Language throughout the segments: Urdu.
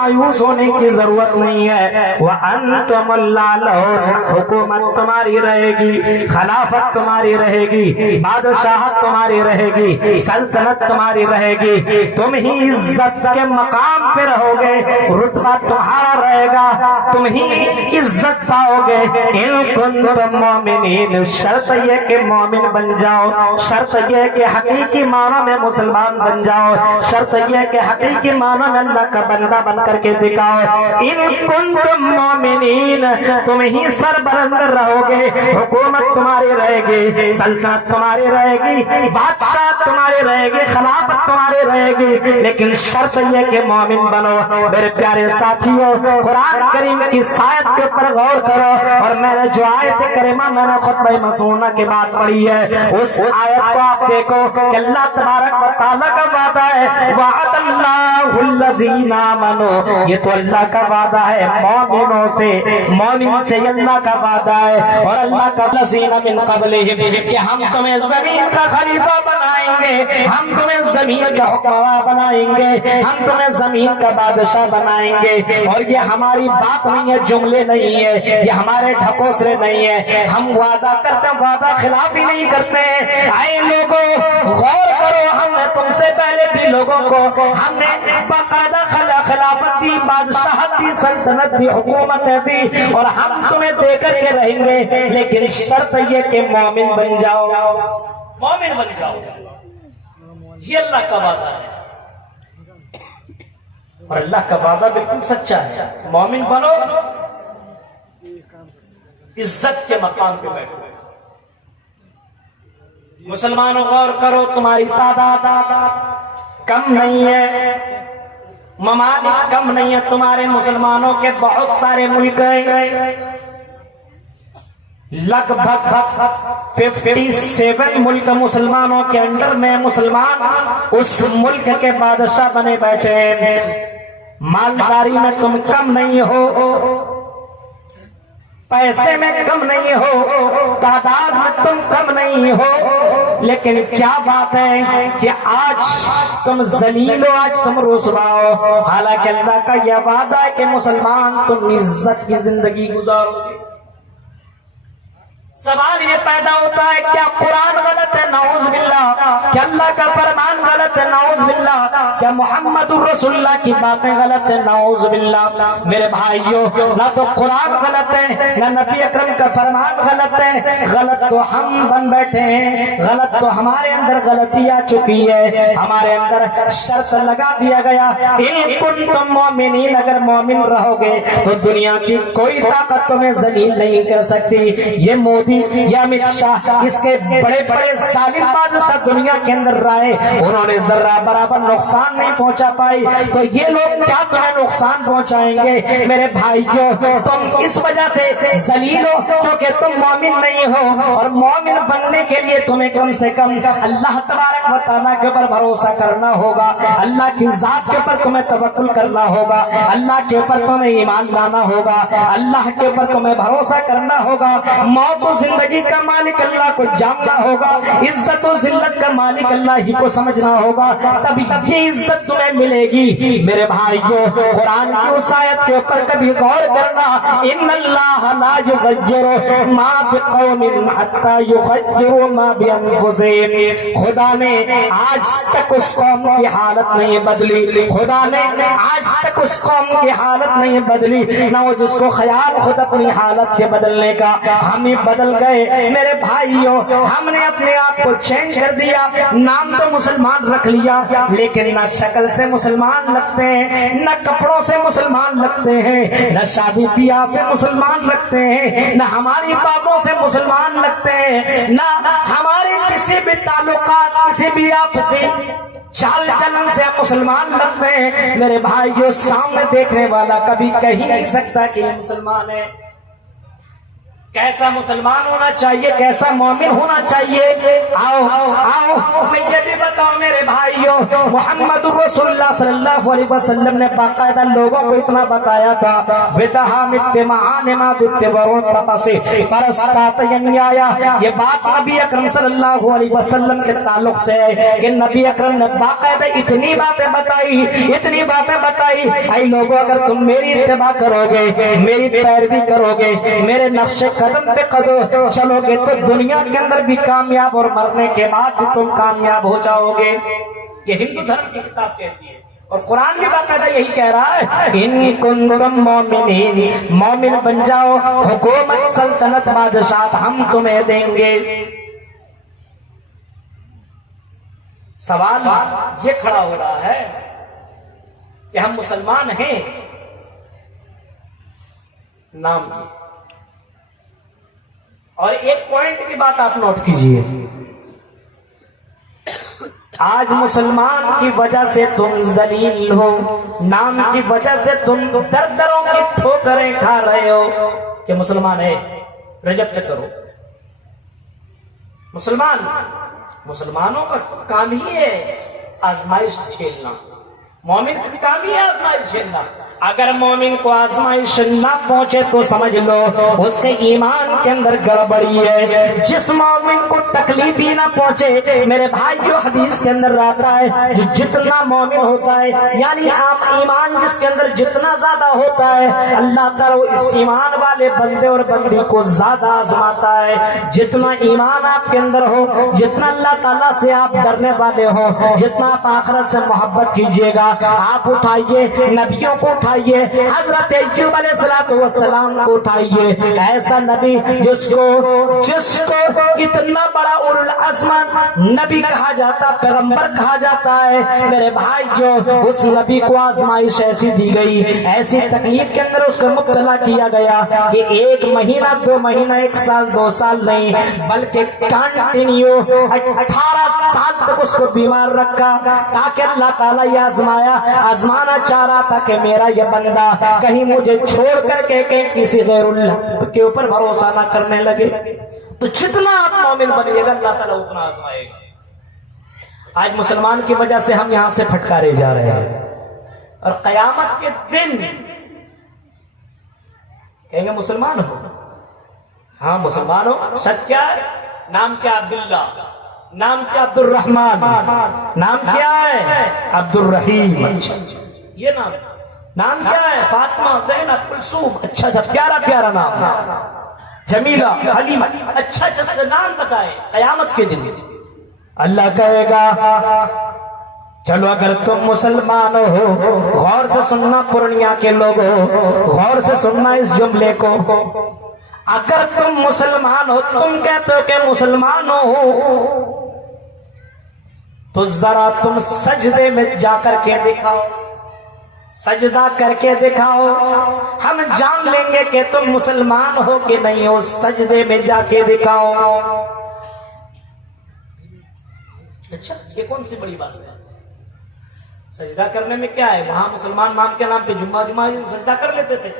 مایوس ہونے کی ضرورت نہیں ہے. وَأَنْتُمُ اللَّهُ حکومت تمہاری رہے گی, خلافت تمہاری رہے گی, بادشاہت تمہاری رہے گی, سلطنت تمہاری رہے گی, تم ہی عزت کے مقام پہ رہو گے, رتبہ تمہارا رہے گا, تم ہی عزت پاؤ گے. ان کنتم مومنین, شرط یہ کہ مومن بن جاؤ, شرط یہ کہ حقیقی معنی میں مسلمان بن جاؤ, شرط یہ کہ حقیقی معنی میں اللہ کا بندہ بن کر کے دکھاؤ. ان کنتم مومنین, تم ہی سربلند رہو گے, حکومت تمہاری رہے گی, سلطنت تمہاری رہے گی, بادشاہ تمہاری رہے گی, خلافت تمہاری رہے گی, لیکن شرط یہ کہ مومن بنو. میرے پیارے ساتھیوں, قرآن کریم کی آیت کے اوپر غور کرو, اور میں نے جو آیت کریمہ میں نے خطبہ مسنونہ کے بعد پڑھی ہے, اس آیت کو آپ دیکھو کہ اللہ تبارک و تعالیٰ کا وعدہ ہے, وعد اللہ الذین آمنوا, یہ تو اللہ کا وعدہ ہے مومنوں سے, مومن سے اللہ کا وعدہ ہے. اور اللہ کا الذین من قبلہم, کہ ہم تمہیں زمین کا خلیفہ بنائیں گے, ہم تمہیں زمین کا حکمراں بنائیں گے, ہم تمہیں زمین کا بادشاہ بنائیں گے. اور یہ ہماری بات نہیں ہے, جملے نہیں ہے, یہ ہمارے ڈھکوسلے نہیں ہے, ہم وعدہ کرتے ہیں, وعدہ خلافی نہیں کرتے. اے لوگوں غور کرو, ہم نے تم سے پہلے بھی لوگوں کو ہم نے باقاعدہ خلافت دی, بادشاہت دی, سلطنت دی, حکومتیں دی, اور ہم تمہیں دے کر کے رہیں گے, لیکن شرط یہ کہ مومن بن جاؤ, مومن بن جاؤ. یہ اللہ کا وعدہ ہے, اور اللہ کا وعدہ بالکل سچا ہے. مومن بنو, عزت کے مقام پہ بیٹھو. مسلمانوں غور کرو, تمہاری تعداد کم نہیں ہے, ممالک کم نہیں ہے, تمہارے مسلمانوں کے بہت سارے ملک ہیں, لگ بھگ 57 ملک مسلمانوں کے اندر میں مسلمان اس ملک کے بادشاہ بنے بیٹھے ہیں. مالداری میں تم کم نہیں ہو, پیسے میں کم نہیں ہو, تعداد میں تم کم نہیں ہو, لیکن کیا بات ہے کہ آج تم ذلیل ہو, آج تم رسوا ہو. حالانکہ اللہ کا یہ وعدہ ہے کہ مسلمان تم عزت کی زندگی گزارو گے. سوال یہ پیدا ہوتا ہے, کیا قرآن غلط ہے؟ نعوذ باللہ. کیا اللہ کا فرمان غلط ہے؟ نعوذ باللہ. کیا محمد رسول اللہ کی باتیں غلط ہے؟ نعوذ باللہ. میرے بھائیوں, نہ تو قرآن غلط ہے, نہ نبی اکرم کا فرمان غلط ہے. غلط تو ہم بن بیٹھے ہیں, غلط تو ہمارے اندر غلطی آ چکی ہے, ہمارے اندر شرط لگا دیا گیا, ان کنتم مومنین, اگر مومن رہو گے تو دنیا کی کوئی طاقت تمہیں ذلیل نہیں کر سکتی. یہ مودی یا امت شاہ, اس کے بڑے بڑے ظالم بادشاہ دنیا کے اندر رائے, انہوں نے ذرہ برابر نقصان نہیں پہنچا پائی, تو یہ لوگ کیا تمہیں نقصان پہنچائیں گے؟ میرے بھائیوں, تم اس وجہ سے ذلیل ہو کیونکہ تم مومن نہیں ہو, اور مومن بننے کے لیے تمہیں کم سے کم اللہ تبارک و تعالیٰ کے اوپر بھروسہ کرنا ہوگا, اللہ کی ذات کے اوپر تمہیں توکل کرنا ہوگا, اللہ کے اوپر تمہیں ایمان لانا ہوگا, اللہ کے اوپر تمہیں بھروسہ کرنا ہوگا. موت و زندگی کا مالک اللہ کو جاننا ہوگا, عزت و ذلت کا مالک اللہ ہی کو سمجھنا ہوگا, تب یہ عزت تمہیں ملے گی. میرے بھائیوں, قرآن کی اس آیت کے اوپر کبھی غور کرنا, ان اللہ لا یغیر ما بقوم حتی یغیروا ما بانفسہم. خدا نے آج تک اس قوم کی حالت نہیں بدلی, خدا نے آج تک اس قوم کی حالت نہیں بدلی, نہ وہ جس کو خیال خود اپنی حالت کے بدلنے کا. ہم ہی بدل گئے میرے بھائیوں, ہم نے اپنے آپ کو چینج کر دیا. نام تو مسلمان رکھ لیا, لیکن نہ شکل سے مسلمان لگتے ہیں, نہ کپڑوں سے مسلمان لگتے ہیں, نہ شادی بیاہ سے مسلمان لگتے ہیں, نہ ہماری باتوں سے مسلمان لگتے ہیں, نہ ہمارے کسی بھی تعلقات, کسی بھی آپسی چال چلن سے مسلمان لگتے ہیں. میرے بھائیوں, سامنے دیکھنے والا کبھی کہہ نہیں سکتا کہ یہ مسلمان ہے. کیسا مسلمان ہونا چاہیے، کیسا مومن ہونا چاہیے؟ آؤ آؤ میں یہ بھی بتاؤں میرے بھائیوں، محمد رسول اللہ صلی اللہ علیہ وسلم نے باقاعدہ لوگوں کو اتنا بتایا تھا، یہ بات نبی اکرم صلی اللہ علیہ وسلم کے تعلق سے ہے کہ نبی اکرم نے باقاعدہ اتنی باتیں بتائی، اے لوگوں اگر تم میری اتباع کرو گے، میری پیروی کرو گے، میرے نقش قدم پہ قدم چلو گے تو دنیا کے اندر بھی کامیاب اور مرنے کے بعد بھی تم کامیاب ہو جاؤ گے۔ یہ ہندو دھرم کی کتاب کہتی ہے اور قرآن بھی باقاعدہ یہی کہہ رہا ہے، ان کنتم مومنین، مومن بن جاؤ، حکومت سلطنت بادشاہت ہم تمہیں دیں گے۔ سوال یہ کھڑا ہو رہا ہے کہ ہم مسلمان ہیں نام کی، اور ایک پوائنٹ کی بات آپ نوٹ کیجئے، آج مسلمان کی وجہ سے تم ذلیل ہو، نام کی وجہ سے تم دردروں کی ٹھوکریں کھا رہے ہو کہ مسلمان ہے، رجب تک کرو۔ مسلمانوں کا کام ہی ہے آزمائش جھیلنا، مومن کا کام ہی ہے آزمائش جھیلنا۔ اگر مومن کو آزمائش نہ پہنچے تو سمجھ لو اس کے ایمان کے اندر گڑبڑی ہے۔ جس مومن کو تکلیف ہی نہ پہنچے، میرے بھائیو حدیث کے اندر آتا ہے جو جتنا مومن ہوتا ہے، یعنی آپ ایمان جس کے اندر جتنا زیادہ ہوتا ہے، اللہ تعالیٰ اس ایمان والے بندے اور بندی کو زیادہ آزماتا ہے۔ جتنا ایمان آپ کے اندر ہو، جتنا اللہ تعالیٰ سے آپ ڈرنے والے ہو، جتنا آپ آخرت سے محبت کیجئے گا، آپ اٹھائیے نبیوں کو، حضرت ایوب علیہ السلام کو اٹھائیے، ایسا نبی جس کو اتنا بڑا اولو العزم نبی کہا جاتا، پیغمبر کہا جاتا ہے۔ میرے بھائیو اس نبی کو آزمائش ایسی دی گئی، ایسی تکلیف کے اندر اس کو مبتلا کیا گیا کہ 1 مہینہ 2 مہینہ 1 سال 2 سال نہیں بلکہ کنٹینیو 18 سال تک اس کو بیمار رکھا، تاکہ اللہ تعالیٰ یہ آزمانا چاہ رہا تھا کہ میرا یہ بندہ کہیں مجھے چھوڑ کر کے کہیں کسی غیر اللہ کے اوپر بھروسہ نہ کرنے لگے۔ تو جتنا آپ مومن بنیے گا اللہ تعالیٰ اتنا آزمائے گا۔ آج مسلمان کی وجہ سے ہم یہاں سے پھٹکارے جا رہے ہیں، اور قیامت کے دن کہیں گے مسلمان ہو، ہاں مسلمان ہو، شک کیا ہے؟ نام کیا؟ عبداللہ، نام کیا؟ عبد الرحمن، نام کیا ہے؟ عبد الرحیم، یہ نام کیا ہے؟ فاطمہ، زینب، کلثوم، اچھا پیارا پیارا نام، جمیلہ، حلیمہ، اچھا سے نام بتائے۔ قیامت کے دن اللہ کہے گا چلو اگر تم مسلمان ہو، غور سے سننا پورنیہ کے لوگوں، غور سے سننا اس جملے کو، اگر تم مسلمان ہو، تم کہتے ہو کہ مسلمان ہو، تو ذرا تم سجدے میں جا کر کے دکھاؤ، سجدہ کر کے دکھاؤ، ہم جان لیں گے کہ تم مسلمان ہو کہ نہیں ہو، سجدے میں جا کے دکھاؤ۔ اچھا یہ کون سی بڑی بات ہے؟ سجدہ کرنے میں کیا ہے؟ وہاں مسلمان نام کے نام پہ جمعہ سجدہ کر لیتے تھے،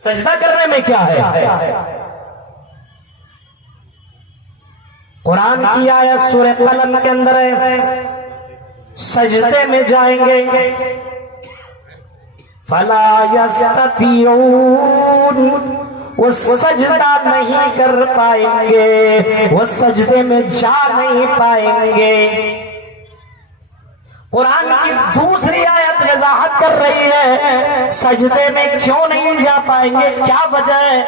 سجدہ کرنے میں کیا ہے؟ قرآن کی آیت سورہ قلم کے اندر ہے، سجدے میں جائیں گے فلا یستطیعون، وہ سجدہ نہیں کر پائیں گے، وہ سجدے میں جا نہیں پائیں گے۔ قرآن کی دوسری آیت وضاحت کر رہی ہے سجدے میں کیوں نہیں جا پائیں گے، کیا وجہ ہے۔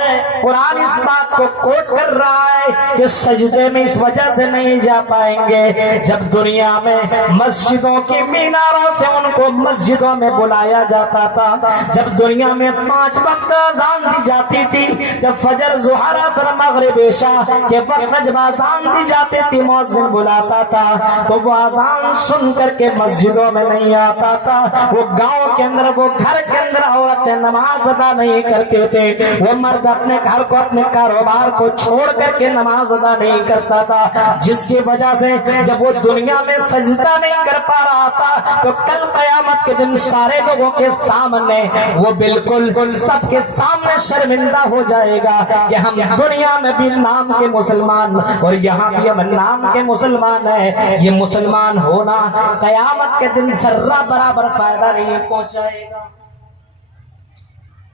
قرآن اس بات کو کوٹ کر رہا ہے کہ سجدے میں اس وجہ سے نہیں جا پائیں گے، جب دنیا میں مسجدوں کی میناروں سے ان کو مسجدوں میں بلایا جاتا تھا، جب دنیا میں 5 وقت اذان دی جاتی تھی، جب فجر، ظہر، عصر، مغرب، عشاء کے وقت جب اذان دی جاتی تھی، مؤذن بلاتا تھا تو وہ اذان سن کر کے مسجدوں میں نہیں آتا تھا، وہ گاؤں کے اندر، وہ گھر کے اندر عورتیں نماز ادا نہیں کرتے تھے، وہ مرد اپنے گھر کو اپنے کاروبار کو چھوڑ کر کے نماز ادا نہیں کرتا تھا، جس کی وجہ سے جب وہ دنیا میں سجدہ نہیں کر پا رہا تھا تو کل قیامت کے دن سارے لوگوں کے سامنے وہ بالکل سب کے سامنے شرمندہ ہو جائے گا کہ ہم دنیا میں بھی نام کے مسلمان اور یہاں بھی ہم نام کے مسلمان ہیں، یہ مسلمان ہونا قیامت کے دن ذرہ برابر فائدہ نہیں پہنچائے گا۔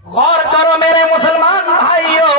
غور کرو میرے مسلمان بھائیو،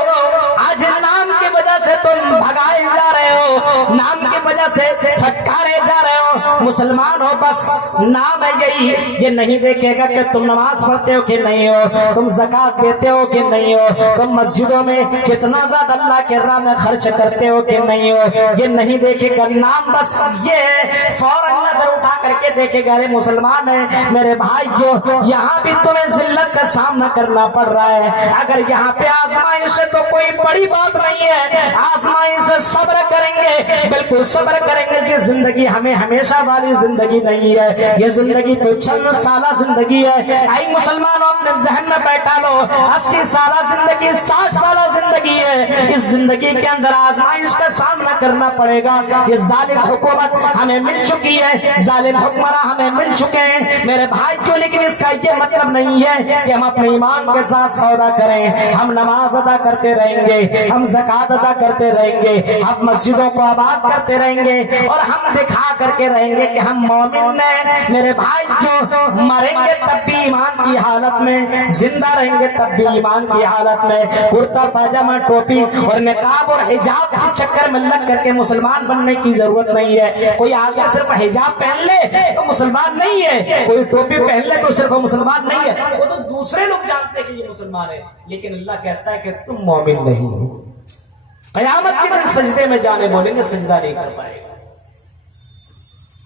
آج نام کی وجہ سے تم بھگائے جا رہے ہو، نام کی وجہ سے پھٹکارے جا رہے ہو، مسلمان ہو بس نام ہے یہی، یہ نہیں دیکھے گا کہ تم نماز پڑھتے ہو کہ نہیں ہو، تم زکات دیتے ہو کہ نہیں ہو، تم مسجدوں میں کتنا زیادہ اللہ کے راہ میں خرچ کرتے ہو کہ نہیں ہو، یہ نہیں دیکھے گا، نام بس یہ فوراً نظر اٹھا کر کے دیکھے گا۔ مسلمان ہے میرے بھائیو، یہاں بھی تمہیں ذلت کا سامنا کرنا پڑ رہا ہے، اگر یہاں پہ آزمائش ہے تو کوئی بڑی بات نہیں ہے، آزمائش سے صبر کریں گے، بالکل صبر کریں گے کہ زندگی ہمیں ہمیشہ والی زندگی نہیں ہے، یہ زندگی تو چند سالہ زندگی ہے۔ اے مسلمانوں اپنے ذہن میں بیٹھا لو، 80 سالہ زندگی 60 سالہ زندگی ہے، اس زندگی کے اندر آزمائش کا سامنا کرنا پڑے گا۔ یہ ظالم حکومت ہمیں مل چکی ہے، ظالم حکمراں ہمیں مل چکے ہیں میرے بھائی کیوں، لیکن اس کا یہ مطلب نہیں ہے کہ ہم اپنے ایمان کے ساتھ سودا کریں، ہم نماز ادا کرتے رہیں گے، ہم زکات ادا کرتے رہیں گے، ہم مسجدوں کو آباد کرتے رہیں گے اور ہم دکھا کر کے رہیں گے کہ ہم مومن ہیں میرے بھائی کیوں، مریں گے تب بھی ایمان کی حالت میں، زندہ رہیں گے تب بھی ایمان کی حالت میں۔ کرتا پاجامہ ٹوپی اور نقاب اور حجاب کے چکر میں لگ کر کے مسلمان بننے کی ضرورت نہیں ہے، کوئی آدمی صرف حجاب پہن لے تو مسلمان نہیں ہے، کوئی ٹوپی پہن لے تو صرف مسلمان نہیں ہے، وہ تو دوسرے لوگ جانتے ہیں کہ یہ مسلمان ہے، لیکن اللہ کہتا ہے کہ تم مومن نہیں ہو۔ قیامت کے دن سجدے میں جانے بولیں گے، سجدہ نہیں کر پائے گا۔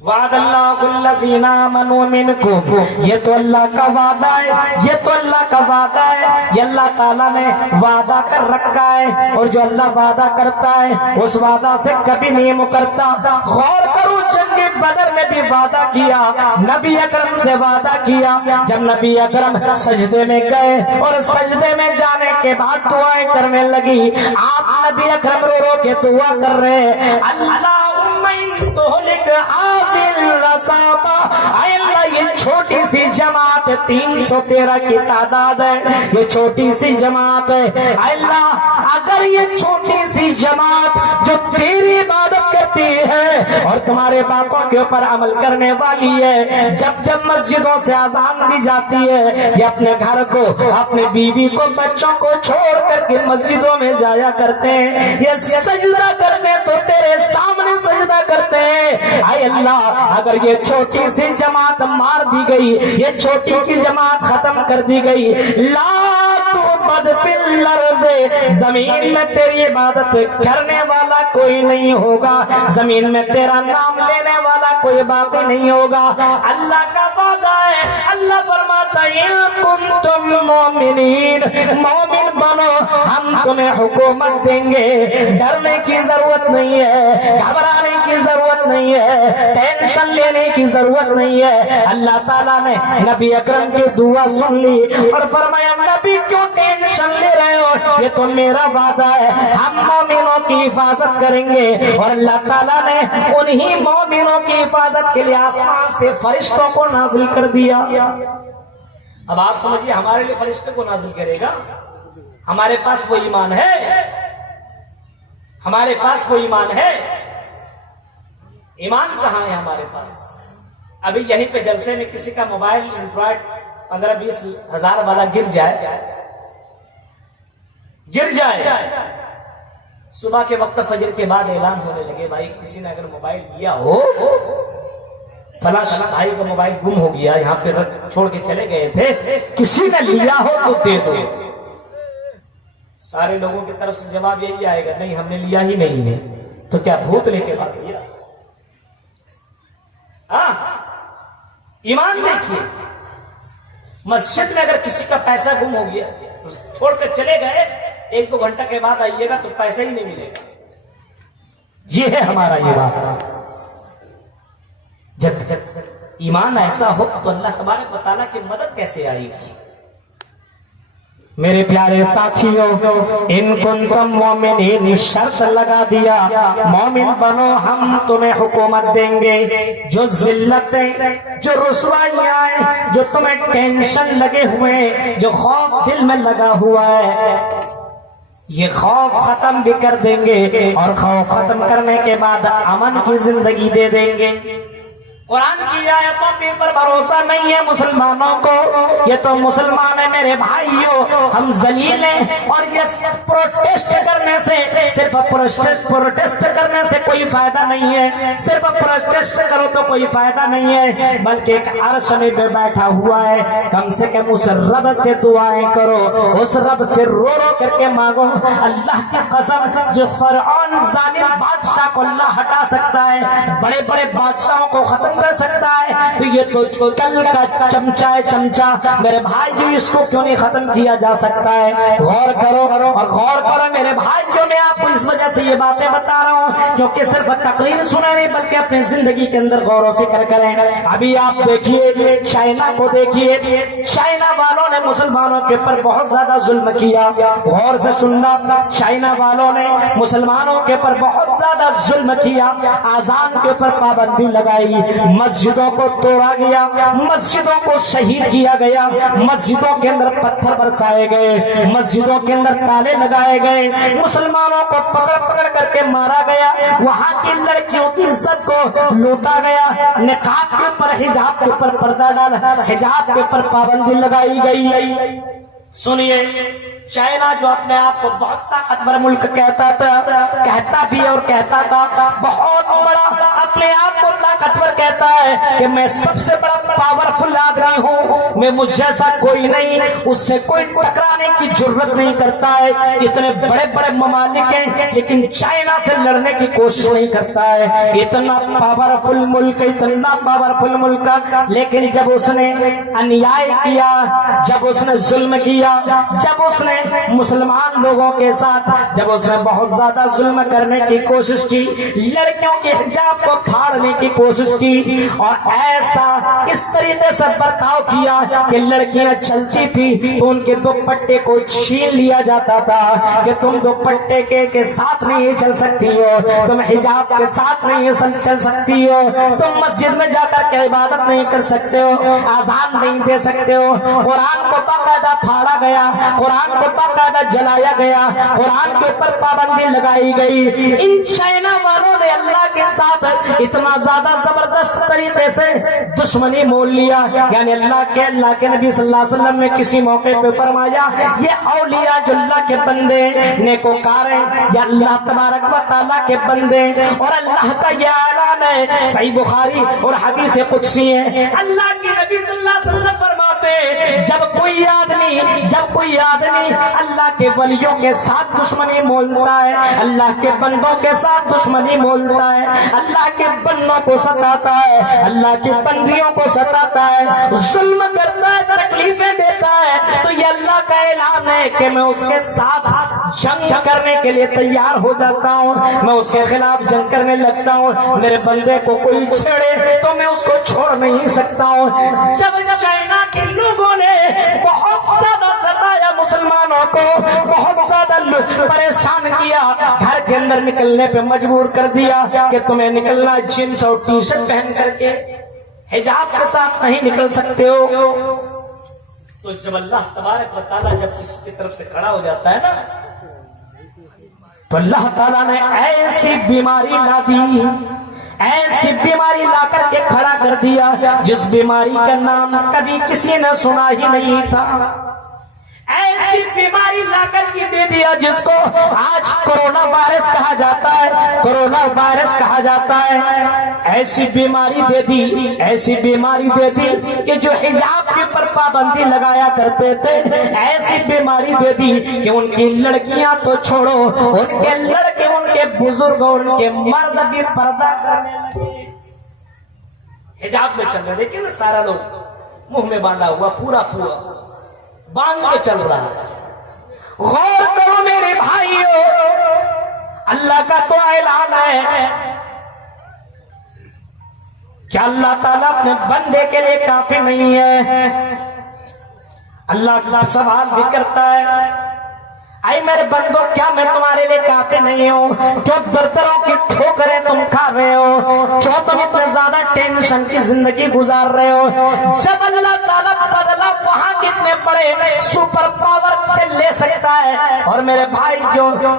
وعد اللہ الذین آمنوا منکم، یہ تو اللہ کا وعدہ ہے، یہ تو اللہ کا وعدہ ہے، یہ اللہ تعالیٰ نے وعدہ کر رکھا ہے، اور جو اللہ وعدہ کرتا ہے اس وعدہ سے کبھی نہیں مکرتا۔ غور کرو، جنگ بدر میں بھی وعدہ کیا، نبی اکرم سے وعدہ کیا، جب نبی اکرم سجدے میں گئے اور سجدے میں جانے کے بعد دعائیں کرنے لگی، آپ نبی اکرم رو رو کے دعا کر رہے، اللہم ان تہلک اے اللہ یہ چھوٹی سی جماعت 313 کی تعداد ہے، یہ چھوٹی سی جماعت ہے، اے اللہ اگر یہ چھوٹی سی جماعت جو تیری عبادت کرتی ہے اور تمہارے باتوں کے اوپر عمل کرنے والی ہے، جب جب مسجدوں سے اذان دی جاتی ہے یہ اپنے گھر کو، اپنے بیوی کو، بچوں کو چھوڑ کر کے مسجدوں میں جایا کرتے ہیں، یہ سجدہ کرتے تو تیرے سامنے سجدہ کرتے ہیں، اے اللہ اگر یہ چھوٹی سی جماعت مار دی گئی، یہ چھوٹی کی جماعت ختم کر دی گئی، لا تعبد فی الارض، زمین میں تیری عبادت کرنے والا کوئی نہیں ہوگا، زمین میں تیرا نام لینے والا کوئی باقی نہیں ہوگا۔ اللہ کا وعدہ ہے، اللہ فرماتا ہے ان کنتم مومنین، مومن بنو ہم تمہیں حکومت دیں گے، ڈرنے کی ضرورت نہیں ہے، گھبرانے کی ضرورت نہیں ہے، ٹینشن لینے کی ضرورت نہیں ہے۔ اللہ تعالیٰ نے نبی اکرم کی دعا سن لی اور فرمایا نبی کیوں ٹینشن لے رہے ہو، یہ تو میرا وعدہ ہے، ہم مومنوں کی حفاظت کریں گے، اور اللہ تعالیٰ نے انہی مومنوں کی حفاظت کے لیے آسمان سے فرشتوں کو نازل کر دیا۔ اب آپ سمجھیے ہمارے لیے فرشتے کو نازل کرے گا، ہمارے پاس وہ ایمان ہے، ہمارے پاس وہ ایمان ہے، ایمان کہاں ہے ہمارے پاس؟ ابھی یہیں پہ جلسے میں کسی کا موبائل اینڈرائڈ 15-20 ہزار والا گر جائے، صبح کے وقت فجر کے بعد اعلان ہونے لگے بھائی کسی نے اگر موبائل لیا ہو، فلاں بھائی کا موبائل گم ہو گیا، یہاں پہ چھوڑ کے چلے گئے تھے، کسی نے لیا ہو تو دے دو، سارے لوگوں کی طرف سے جواب یہی آئے گا نہیں ہم نے لیا ہی نہیں ہے، تو کیا بھوت لے کے بات لیا؟ ایمان دیکھیے، مسجد میں اگر کسی کا پیسہ گم ہو گیا چھوڑ کر چلے گئے، 1-2 گھنٹہ کے بعد آئیے گا تو پیسہ ہی نہیں ملے گا، یہ ہے ہمارا یہ بات۔ جب ایمان ایسا ہو تو اللہ تبارک و تعالیٰ کی مدد کیسے آئے گی؟ میرے پیارے ساتھیوں، ان کنتم مومنین شرط لگا دیا، مومن بنو ہم تمہیں حکومت دیں گے۔ جو ذلتیں، جو رسوائیاں ہیں، جو تمہیں ٹینشن لگے ہوئے ہیں، جو خوف دل میں لگا ہوا ہے، یہ خوف ختم بھی کر دیں گے، اور خوف ختم کرنے کے بعد امن کی زندگی دے دیں گے۔ قرآن کی آیتوں پہ پر بھروسہ نہیں ہے مسلمانوں کو، یہ تو مسلمان ہیں میرے بھائیوں، ہم ذلیل ہیں، اور یہ پروٹیسٹ کرنے سے، صرف پروٹیسٹ کرنے سے کوئی فائدہ نہیں ہے، صرف پروٹیسٹ کرو تو کوئی فائدہ نہیں ہے، بلکہ ایک عرش میں بیٹھا ہوا ہے، کم سے کم اس رب سے دعائیں کرو، اس رب سے رو رو کر کے مانگو۔ اللہ کی قسم، جو فرعون ظالم بادشاہ کو اللہ ہٹا سکتا ہے، بڑے بڑے بادشاہوں کو ختم کر سکتا ہے، تو یہ تو کل کا چمچہ ہے، چمچہ میرے بھائی جو اس کو کیوں نہیں ختم کیا جا سکتا ہے؟ غور کرو اور غور کرو میرے بھائی، جو میں آپ کو اس وجہ سے یہ باتیں بتا رہا ہوں کیونکہ صرف تقریر سنا نہیں بلکہ اپنی زندگی کے اندر غور و فکر کریں۔ ابھی آپ دیکھیے چائنا کو، دیکھیے چائنا والوں نے مسلمانوں کے اوپر بہت زیادہ ظلم کیا، غور سے سننا، چائنا والوں نے مسلمانوں کے اوپر بہت زیادہ ظلم کیا، آزان کے اوپر پابندی لگائی، مسجدوں کو توڑا گیا، مسجدوں کو شہید کیا گیا، مسجدوں کے اندر پتھر برسائے گئے، مسجدوں کے اندر تالے لگائے گئے، مسلمانوں کو پکڑ پکڑ کر کے مارا گیا، وہاں کی لڑکیوں کی عزت کو لوٹا گیا، نقاب کے اوپر، حجاب کے اوپر پردہ ڈالا، حجاب کے اوپر پابندی لگائی گئی۔ سنیے، چائنا جو اپنے آپ کو بہت طاقتور ملک کہتا تھا، کہتا بھی اور کہتا تھا، بہت بڑا اپنے آپ کو طاقتور کہتا ہے کہ میں سب سے بڑا پاورفل آدمی ہوں، میں مجھ جیسا کوئی نہیں، اس سے کوئی ٹکرانے کی جرت نہیں کرتا ہے، اتنے بڑے بڑے ممالک ہیں لیکن چائنا سے لڑنے کی کوشش نہیں کرتا ہے، اتنا پاورفل ملک، اتنا پاورفل ملک، لیکن جب اس نے انیائے کیا، جب اس نے ظلم کیا، جب اس نے مسلمان لوگوں کے ساتھ، جب اس نے بہت زیادہ ظلم کرنے کی کوشش کی، لڑکیوں کے حجاب کو پھاڑنے کی کوشش کی، اور ایسا اس طریقے سے برتاؤ کیا کہ لڑکیاں چلتی تھی تو ان کے دوپٹے کو چھین لیا جاتا تھا کہ تم دوپٹے کے ساتھ نہیں چل سکتی ہو، تم حجاب کے ساتھ نہیں چل سکتی ہو، تم مسجد میں جا کر کے عبادت نہیں کر سکتے ہو، آزان نہیں دے سکتے ہو۔ قرآن کو باقاعدہ پھاڑا گیا، قرآن کو باقاعدہ جلایا گیا، قرآن کے اوپر پابندی لگائی گئی۔ ان چائنا والوں نے اللہ کے ساتھ اتنا زیادہ زبردست طریقے سے دشمنی مول لیا، یعنی اللہ کے نبی صلی اللہ علیہ وسلم نے کسی موقع پہ فرمایا، یہ اولیاء جو اللہ کے بندے نیکوکار ہیں، یا اللہ تبارک و تعالیٰ کے بندے، اور اللہ کا یہ اعلان ہے، صحیح بخاری اور حدیث قدسی ہے، اللہ کے نبی صلی اللہ علیہ وسلم فرماتے ہیں، جب کوئی آدمی اللہ کے ولیوں کے ساتھ دشمنی مولتا ہے، اللہ کے بندوں کے ساتھ دشمنی مولتا ہے، اللہ کے بندوں کو ستاتا ہے، اللہ کی بندیوں کو ستاتا ہے، ظلم کرتا ہے، تکلیفیں دیتا ہے، تو یہ اللہ کا اعلان ہے کہ میں اس کے ساتھ جنگ کرنے کے لیے تیار ہو جاتا ہوں، میں اس کے خلاف جنگ کرنے لگتا ہوں، میرے بندے کو کوئی چھیڑے تو میں اس کو چھوڑ نہیں سکتا ہوں۔ جب چائنا کے لوگوں نے بہت زیادہ ستایا مسلمانوں کو، بہت زیادہ پریشان کیا، گھر کے اندر نکلنے پہ مجبور کر دیا کہ تمہیں نکلنا جینس اور ٹی شرٹ پہن کر کے، حجاب کے ساتھ نہیں نکل سکتے ہو۔ تو جب اللہ تبارک و تعالیٰ جب کسی کی طرف سے کھڑا ہو جاتا ہے نا، تو اللہ تعالیٰ نے ایسی بیماری لا دی، ایسی بیماری لا کر کے کھڑا کر دیا جس بیماری کا نام کبھی کسی نے سنا ہی نہیں تھا، ایسی بیماری لا کر کے دے دیا جس کو آج کورونا وائرس کہا جاتا ہے، کورونا وائرس کہا جاتا ہے۔ ایسی بیماری دے دی، ایسی بیماری دے دی کہ جو حجاب کے اوپر پابندی لگایا کرتے تھے، ایسی بیماری دے دی کہ ان کی لڑکیاں تو چھوڑو، ان کے لڑکے، ان کے بزرگ اور ان کے مرد بھی پردہ کرنے لگے، حجاب میں چل رہے۔ دیکھیں نا سارا لوگ منہ میں باندھا ہوا، پورا باندھ کے چل رہا ہے۔ غور کرو میرے بھائیو، اللہ کا تو اعلان ہے کہ اللہ تعالیٰ اپنے بندے کے لیے کافی نہیں ہے، اللہ سوال بھی کرتا ہے، اے میرے بندو کیا میں تمہارے لیے کافی نہیں ہوں؟ کیوں دردروں کی ٹھوکریں تم کھا رہے ہو؟ کیوں تم اتنے زیادہ ٹینشن کی زندگی گزار رہے ہو؟ جب اللہ تعالیٰ بدلا وہاں کتنے بڑے سپر پاور سے لے سکتا ہے، اور میرے بھائی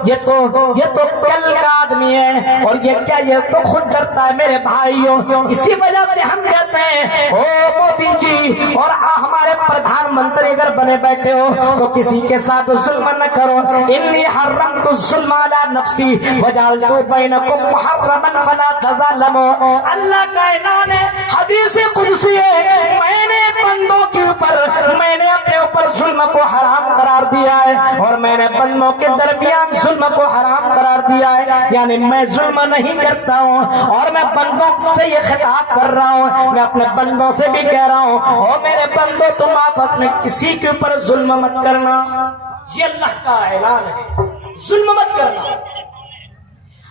یہ تو کل کا آدمی ہے، اور یہ کیا یہ تو خود ڈرتا ہے میرے بھائیوں۔ اسی وجہ سے ہم کہتے ہیں او مودی جی اور ہمارے پردھان منتری اگر بنے بیٹھے ہو تو کسی کے ساتھ ظلم نہ کرو، انی حرمت الظلم علی نفسی وجعلت بینکم محرما فلا تظالموا۔ اللہ کا اعلان ہے، حدیث قدسی ہے، میں نے بندوں کے اوپر، میں نے اپنے اوپر ظلم کو حرام قرار دیا ہے، اور میں نے بندوں کے درمیان ظلم کو حرام قرار دیا ہے، یعنی میں ظلم نہیں کرتا ہوں، اور میں بندوں سے یہ خطاب کر رہا ہوں، میں اپنے بندوں سے بھی کہہ رہا ہوں او میرے بندوں تم آپس میں کسی کے اوپر ظلم مت کرنا۔ یہ اللہ کا اعلان ہے، ظلم مت کرنا۔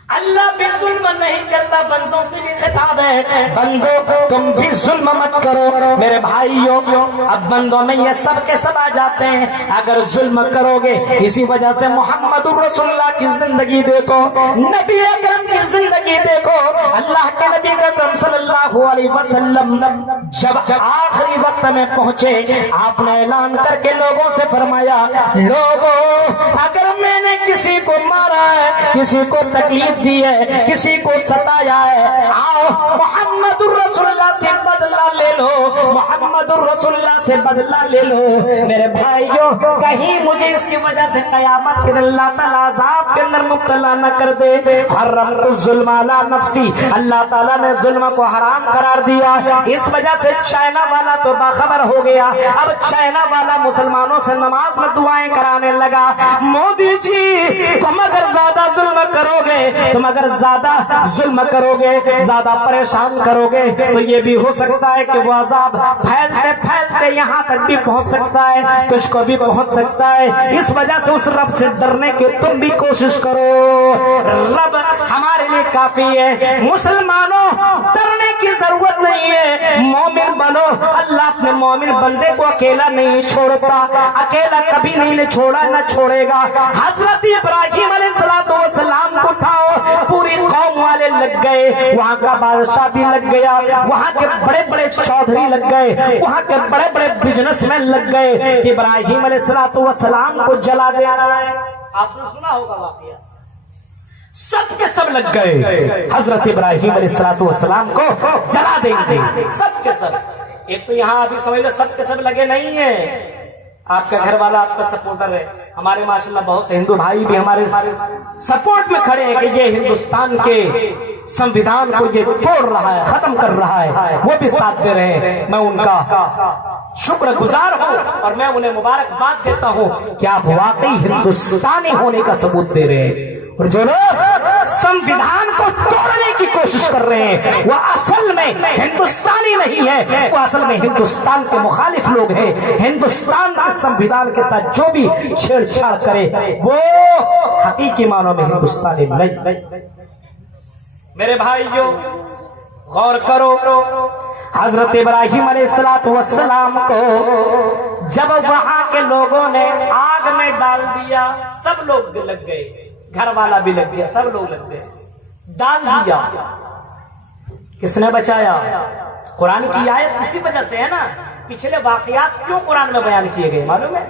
اللہ بھی ظلم نہیں کرتا، بندوں سے بھی خطاب ہے بندوں تم بھی ظلم مت کرو۔ میرے بھائیوں اب بندوں میں یہ سب کے سب آ جاتے ہیں، اگر ظلم کرو گے، اسی وجہ سے محمد رسول اللہ کی زندگی دیکھو، نبی اکرم کی زندگی دیکھو، اللہ کے نبی اکرم صلی اللہ علیہ وسلم جب آخری وقت میں پہنچے، آپ نے اعلان کر کے لوگوں سے فرمایا لوگوں اگر میں نے کسی کو مارا ہے، کسی کو تکلیف دی ہے، کسی کو ستایا ہے، آؤ محمد رسول اللہ سے بدلہ لے لو، محمد رسول اللہ سے بدلہ لے لو۔ میرے بھائیوں کہیں مجھے اس کی وجہ سے قیامت کے دن اللہ تعالیٰ عذاب کے اندر مبتلا نہ کر دے۔ حرمت الظلم علی نفسی، اللہ تعالیٰ نے ظلم کو حرام قرار دیا، اس وجہ سے چائنا والا تو باخبر ہو گیا، اب چائنا والا مسلمانوں سے نماز میں دعائیں کرانے لگا۔ مودی جی تم اگر زیادہ ظلم کرو گے، تم اگر زیادہ ظلم کرو گے، زیادہ پریشان کرو گے تو یہ بھی ہو سکتا ہے کہ وہ عذاب پھیلتے پھیلتے یہاں تک بھی پہنچ سکتا ہے، تجھ کو بھی پہنچ سکتا ہے۔ اس وجہ سے اس رب سے ڈرنے کی تم بھی کوشش کرو، رب ہمارے لیے کافی ہے۔ مسلمانوں ڈرنے کی ضرورت نہیں ہے، مومن بنو، اللہ اپنے مومن بندے کو اکیلا نہیں چھوڑتا، اکیلا کبھی نہیں چھوڑا نہ چھوڑے گا۔ حضرت ابراہیم علیہ السلام کو اٹھاؤ، پوری قوم والے لگ گئے، وہاں کا بادشاہ بھی لگ گیا، وہاں کے بڑے بڑے چودھری لگ گئے، وہاں کے بڑے بڑے بزنس مین لگ گئے کہ ابراہیم علیہ السلام کو جلا دینا ہے۔ آپ نے سنا ہوگا واقعہ، سب کے سب لگ گئے حضرت ابراہیم علیہ السلام کو جلا دیں گے، سب کے سب۔ ایک تو یہاں ابھی سمجھ لو سب کے سب لگے نہیں ہیں، آپ کا گھر والا آپ کا سپورٹر ہے، ہمارے ماشاءاللہ بہت سے ہندو بھائی بھی ہمارے سپورٹ میں کھڑے ہیں کہ یہ ہندوستان کے سنویدھان کو یہ توڑ رہا ہے، ختم کر رہا ہے، وہ بھی ساتھ دے رہے ہیں۔ میں ان کا شکر گزار ہوں اور میں انہیں مبارکباد دیتا ہوں کہ آپ واقعی ہندوستانی ہونے کا ثبوت دے رہے ہیں، اور جو لوگ سنویدھان کو توڑنے کی کوشش کر رہے ہیں وہ اصل میں ہندوستانی نہیں ہے، وہ اصل میں ہندوستان کے مخالف لوگ ہیں۔ ہندوستان کے سنویدھان کے ساتھ جو بھی چھیڑ چھاڑ کرے وہ حقیقی معنوں میں ہندوستانی نہیں۔ میرے بھائیوں غور کرو، حضرت ابراہیم علیہ السلام کو جب وہاں کے لوگوں نے آگ میں ڈال دیا، سب لوگ لگ گئے، گھر والا بھی لگ گیا، سب لوگ لگ گئے، ڈال دیا، کس نے بچایا؟ قرآن کی آیت اسی وجہ سے ہے نا، پچھلے واقعات کیوں قرآن میں بیان کیے گئے معلوم ہے؟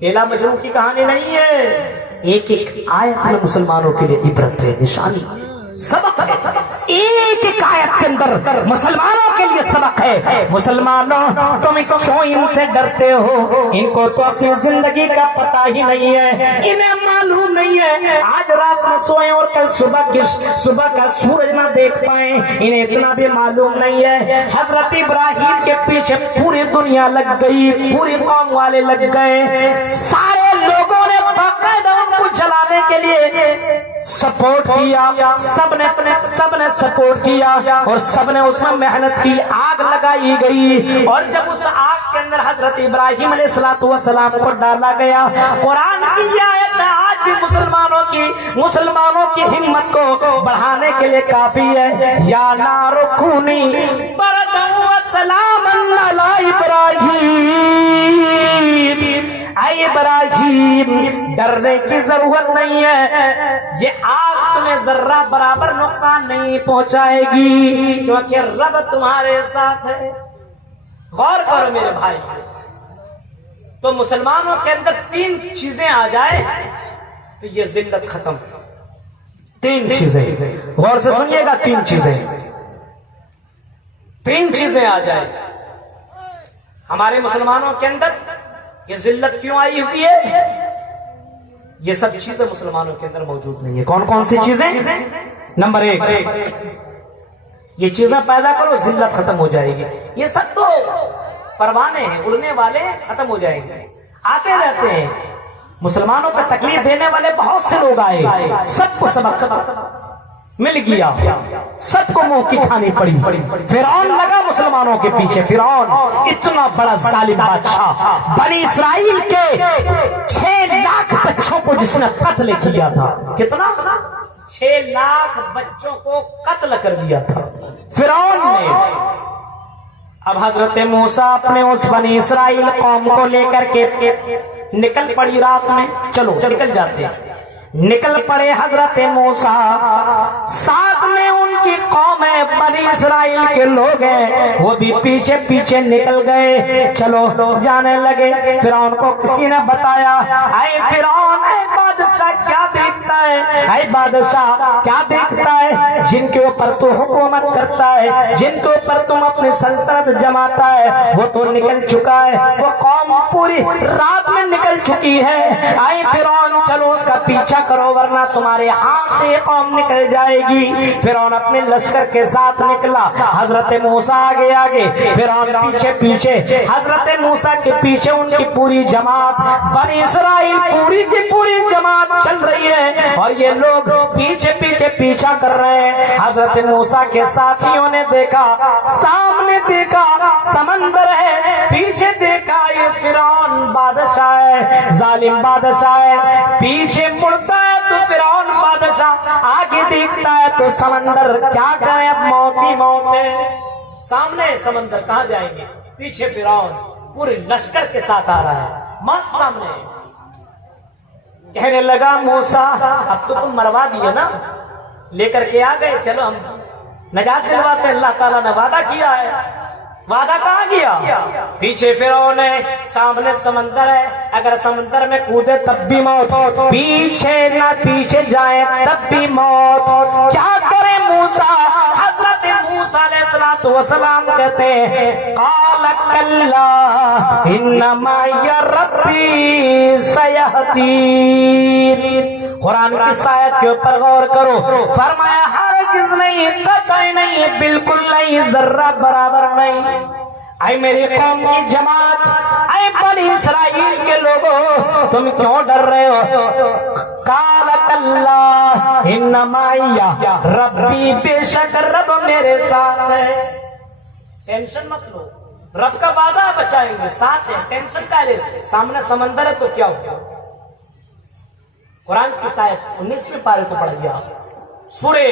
لیلا مجنون کی کہانی نہیں ہے، ایک ایک آیت میں مسلمانوں کے لیے عبرت ہے، نشانی سبق ہے، ایک ایک آیت کے اندر مسلمانوں کے لیے سبق ہے۔ مسلمانوں تم کیوں ان سے ڈرتے ہو؟ ان کو تو اپنی زندگی کا پتہ ہی نہیں ہے، انہیں معلوم نہیں ہے آج رات میں سوئیں اور کل صبح کا سورج نہ دیکھ پائیں، انہیں اتنا بھی معلوم نہیں ہے حضرت ابراہیم کے پیچھے پوری دنیا لگ گئی، پوری قوم والے لگ گئے، سارے لوگوں نے باقاعدہ ان کو جلانے کے لیے سپورٹ کیا، سب نے سپورٹ کیا اور سب نے اس میں محنت کی، آگ لگائی گئی، اور جب اس آگ کے اندر حضرت ابراہیم علیہ السلام کو ڈالا گیا، قرآن کی یہ آیت آج بھی مسلمانوں کی ہمت کو بڑھانے کے لیے کافی ہے۔ یا نار کونی بردا و سلاما علی ابراہیم ابراہیم ڈرنے کی ضرورت نہیں ہے، یہ آگ تمہیں ذرہ برابر نقصان نہیں پہنچائے گی کیونکہ رب تمہارے ساتھ ہے۔ غور کرو میرے بھائی، تو مسلمانوں کے اندر 3 چیزیں آ جائے تو یہ ذلت ختم۔ 3 چیزیں، غور سے سنیے گا، 3 چیزیں، 3 چیزیں آ جائے ہمارے مسلمانوں کے اندر، یہ ذلت کیوں آئی ہوئی ہے؟ یہ سب چیزیں مسلمانوں کے اندر موجود نہیں ہے۔ کون کون سی چیزیں؟ نمبر 1، یہ چیزیں پیدا کرو، ذلت ختم ہو جائے گی۔ یہ سب تو پروانے ہیں، اڑنے والے، ختم ہو جائیں گے، آتے رہتے ہیں۔ مسلمانوں کو تکلیف دینے والے بہت سے لوگ آئے، سب کو سبق مل گیا، سب کو منہ کی کھانی پڑی۔ فرعون لگا مسلمانوں کے پیچھے، فرعون اتنا بڑا ظالم بادشاہ، بنی اسرائیل کے 6 لاکھ بچوں کو جس نے قتل کیا تھا۔ کتنا؟ 6 لاکھ بچوں کو قتل کر دیا تھا فرعون نے۔ اب حضرت موسیٰ اپنے اس بنی اسرائیل قوم کو لے کر کے نکل پڑی، رات میں چلو نکل جاتے ہیں، نکل پڑے حضرت موسیٰ، ساتھ میں ان کی قوم ہے، بنی اسرائیل کے لوگ ہیں، وہ بھی پیچھے پیچھے نکل گئے، چلو جانے لگے۔ فرعون کو کسی نے بتایا، اے فرعون، اے بادشاہ کیا دیکھتا ہے، اے بادشاہ کیا دیکھتا ہے، جن کے اوپر تو حکومت کرتا ہے، جن کے اوپر تم اپنی سلطنت جماتا ہے، وہ تو نکل چکا ہے، وہ قوم پوری رات میں نکل چکی ہے، اے فرعون چلو اس کا پیچھا کرو ورنہ تمہارے ہاتھ سے قوم نکل جائے گی۔ فرعون اپنے لشکر کے ساتھ نکلا، حضرت موسیٰ آگے آگے، فرعون پیچھے پیچھے، حضرت موسیٰ کے پیچھے ان کی پوری جماعت، بنی اسرائیل پوری کی پوری جماعت چل رہی ہے اور یہ لوگ پیچھے پیچھے پیچھا کر رہے ہیں۔ حضرت موسیٰ کے ساتھیوں نے دیکھا، سامنے دیکھا سمندر ہے، پیچھے دیکھا یہ فرعون بادشاہ ہے، ظالم بادشاہ ہے، پیچھے مڑتا ہے تو فرعون بادشاہ، آگے دیکھتا ہے تو سمندر، کیا کریں اب موت ہی موت ہے۔ سامنے سمندر، کہاں جائیں گے، پیچھے فرعون پورے لشکر کے ساتھ آ رہا ہے، موت سامنے۔ کہنے لگا موسیٰ اب تو تم مروا دیے نا، لے کر کے آ گئے، چلو ہم نجات دلواتے، اللہ تعالیٰ نے وعدہ کیا ہے، وعدہ کہاں گیا؟ پیچھے فرعون ہے، سامنے سمندر ہے، اگر سمندر میں کودے تب بھی موت، پیچھے نہ پیچھے جائیں تب بھی موت۔ کیا کرے موسیٰ؟ حضرت موسیٰ علیہ السلام کہتے ہیں قال کلا ان معی ربی سیہدین۔ قرآن کی آیت کے اوپر غور کرو، فرمایا ہرگز نہیں، قطعی نہیں، بالکل نہیں، ذرہ برابر نہیں۔ اے میری قوم کی جماعت، اے بنی اسرائیل کے لوگوں، تم کیوں ڈر رہے ہو؟ قال کلا ان معی ربی، بے شک رب میرے ساتھ ہے، ٹینشن مت لو، رب کا وعدہ بچائیں گے، ساتھ ہے، ٹینشن کا لے، سامنے سمندر ہے تو کیا ہو۔ قرآن کی آیت 19ویں پارے کو پڑھ گیا، سورہ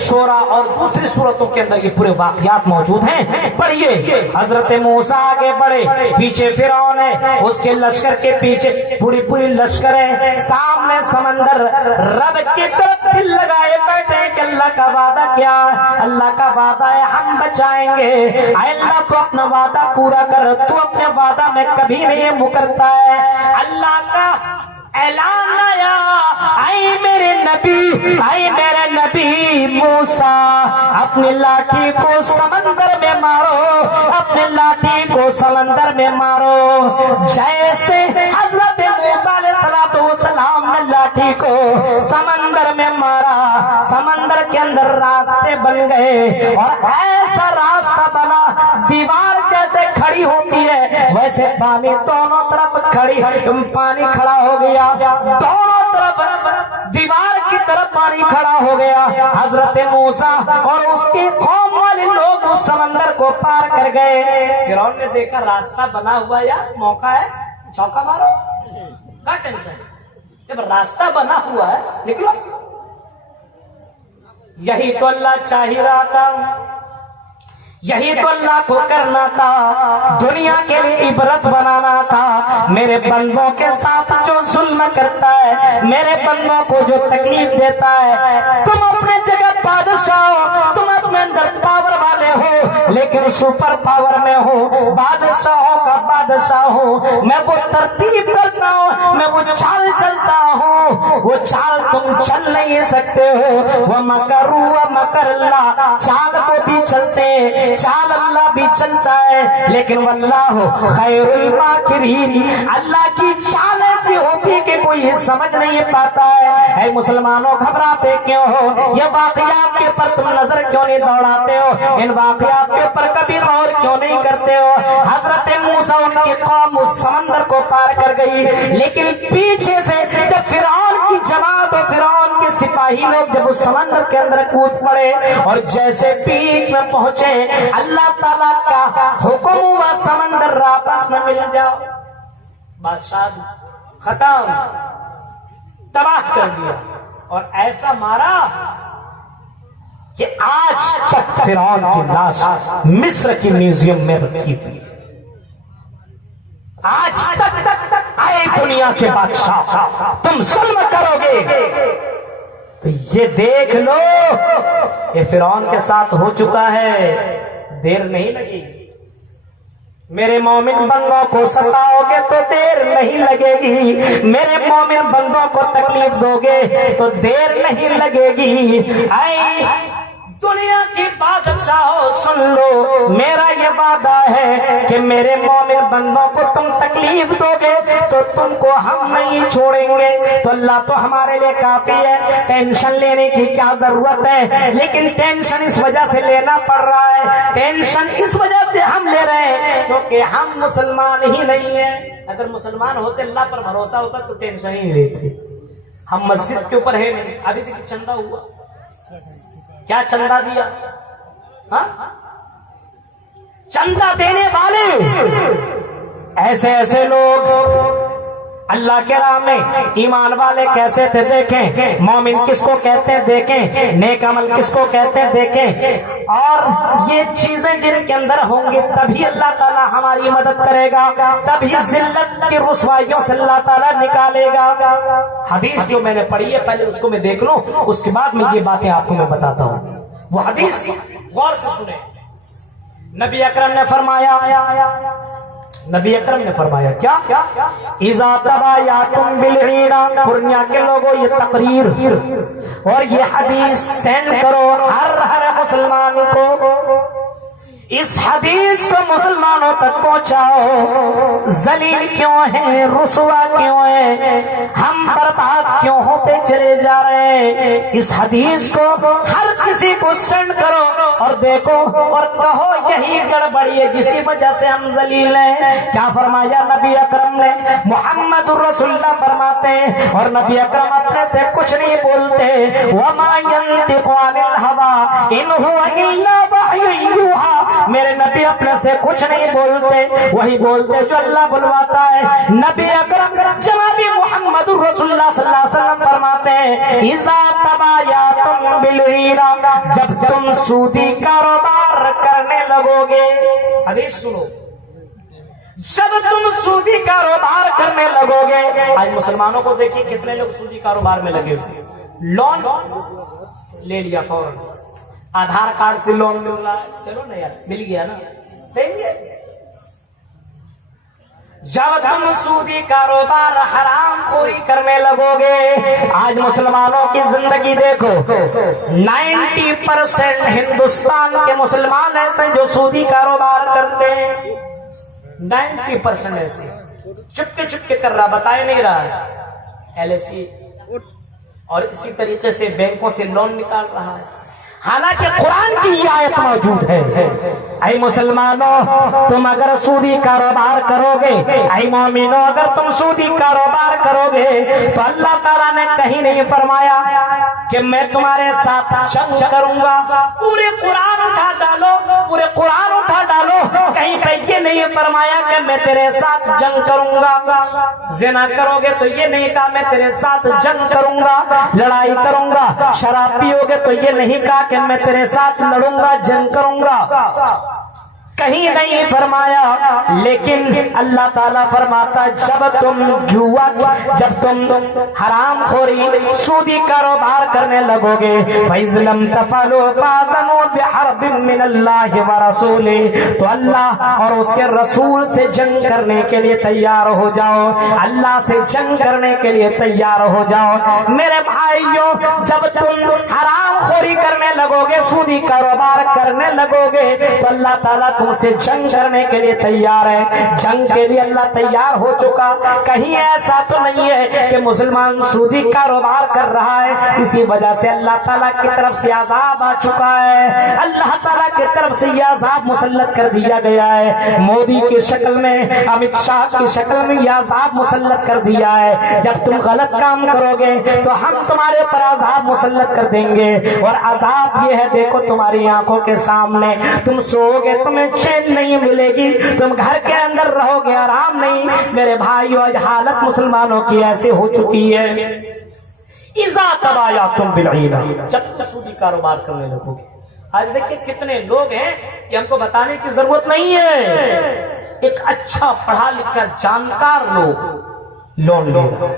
شورا اور دوسری سورتوں کے اندر یہ پورے واقعات موجود ہیں، پڑھیے۔ حضرت موسیٰ آگے بڑھے، پیچھے فرعون ہے، اس کے لشکر کے پیچھے پوری پوری لشکر ہے، سامنے سمندر، رب کی طرف دل لگائے بیٹھے کہ اللہ کا وعدہ کیا؟ اللہ کا وعدہ ہے ہم بچائیں گے۔ اے اللہ تو اپنا وعدہ پورا کر، تو اپنے وعدہ میں کبھی نہیں مکرتا ہے۔ اللہ کا اعلان آیا، اے میرے نبی، اے میرے نبی موسیٰ، اپنی لاٹھی کو سمندر میں مارو، اپنی لاٹھی کو سمندر میں مارو۔ جیسے حضرت موسیٰ علیہ السلام نے لاٹھی کو سمندر میں مارا، سمندر کے اندر راستے بن گئے، اور ایسا راستہ بنا دیوار جیسے کھڑی ہوتی ہے ویسے پانی دونوں طرف پانی کھڑا ہو گیا، دونوں طرف دیوار کی طرف پانی کھڑا ہو گیا۔ حضرت موسیٰ اور اس کی قوم والے لوگ اس سمندر کو پار کر گئے۔ فرعون نے دیکھا راستہ بنا ہوا، یار موقع ہے، چوکا مارو، کیا ٹینشن، جب راستہ بنا ہوا ہے نکلو۔ یہی تو اللہ چاہ رہا تھا، یہی تو اللہ کو کرنا تھا، دنیا کے لیے عبرت بنانا تھا۔ میرے بندوں کے ساتھ جو ظلم کرتا ہے، میرے بندوں کو جو تکلیف دیتا ہے، تم اپنے جگہ بادشاہ ہو، تم اپنے اندر پاور والے ہو، لیکن سپر پاور میں ہو، بادشاہوں کا بادشاہ ہو۔ میں وہ ترتیب کرتا ہوں، میں وہ چال چلتا ہوں، وہ چال تم چل نہیں سکتے ہو۔ وَمَكَرُوا وَمَكَرَ اللَّهُ، چال کو بھی چلتے ہیں، چال اللہ بھی چلتا ہے، لیکن واللہ خیر الماکرین، اللہ کی چال ایسی ہوتی کہ کوئی سمجھ نہیں پاتا ہے۔ اے مسلمانوں گھبراتے کیوں ہو؟ یہ واقعات کے پر تم نظر کیوں نہیں دوڑاتے ہو؟ ان واقعات کے پر کبھی غور کیوں نہیں کرتے ہو؟ حضرت موسیٰ ان کی قوم اس سمندر کو پار کر گئی، لیکن پیچھے سے جب فرعون کی جماعت اور فرعون کے سپاہی لوگ جب اس سمندر کے اندر کود پڑے اور جیسے بیچ میں پہنچے، اللہ تعالیٰ کا حکم ہوا سمندر آپس میں مل جاؤ۔ بادشاہ ختم، تباہ کر دیا، اور ایسا مارا کہ آج تک فرعون کی لاش مصر کی میوزیم میں رکھی ہوئی ہے۔ آج تک آئے دنیا کے بادشاہ تم ظلم کرو گے تو یہ دیکھ لو یہ فرعون کے ساتھ ہو چکا ہے، دیر نہیں لگے گی۔ میرے مومن بندوں کو ستاؤ گے تو دیر نہیں لگے گی، میرے مومن بندوں کو تکلیف دو گے تو دیر نہیں لگے گی۔ اے دنیا کی بادشاہو سن لو، میرا یہ وعدہ ہے کہ میرے مومن بندوں کو تم تکلیف دو گے تو تم کو ہم نہیں چھوڑیں گے۔ تو اللہ تو ہمارے لیے کافی ہے، ٹینشن لینے کی کیا ضرورت ہے؟ لیکن ٹینشن اس وجہ سے لینا پڑ رہا ہے، ٹینشن اس وجہ سے ہم لے رہے ہیں کیونکہ ہم مسلمان ہی نہیں ہیں۔ اگر مسلمان ہوتے، اللہ پر بھروسہ ہوتا تو ٹینشن ہی لیتے۔ ہم مسجد کے اوپر ہے نہیں۔ ابھی دیکھیں چندہ ہوا، کیا چندہ دیا؟ ہاں چندہ دینے والے ایسے ایسے لوگ اللہ کے راہ میں ایمان والے کیسے تھے دیکھیں، مومن کس کو کہتے ہیں دیکھیں، نیک عمل کس کو کہتے ہیں دیکھیں۔ اور یہ چیزیں جن کے اندر ہوں گی تبھی اللہ تعالیٰ ہماری مدد کرے گا، تبھی ذلت کی رسوائیوں سے اللہ تعالیٰ نکالے گا۔ حدیث جو میں نے پڑھی ہے پہلے اس کو میں دیکھ لوں، اس کے بعد میں یہ باتیں آپ کو میں بتاتا ہوں۔ وہ حدیث غور سے سنیں۔ نبی اکرم نے فرمایا، نبی اکرم نے فرمایا کیا؟ اذا تبایعتم بالعیرہ، پورنیہ کے لوگوں یہ تقریر اور یہ حدیث سینڈ کرو ہر مسلمان کو، اس حدیث کو مسلمانوں تک پہنچاؤ۔ ذلیل کیوں ہیں، رسوا کیوں ہیں، ہم برباد کیوں ہوتے چلے جا رہے ہیں؟ اس حدیث کو ہر کسی کو سینڈ کرو اور دیکھو اور کہو یہی گڑبڑی ہے جسی وجہ سے ہم ذلیل ہیں۔ کیا فرمایا نبی اکرم نے؟ محمد الرسول اللہ فرماتے ہیں، اور نبی اکرم اپنے سے کچھ نہیں بولتے، وما ينطق عن الهوى ان هو الا وحی یوحى، میرے نبی اپنے سے کچھ نہیں بولتے، وہی بولتے جو اللہ بلواتا ہے۔ نبی اکرم جناب محمد رسول اللہ صلی اللہ علیہ وسلم فرماتے ہیں، اذا تبایعتم بالعیرہ، جب تم سودی کاروبار کرنے لگو گے، حدیث سنو، جب تم سودی کاروبار کرنے لگو گے۔ آج مسلمانوں کو دیکھیں کتنے لوگ سودی کاروبار میں لگے ہوئے، لون لے لیا فوراً، آدھار کارڈ سے لون مل رہا ہے، چلو نا یار مل گیا نا دیں گے۔ جب تم سودی کاروبار حرام خوری کرنے لگو گے، آج مسلمانوں کی زندگی دیکھو، 90% ہندوستان کے مسلمان ایسے جو سودی کاروبار کرتے ہیں، 90% ایسے چپکے چپکے کر رہا، بتائے نہیں رہا ہے، LIC اور اسی طریقے سے بینکوں سے لون نکال رہا ہے، حالانکہ قرآن کی یہ آیت موجود ہے۔ اے مسلمانوں، تم اگر سودی کاروبار کرو گے، اے مومنوں اگر تم سودی کاروبار کرو گے تو اللہ تعالیٰ نے کہیں نہیں فرمایا کہ میں تمہارے ساتھ جنگ کروں گا. پورے قرآن اٹھا ڈالو، پورے قرآن اٹھا ڈالو، کہیں پہ یہ نہیں فرمایا کہ میں تیرے ساتھ جنگ کروں گا. زنا کرو گے تو یہ نہیں کہا میں تیرے ساتھ جنگ کروں گا، لڑائی کروں گا. شراب پیو گے تو یہ نہیں کہا کہ میں تیرے ساتھ لڑوں گا، جنگ کروں گا، کہیں نہیں فرمایا. لیکن اللہ تعالیٰ فرماتا جب تم جوا، جب تم حرام خوری سودی کاروبار کرنے لگو گے، فَإِذْ لَمْ تَفْعَلُوا فَأْذَنُوا بِحَرْبٍ مِّنَ اللَّهِ وَرَسُولِهِ، تو اللہ اور اس کے رسول سے جنگ کرنے کے لیے تیار ہو جاؤ، اللہ سے جنگ کرنے کے لیے تیار ہو جاؤ. میرے بھائیوں، جب تم حرام خوری کرنے لگو گے، سودی کاروبار کرنے لگو گے، تو اللہ تعالیٰ تم سے جنگ کرنے کے لیے تیار ہے. جنگ کے لیے اللہ تیار ہو چکا. کہیں ایسا تو نہیں ہے کہ مسلمان سودی کاروبار کر رہا ہے، اسی وجہ سے اللہ تعالیٰ کی طرف سے عذاب آ چکا ہے. اللہ تعالیٰ کی طرف سے یہ عذاب مسلط کر دیا گیا ہے. مودی کی شکل میں، امت شاہ کی شکل میں یہ عذاب مسلط کر دیا ہے. جب تم غلط کام کرو گے تو ہم تمہارے پر عذاب مسلط کر دیں گے. اور عذاب یہ ہے، دیکھو تمہاری آنکھوں کے سامنے، تم سو گے تمہیں چین نہیں ملے گی، تم گھر کے اندر رہو گے آرام نہیں. میرے بھائیو، آج حالت مسلمانوں کی ایسے ہو چکی ہے. اذا تبایعتم بالعینہ، جب تم سودی کاروبار کرنے لگو گے. آج دیکھیں کتنے لوگ ہیں کہ ہم کو بتانے کی ضرورت نہیں ہے، ایک اچھا پڑھا لکھا جانکار لوگ لون لے رہا ہے.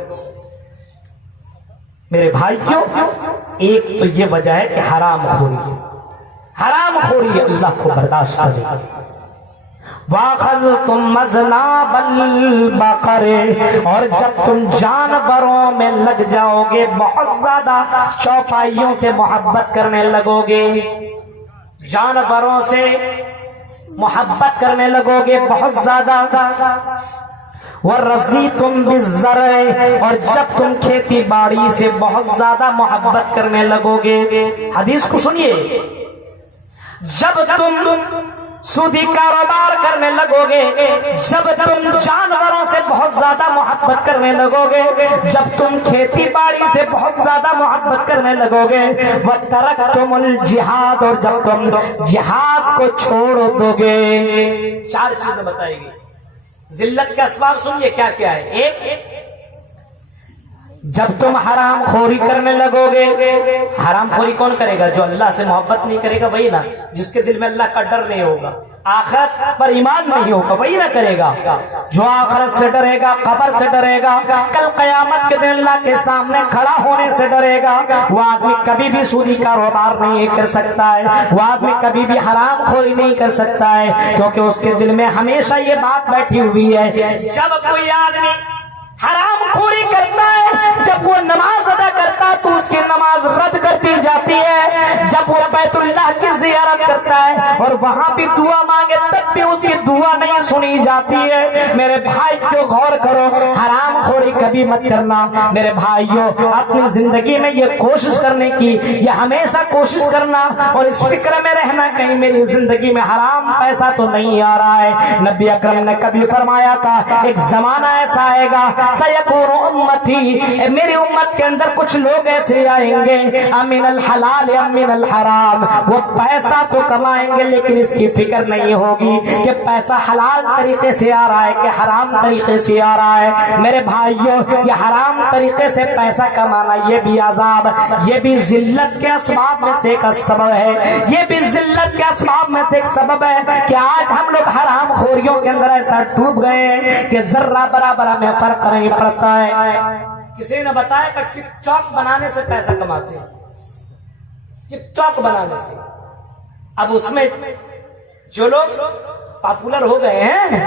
میرے بھائیو، ایک تو یہ وجہ ہے کہ حرام خوری ہے. حرام خوری اللہ کو برداشت نہیں. وَأَخَذْتُمْ أَذْنَابَ الْبَقَرِ، اور جب تم جانوروں میں لگ جاؤ گے، بہت زیادہ چوپائیوں سے محبت کرنے لگو گے، جانوروں سے محبت کرنے لگو گے بہت زیادہ. وَرَضِيتُمْ بِالزَّرْعِ، اور جب تم کھیتی باڑی سے بہت زیادہ محبت کرنے لگو گے. حدیث کو سنیے، جب تم سودی کاروبار کرنے لگو گے، جب تم جانوروں سے بہت زیادہ محبت کرنے لگو گے، جب تم کھیتی باڑی سے بہت زیادہ محبت کرنے لگو گے، وَتَرَكْتُمُ الْجِهَادَ، اور جب تم جہاد کو چھوڑ دو گے. چار چیزیں بتائے گی. ذلت کے اسباب سنیے کیا کیا ہے. ایک، جب تم حرام خوری کرنے لگو گے. حرام خوری کون کرے گا؟ جو اللہ سے محبت نہیں کرے گا وہی نا، جس کے دل میں اللہ کا ڈر نہیں ہوگا، آخرت پر ایمان نہیں ہوگا، وہی نہ کرے گا. جو آخرت سے ڈرے گا، قبر سے ڈرے گا، کل قیامت کے دن اللہ کے سامنے کھڑا ہونے سے ڈرے گا، وہ آدمی کبھی بھی سودی کاروبار نہیں کر سکتا ہے، وہ آدمی کبھی بھی حرام خوری نہیں کر سکتا ہے، کیونکہ اس کے دل میں ہمیشہ یہ بات بیٹھی ہوئی ہے. جب کوئی آدمی حرام خوری کرتا ہے، جب وہ نماز ادا کرتا ہے تو اس کی نماز رد کر دی جاتی ہے. جب وہ بیت اللہ کی زیارت کرتا ہے اور وہاں بھی دعا مانگے تب بھی اس کی دعا نہیں سنی جاتی ہے. میرے بھائی کو غور کرو، حرام خوری کبھی مت کرنا. میرے بھائیوں، اپنی زندگی میں یہ کوشش کرنے کی، یہ ہمیشہ کوشش کرنا اور اس فکر میں رہنا کہیں میری زندگی میں حرام پیسہ تو نہیں آ رہا ہے. نبی اکرم نے کبھی فرمایا تھا، ایک زمانہ ایسا آئے گا، سیکون امتی، میری امت کے اندر کچھ لوگ ایسے آئیں گے، امین الحلال امین الحرام، وہ پیسہ تو کمائیں گے لیکن اس کی فکر نہیں ہوگی کہ پیسہ حلال طریقے سے آ رہا ہے کہ حرام طریقے سے آ رہا ہے. میرے بھائیوں، یہ حرام طریقے سے پیسہ کمانا، یہ بھی عذاب، یہ بھی ذلت کے اسباب میں سے ایک سبب ہے. یہ بھی ذلت کے اسباب میں سے ایک سبب ہے کہ آج ہم لوگ حرام خوریوں کے اندر ایسا ڈوب گئے ہیں کہ ذرہ برابر ہمیں فرق نہیں پڑتا ہے. کسی نے بتایا کہ ٹک ٹاک بنانے سے پیسہ کماتے ہیں، ٹک ٹاک بنانے سے. اب اس میں جو لوگ پاپولر ہو گئے ہیں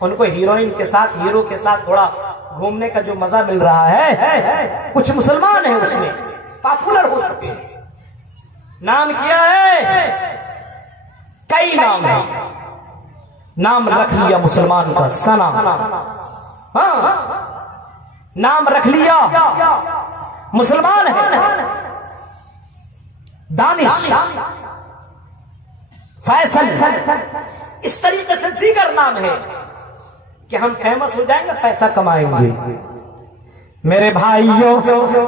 ان کو ہیروئن کے ساتھ، ہیرو کے ساتھ تھوڑا گھومنے کا جو مزہ مل رہا ہے، کچھ مسلمان ہیں اس میں پاپولر ہو چکے ہیں. نام کیا ہے؟ کئی نام ہے، نام رکھ لیا مسلمان کا سنا، ہاں نام رکھ لیا، مسلمان ہے. دانش، فیصل، اس طریقے سے دیگر نام ہے کہ ہم فیمس ہو جائیں گے، پیسہ کمائیں گے. میرے بھائیوں،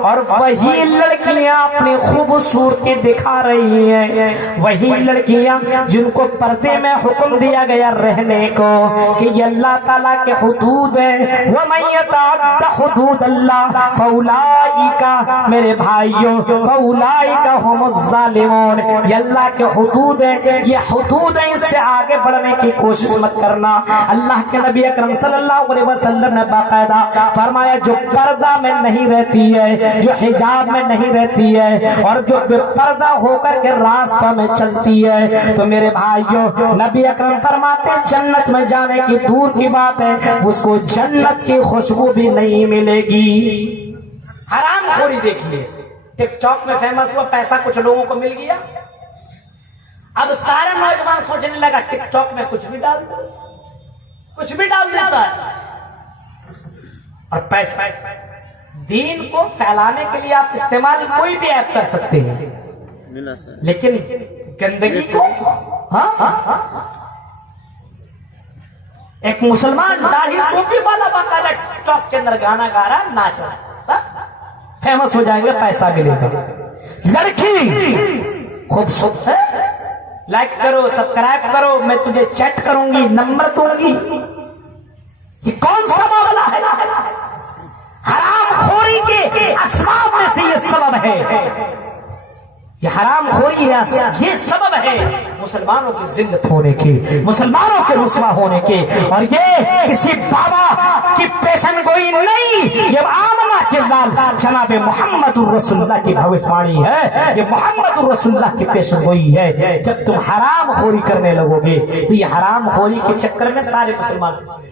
اور وہی لڑکیاں اپنی خوبصورتی دکھا رہی ہیں، وہی لڑکیاں جن کو پردے میں حکم دیا گیا رہنے کو کہ یہ اللہ تعالیٰ کے حدود ہیں، وَمَن يَتَعَدَّ حُدُودَ اللَّهِ فَأُولَٰئِكَ، میرے بھائیوں، فَأُولَٰئِكَ هُمُ الظَّالِمُونَ، یہ اللہ کے حدود ہیں، یہ حدود ہیں، اس سے آگے بڑھنے کی کوشش مت کرنا۔ اللہ کے نبی اکرم صلی اللہ علیہ وسلم نے باقاعدہ فرمایا جو پردہ میں نہیں رہتی ہے، جو حجاب میں نہیں رہتی ہے، اور جو بے پردہ ہو کر کے راستہ میں چلتی ہے، تو میرے بھائیوں نبی اکرم فرماتے جنت میں جانے کی دور کی بات ہے، اس کو جنت کی خوشبو بھی نہیں ملے گی۔ حرام خوری دیکھیے، ٹک ٹاک میں فیمس ہوا، پیسہ کچھ لوگوں کو مل گیا، اب سارے نوجوان سوچنے لگا ٹک ٹاک میں کچھ بھی ڈال دو، کچھ بھی ڈال دیتا ہے، اور پیسہ دین کو پھیلانے کے لیے آپ استعمال کوئی بھی ایپ کر سکتے ہیں، لیکن گندگی کو ایک مسلمان داڑھی ٹوپی والا باقاعدہ ٹک ٹاک کے اندر گانا گا رہا، ناچ رہا، فیمس ہو جائیں گے، پیسہ ملے گا۔ لڑکی خوبصورت ہے، لائک کرو، سبسکرائب کرو، میں تجھے چیٹ کروں گی، نمبر دوں گی، یہ کون سا معاملہ ہے؟ حرام خوری کے اسباب میں سے یہ سبب ہے، یہ حرام خوری ہے، یہ سبب ہے مسلمانوں کی ذلت ہونے کے، مسلمانوں کے رسوا ہونے کے، اور یہ کسی بابا کی پیشن گوئی نہیں، یہ آمنہ کے لال جناب محمد الرسول اللہ کی بھوشوانی ہے، یہ محمد الرسول اللہ کی پیشن گوئی ہے۔ جب تم حرام خوری کرنے لگو گے تو یہ حرام خوری کے چکر میں سارے مسلمان پھنسیں گے۔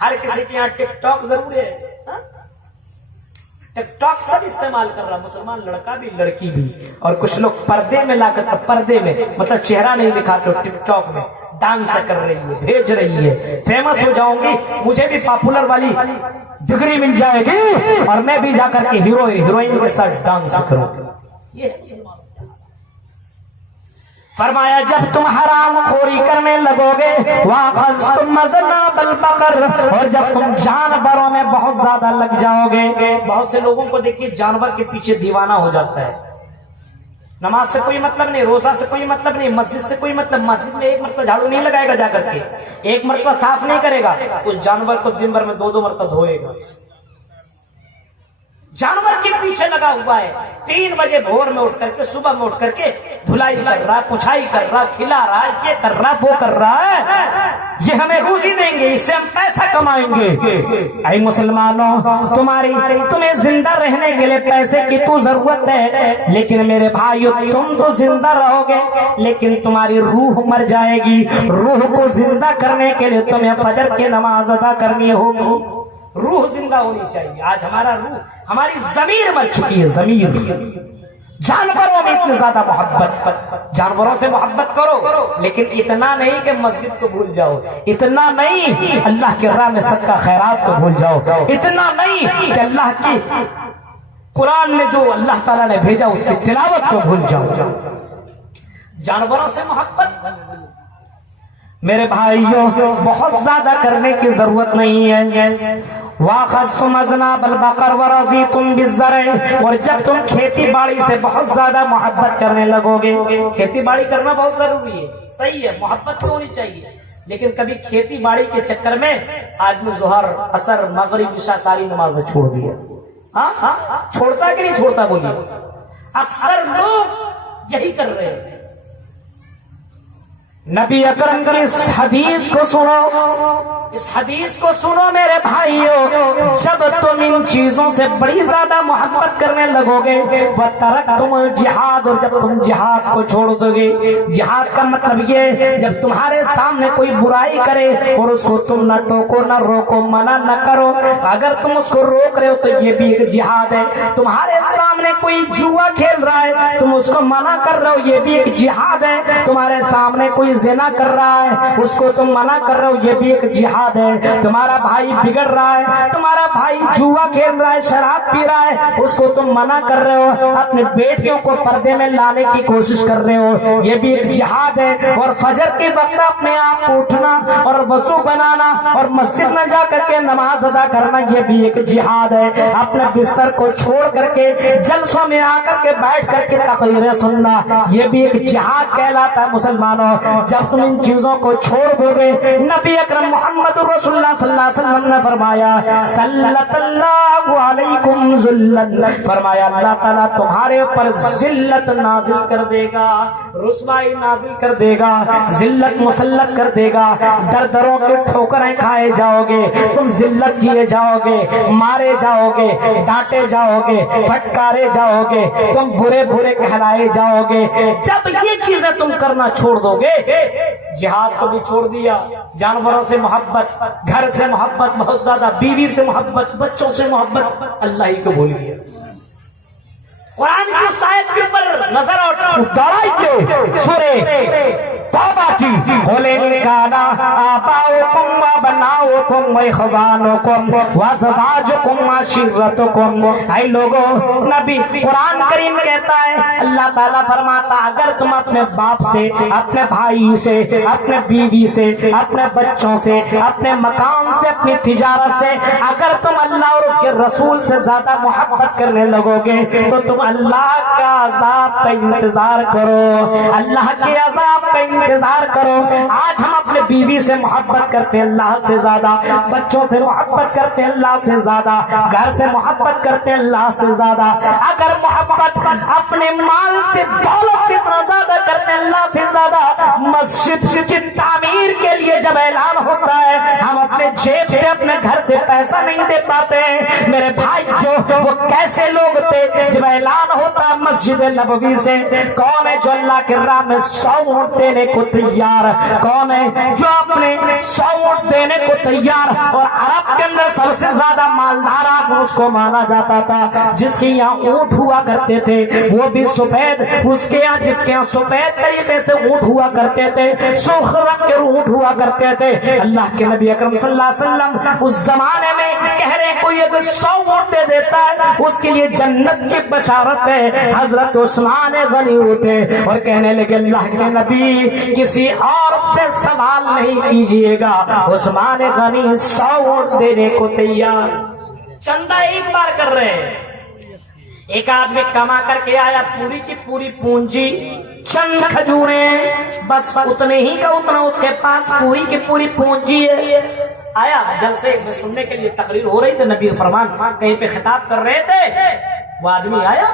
ہر کسی کے یہاں ٹک ٹاک ضرور ہے، ٹک ٹاک سب استعمال کر رہا، مسلمان لڑکا بھی لڑکی بھی، اور کچھ لوگ پردے میں لا کر، پردے میں مطلب چہرہ نہیں دکھاتے، ٹک ٹاک میں ڈانس کر رہی ہے، بھیج رہی ہے، فیمس ہو جاؤں گی، مجھے بھی پاپولر والی ڈگری مل جائے گی، اور میں بھی جا کر کے ہیروئن کے ساتھ ڈانس کروں۔ یہ فرمایا جب تم حرام خوری کرنے لگو گے، وَأَخَذْتُمْ أَذْنَابَ الْبَقَرِ، اور جب تم جانوروں میں بہت زیادہ لگ جاؤ گے۔ بہت سے لوگوں کو دیکھیے جانور کے پیچھے دیوانہ ہو جاتا ہے، نماز سے کوئی مطلب نہیں، روزہ سے کوئی مطلب نہیں، مسجد سے کوئی مطلب، مسجد میں ایک مرتبہ جھاڑو نہیں لگائے گا جا کر کے، ایک مرتبہ صاف نہیں کرے گا، اس جانور کو دن بھر میں 2 مرتبہ دھوئے گا، جانور کے پیچھے لگا ہوا ہے، 3 بجے بھور میں اٹھ کر کے، صبح میں اٹھ کر کے دھلائی کر رہا، پچھائی کر رہا، کھلا رہا، یہ کر رہا، وہ کر رہا ہے، یہ ہمیں روزی دیں گے، اس سے ہم پیسہ کمائیں گے۔ اے مسلمانوں، تمہیں زندہ رہنے کے لیے پیسے کی تو ضرورت ہے، لیکن میرے بھائیو تم تو زندہ رہو گے، لیکن تمہاری روح مر جائے گی۔ روح کو زندہ کرنے کے لیے تمہیں فجر کی نماز ادا کرنی ہوگی، روح زندہ ہونی چاہیے۔ آج ہمارا روح، ہماری ضمیر مر چکی ہے، ضمیر۔ جانوروں میں اتنی زیادہ محبت، جانوروں سے محبت کرو، لیکن اتنا نہیں کہ مسجد کو بھول جاؤ، اتنا نہیں اللہ کے راہ میں صدقہ خیرات کو بھول جاؤ، اتنا نہیں کہ اللہ کی قرآن میں جو اللہ تعالیٰ نے بھیجا اس کی تلاوت کو بھول جاؤ۔ جانوروں سے محبت میرے بھائیوں بہت زیادہ کرنے کی ضرورت نہیں ہے۔ وَأَخَذْتُمْ أَذْنَابَ الْبَقَرِ وَرَضِيتُمْ بِالزَّرْعِ، اور جب تم کھیتی باڑی سے بہت زیادہ محبت کرنے لگو گے، کھیتی باڑی کرنا بہت ضروری ہے، صحیح ہے، محبت تو ہونی چاہیے، لیکن کبھی کھیتی باڑی کے چکر میں آدمی ظہر، عصر، مغرب، عشاء ساری نمازیں چھوڑ دیا، ہاں چھوڑتا کہ نہیں چھوڑتا بولیے؟ اکثر لوگ یہی کر رہے ہیں۔ نبی اکرم کی اس حدیث کو سنو، اس حدیث کو سنو میرے بھائیو، جب تم ان چیزوں سے بڑی زیادہ محبت کرنے لگو گے، وَتَرَكْتُمُ الْجِهَادَ، اور جب تم جہاد کو چھوڑ دو گے، جہاد کا مطلب یہ جب تمہارے سامنے کوئی برائی کرے اور اس کو تم نہ ٹوکو، نہ روکو، منع نہ کرو، اگر تم اس کو روک رہے ہو تو یہ بھی ایک جہاد ہے۔ تمہارے سامنے کوئی جوا کھیل رہا ہے، تم اس کو منع کر رہے ہو، یہ بھی ایک جہاد ہے۔ تمہارے سامنے کوئی زنا کر رہا ہے، اس کو تم منع کر رہے ہو، یہ بھی ایک جہاد جہاد ہے. تمہارا بھائی بگڑ رہا ہے, تمہارا بھائی جوا کھیل رہا ہے, شراب پی رہا ہے, اس کو تم منع کر رہے ہو, اپنے بیٹیوں کو پردے میں لانے کی کوشش کر رہے ہو, یہ بھی ایک جہاد ہے. اور فجر کے وقت اپنے آپ کو اٹھنا اور وضو بنانا اور مسجد میں جا کر کے نماز ادا کرنا, یہ بھی ایک جہاد ہے. اپنے بستر کو چھوڑ کر کے جلسوں میں آ کر کے بیٹھ کر کے تقریریں سننا, یہ بھی ایک جہاد کہلاتا ہے. مسلمانوں, جب تم ان چیزوں کو چھوڑ دو گے, نبی اکرم محمد رسول اللہ صلی اللہ علیہ وسلم نے فرمایا سلط اللہ علیکم ذلت, فرمایا اللہ تعالیٰ تمہارے اوپر ذلت نازل کر دے گا, رسوائی نازل کر دے گا, ذلت مسلط کر دے گا. در دروں کے ٹھوکریں کھائے جاؤ گے, تم ذلت کیے جاؤ گے, مارے جاؤ گے, ڈانٹے جاؤ گے, پھٹکارے جاؤ گے, تم برے برے کہلائے جاؤ گے. جب یہ چیزیں تم کرنا چھوڑ دو گے, جہاد کو بھی چھوڑ دیا, جانوروں سے محبت, گھر سے محبت بہت زیادہ, بیوی سے محبت, بچوں سے محبت, اللہ ہی کو بھول گیا. قرآن کی اس آیت کے اوپر نظر اور دوڑائی کے سورہ توبہ کی, قُلْ إِنْ كَانَ آبَاؤُكُمْ وَأَبْنَاؤُكُمْ وَإِخْوَانُكُمْ وَأَزْوَاجُكُمْ وَعَشِيرَتُكُمْ. اے لوگو, نبی قرآن کریم کہتا ہے, اللہ تعالیٰ فرماتا اگر تم اپنے باپ سے, اپنے بھائی سے, اپنے بیوی سے, اپنے بچوں سے, اپنے مکان سے, اپنی تجارت سے, اگر تم اللہ اور اس کے رسول سے زیادہ محبت کرنے لگو گے تو تم اللہ کا عذاب کا انتظار کرو, اللہ کے عذاب کا انتظار کرو. آج ہم اپنے بیوی سے محبت کرتے ہیں اللہ سے زیادہ, بچوں سے محبت کرتے ہیں اللہ سے زیادہ, گھر سے محبت کرتے ہیں اللہ سے زیادہ. اگر محبت اپنے مال سے, دولت سے اتنا زیادہ کرتے ہیں اللہ سے زیادہ, مسجد کی تعمیر کے لیے جب اعلان ہوتا ہے ہم اپنے جیب سے, اپنے گھر سے پیسہ نہیں دے پاتے ہیں. میرے بھائی جو وہ کیسے لوگ تھے جب اعلان ہوتا مسجد نبوی سے, کون ہے جو اللہ کے راہ میں 100 اونٹ دینے کو تیار, کون ہے جو اپنے 100 اونٹ دینے کو تیار. اور عرب کے اندر سب سے زیادہ مالدار آدمی اس کو مانا جاتا تھا جس کے یہاں اونٹ ہوا کرتے تھے, وہ بھی سفید, اس کے یہاں جس کے یہاں سفید طریقے سے اونٹ ہوا کرتے تھے, سرخ رنگ کے اونٹ ہوا کرتے تھے. اللہ کے نبی اکرم صلی اللہ علیہ وسلم اس زمانے میں کہہ رہے کوئی اگر 100 اونٹ دے دیتا ہے اس کے لیے جنت کی بشارت ہے. حضرت عثمان غنی اٹھے اور کہنے لگے اللہ کے نبی کسی اور سے سوال نہیں کیجئے گا, عثمان غنی 100 اونٹ دینے کو تیار. چندہ ایک بار کر رہے ہیں. ایک آدمی کما کر کے آیا, پوری کی پوری پونجی, چند کھجوریں, بس اتنے ہی کا اتنا اس کے پاس پوری کی پوری پونجی ہے. آیا جلسے میں سننے کے لیے تقریر ہو رہی تھی, نبی فرمان کہیں پہ خطاب کر رہے تھے, وہ آدمی آیا,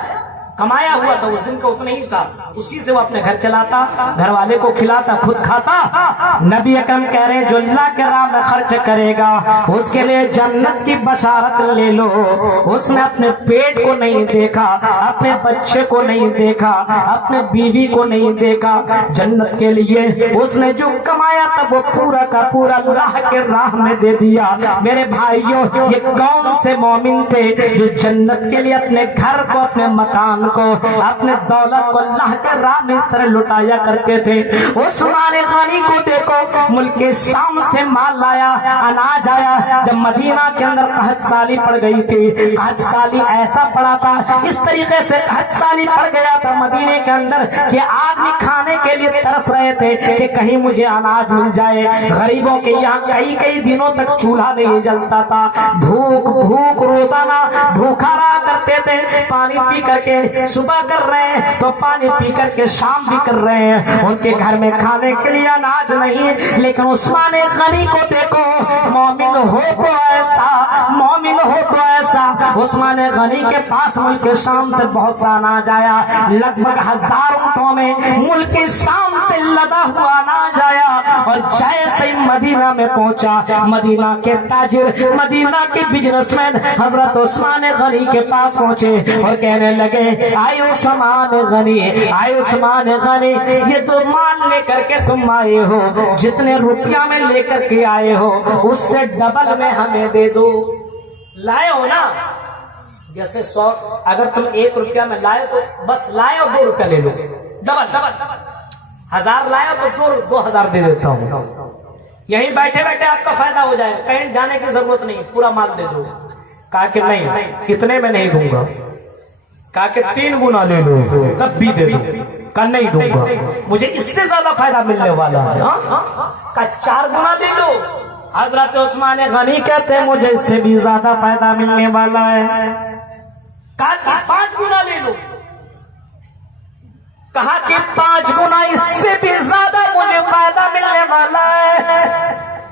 کمایا ہوا تھا اس دن کا اتنا ہی تھا, اسی سے وہ اپنے گھر چلاتا, گھر والے کو کھلاتا, خود کھاتا. نبی اکرم کہہ رہے جو اللہ کے راہ میں خرچ کرے گا اس کے لیے جنت کی بشارت لے لو. اس نے اپنے پیٹ کو نہیں دیکھا, اپنے بچے کو نہیں دیکھا, اپنے بیوی کو نہیں دیکھا, جنت کے لیے اس نے جو کمایا تھا وہ پورا کا پورا اللہ کے راہ میں دے دیا. میرے بھائیوں, یہ کون سے مومن تھے جو جنت کے لیے اپنے گھر کو, اپنے مکان کو, اپنے دولت کو اللہ کے راہ میں اس طرح لٹایا کرتے تھے. عثمان غنی کو دیکھو, ملک شام سے مال لایا, اناج آیا. جب مدینہ کے اندر قحط سالی پڑ گئی تھی, قحط سالی ایسا پڑا تھا, اس طریقے سے قحط سالی پڑ گیا تھا مدینے کے اندر کہ آدمی کھانے کے لیے ترس رہے تھے کہ کہیں مجھے اناج مل جائے. غریبوں کے یہاں کئی کئی دنوں تک چولہا نہیں جلتا تھا, بھوک بھوک روزانہ بھوکا رہا کرتے تھے. پانی پی کر کے صبح کر رہے ہیں تو پانی پی کر کے شام بھی کر رہے ہیں, ان کے گھر میں کھانے کے لیے اناج نہیں. لیکن عثمان غنی کو دیکھو, مومن ہو تو ایسا, مومن ہو تو ایسا. عثمان غنی کے پاس ملک شام سے بہت سا اناج آیا, لگ بھگ 1000 اونٹوں میں ملک شام سے لدا ہوا اناج آیا. اور جیسے مدینہ میں پہنچا, مدینہ کے تاجر, مدینہ کے بزنس مین حضرت عثمان غنی کے پاس پہنچے اور کہنے لگے آئے عثمان غنی, آئے عثمان غنی, یہ تو مال لے کر کے تم آئے ہو, جتنے روپیہ میں لے کر کے آئے ہو اس سے ڈبل میں ہمیں دے دو. لائے ہو نا, جیسے 100 اگر تم 1 روپیہ میں لائے تو بس لائے ہو 2 روپیہ لے لو, ڈبل. 1000 لائے تو 2000 دے دیتا ہوں. یہیں بیٹھے بیٹھے آپ کا فائدہ ہو جائے، کہیں جانے کی ضرورت نہیں، پورا مال دے دو۔ کہا کہ نہیں، اتنے میں نہیں دوں گا۔ کہا کہ 3 گنا لے لو تب بھی دے دو۔ کہا نہیں دوں گا، مجھے اس سے زیادہ فائدہ ملنے والا ہے۔ کہا 4 گنا دے دو۔ حضرت عثمان غنی کہتے ہیں مجھے اس سے بھی زیادہ فائدہ ملنے والا ہے۔ کہا کہ 5 گنا لے لو۔ کہا کہ 5 گنا اس سے بھی زیادہ مجھے فائدہ ملنے والا ہے۔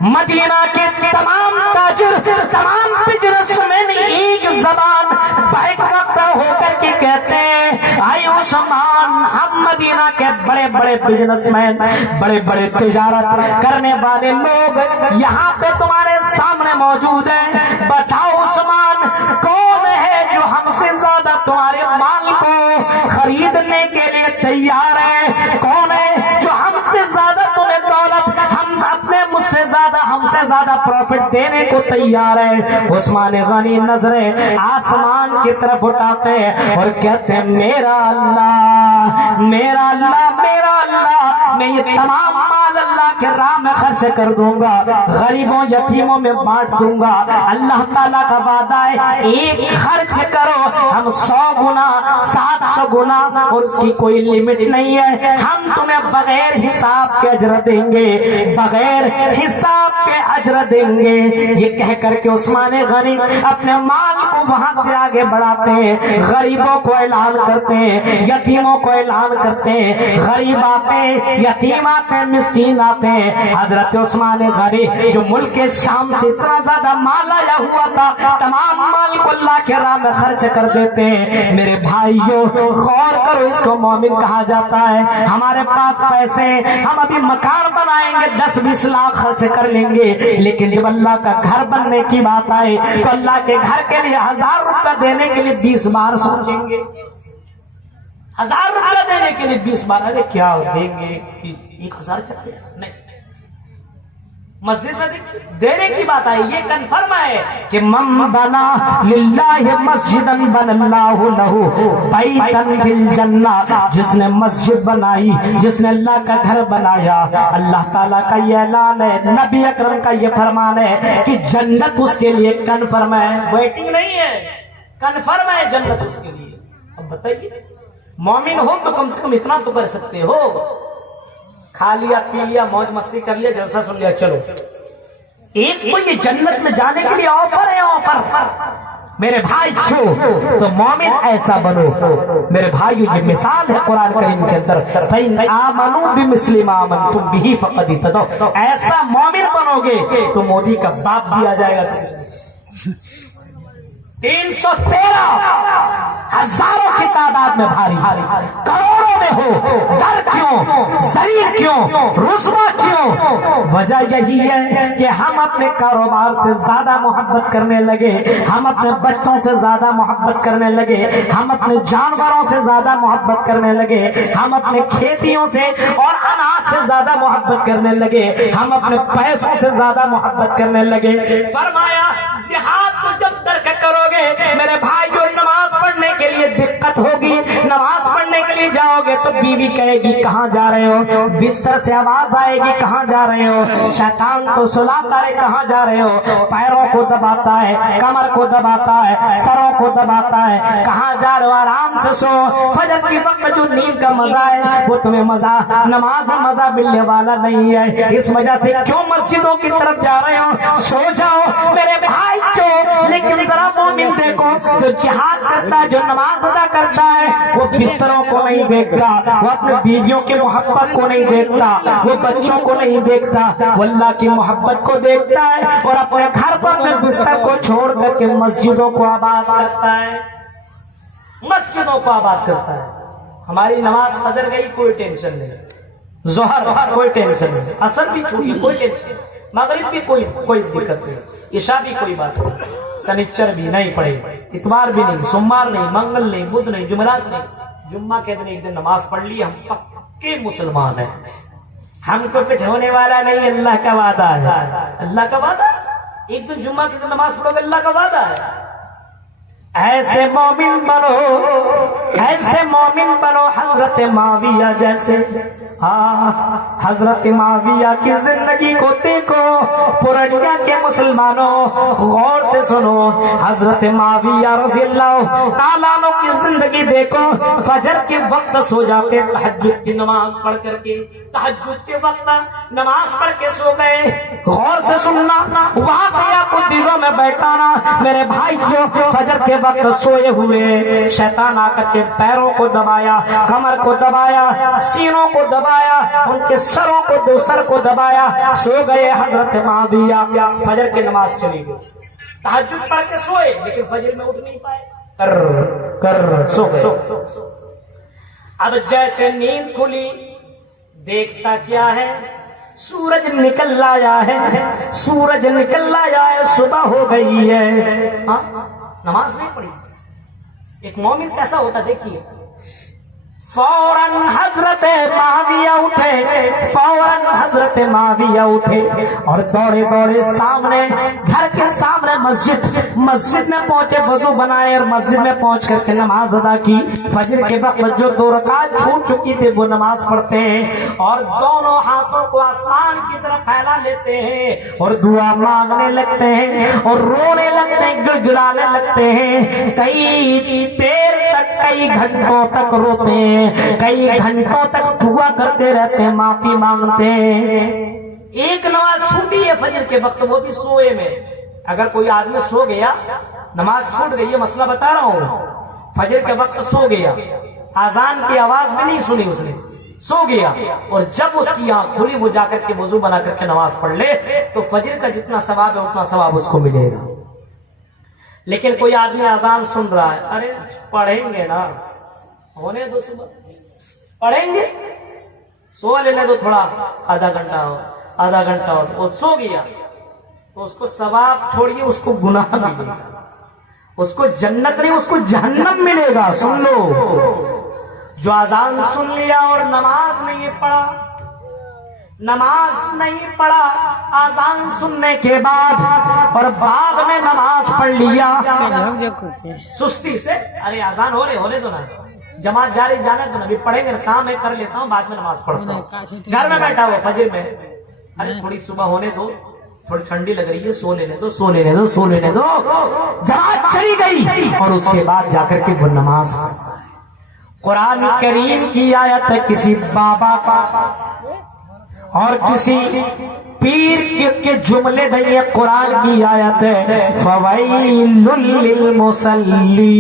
مدینہ کے تمام تاجر، تمام بزنس مین ایک زبان بیک وقت ہو کر کے کہتے ہیں آئی عثمان، ہم مدینہ کے بڑے بڑے بزنس مین، بڑے بڑے تجارت کرنے والے لوگ یہاں پہ تمہارے سامنے موجود ہیں، بتاؤ عثمان کون ہے جو ہم سے زیادہ تمہارے مال کو خریدنے کے لیے تیار ہے؟ کون ہے جو ہم سے زیادہ تمہیں دولت، ہم اپنے مجھ سے زیادہ، ہم سے زیادہ پروفٹ دینے کو تیار ہے؟ عثمان غنی نظریں آسمان کی طرف اٹھاتے ہیں اور کہتے ہیں میرا اللہ، میرا اللہ، میرا اللہ، میں یہ تمام مال اللہ کے راہ میں خرچ کر دوں گا، غریبوں یتیموں میں بانٹ دوں گا۔ اللہ تعالیٰ کا وعدہ ہے ایک خرچ کرو ہم 100 گنا، 700 گنا، اور اس کی کوئی لمٹ نہیں ہے، ہم تمہیں بغیر حساب کے اجر دیں گے، بغیر حساب کے اجر دیں گے۔ یہ کہہ کر کے عثمان غنی اپنے مال کو وہاں سے آگے بڑھاتے ہیں، غریبوں کو اعلان کرتے ہیں، یتیموں کو اعلان کرتے ہیں، غریب آتے ہیں، یتیم آتے ہیں، مسکین آتے ہیں۔ حضرت عثمان غنی جو ملک شام سے اتنا زیادہ مال آیا ہوا تھا، تمام مال کو اللہ کے راہ میں خرچ کر دیتے ہیں۔ میرے بھائیوں غور کرو، اس کو مومن کہا جاتا ہے۔ ہمارے پاس پیسے، ہم ابھی مکان بنائیں گے 10-20 لاکھ خرچ کر لیں گے، لیکن جب اللہ کا گھر بننے کی بات آئے تو اللہ کے گھر کے لیے 1000 روپیہ دینے کے لیے 20 بار سوچیں گے۔ 1000 روپیہ دینے کے لیے 20 بار، ارے کیا دیں گے، 1000 چلتے نہیں۔ مسجد میں دینے کی بات آئی، یہ کنفرم ہے کہ من بنا للہ مسجدا بن اللہ لہ بیتا فی الجنہ، جس نے مسجد بنائی، جس نے اللہ کا گھر بنایا، اللہ تعالیٰ کا یہ اعلان ہے، نبی اکرم کا یہ فرمان ہے کہ جنت اس کے لیے کنفرم ہے، ویٹنگ نہیں ہے، کنفرم ہے جنت اس کے لیے۔ اب بتائیے مومن ہو تو کم سے کم اتنا تو کر سکتے ہو، کھا لیا پی لیا موج مستی کر لیا جلسہ سن لیا چلو، ایک تو یہ جنت میں جانے کے لیے آفر ہے، آفر میرے بھائی چھو تو مومن ایسا بنو۔ میرے بھائی یہ مثال ہے قرآن کریم کے اندر، فَإِنْ آمَنُوا بِمِثْلِ مَا آمَنْتُمْ بِهِ فَقَدِ اهْتَدَوْا، ایسا مومن بنو گے تو مودی کا باپ بھی آ جائے گا۔ 313 ہزاروں کی تعداد میں بھاری، کروڑوں میں ہو، ڈر کیوں، ذلیل کیوں، رسوا کیوں؟ وجہ یہی ہے کہ ہم اپنے کاروبار سے زیادہ محبت کرنے لگے، ہم اپنے بچوں سے زیادہ محبت کرنے لگے، ہم اپنے جانوروں سے زیادہ محبت کرنے لگے، ہم اپنے کھیتیوں سے اور اناج سے زیادہ محبت کرنے لگے، ہم اپنے پیسوں سے زیادہ محبت کرنے لگے۔ فرمایا جہاد کو جب ترک کرو گے میرے بھائی، جو نماز پڑھنے کے لیے دقت ہوگی، نماز پڑھنے کے لیے جاؤ گے تو بیوی کہے گی کہاں جا رہے ہو، بستر سے آواز آئے گی کہاں جا رہے ہو، شیطان تو سلاتا ہے کہاں جا رہے ہو، پیروں کو دباتا ہے، کمر کو دباتا ہے، سروں کو دباتا ہے، کہاں جا رہے ہو، آرام سے سو، فجر کے وقت جو نیند کا مزہ ہے وہ تمہیں مزہ نماز میں مزہ ملنے والا نہیں ہے، اس وجہ سے کیوں مسجدوں کی طرف جا رہے ہو، سو جاؤ میرے بھائی کیوں۔ لیکن ذرا مومن دیکھو جو جہاد کرتا ہے، جو نماز ادا کرتا ہے، وہ بستروں کو نہیں دیکھتا، وہ اپنے بیویوں کی محبت کو نہیں دیکھتا، وہ بچوں کو نہیں دیکھتا، وہ اللہ کی محبت کو دیکھتا ہے اور اپنے گھر پر اپنے بستر کو چھوڑ کر کے مسجدوں کو آباد کرتا ہے، مسجدوں کو آباد کرتا ہے۔ ہماری نماز فجر گئی کوئی ٹینشن نہیں، ظہر کوئی ٹینشن نہیں، عصر بھی چھوٹی کوئی ٹینشن نہیں، مغرب بھی کوئی دقت نہیں، عشاء بھی کوئی بات نہیں، سنیچر بھی نہیں پڑے، اتوار بھی نہیں، سوموار نہیں، منگل نہیں، بدھ نہیں، جمعرات نہیں، جمعہ کے دن ایک دن نماز پڑھ لی، ہم پکے مسلمان ہیں، ہم کو کچھ ہونے والا نہیں، اللہ کا وعدہ ہے، اللہ کا وعدہ، ایک دن جمعہ کے دن نماز پڑھو گے اللہ کا وعدہ ہے۔ ایسے مومن بنو، ایسے مومن بنو حضرت معاویہ جیسے۔ حضرت معاویہ کی زندگی کو دیکھو، پرانیا کے مسلمانوں غور سے سنو، حضرت معاویہ رضی اللہ تعالیٰ عنہ کی زندگی دیکھو۔ فجر کے وقت سو جاتے، تہجد کی نماز پڑھ کر کے، تہجد کے وقت نماز پڑھ کے سو گئے۔ غور سے سننا، واقعہ کو دلوں میں بیٹھانا میرے بھائیوں۔ فجر کے وقت سوئے ہوئے شیطان آ کر کے پیروں کو دبایا، کمر کو دبایا، سینوں کو دبایا، ان کے سروں کو، سر کو دبایا، سو گئے حضرت معاویہ۔ فجر کی نماز چلی گئی، تہجد پڑھ کے سوئے لیکن فجر میں اٹھ نہیں پائے، کر سو گئے۔ اب جیسے نیند کھلی، دیکھتا کیا ہے؟ سورج نکل آیا ہے، سورج نکل آیا ہے، صبح ہو گئی ہے۔ نماز نہیں پڑھی۔ ایک مومن کیسا ہوتا دیکھیے، فوراً حضرت معاویہ اٹھے، فوراً حضرت معاویہ اٹھے اور دوڑے دوڑے سامنے، گھر کے سامنے مسجد میں پہنچے، وضو بنائے اور مسجد میں پہنچ کر کے نماز ادا کی۔ فجر کے وقت جو 2 رکعت چھوٹ چکی تھی وہ نماز پڑھتے ہیں اور دونوں ہاتھوں کو آسمان کی طرف پھیلا لیتے ہیں اور دعا مانگنے لگتے ہیں اور رونے لگتے ہیں، گڑ گڑانے لگتے ہیں۔ کئی دیر تک، کئی گھنٹوں تک روتے ہیں، کئی گھنٹوں تک دعا کرتے رہتے ہیں، معافی مانگتے ہیں۔ ایک نماز چھوٹی ہے فجر کے وقت، وہ بھی سوئے میں۔ اگر کوئی آدمی سو گیا، نماز چھوٹ گئی ہے، مسئلہ بتا رہا ہوں، فجر کے وقت سو گیا، اذان کی آواز بھی نہیں سنی اس نے، سو گیا، اور جب اس کی آنکھ کھلی وہ جا کر کے وضو بنا کر کے نماز پڑھ لے تو فجر کا جتنا ثواب ہے اتنا ثواب اس کو ملے گا۔ لیکن کوئی آدمی اذان سن رہا ہے، ارے پڑھیں گے نا، ہونے دو، صبح پڑھیں گے، سو لینے دو تھوڑا، آدھا گھنٹہ ہو، آدھا گھنٹہ ہو، وہ سو گیا تو اس کو ثواب چھوڑیے، اس کو گناہ ملے گا، اس کو جنت نہیں، اس کو جہنم ملے گا۔ سن لو، جو اذان سن لیا اور نماز نہیں پڑھا، نماز نہیں پڑھا، اذان سننے کے بعد اور بعد میں نماز پڑھ لیا سستی سے، ارے اذان ہو رہے، ہونے دو نا، جماعت جا رہی، جانا تو ابھی پڑھیں گے، کام ہے کر لیتا ہوں، بعد میں نماز پڑھتا ہوں، گھر میں بیٹھا ہوا فجر میں، ارے تھوڑی صبح ہونے دو، تھوڑی ٹھنڈی لگ رہی ہے، سو لینے دو، سو لینے دو، سو لینے دو، جماعت چلی گئی اور اس کے بعد جا کر کے وہ نماز پڑھتا ہے۔ قرآن کریم کی آیت ہے کسی بابا کا اور کسی پیر کے جملے نہیں، قرآن کی آیت ہے فویل للمصلین،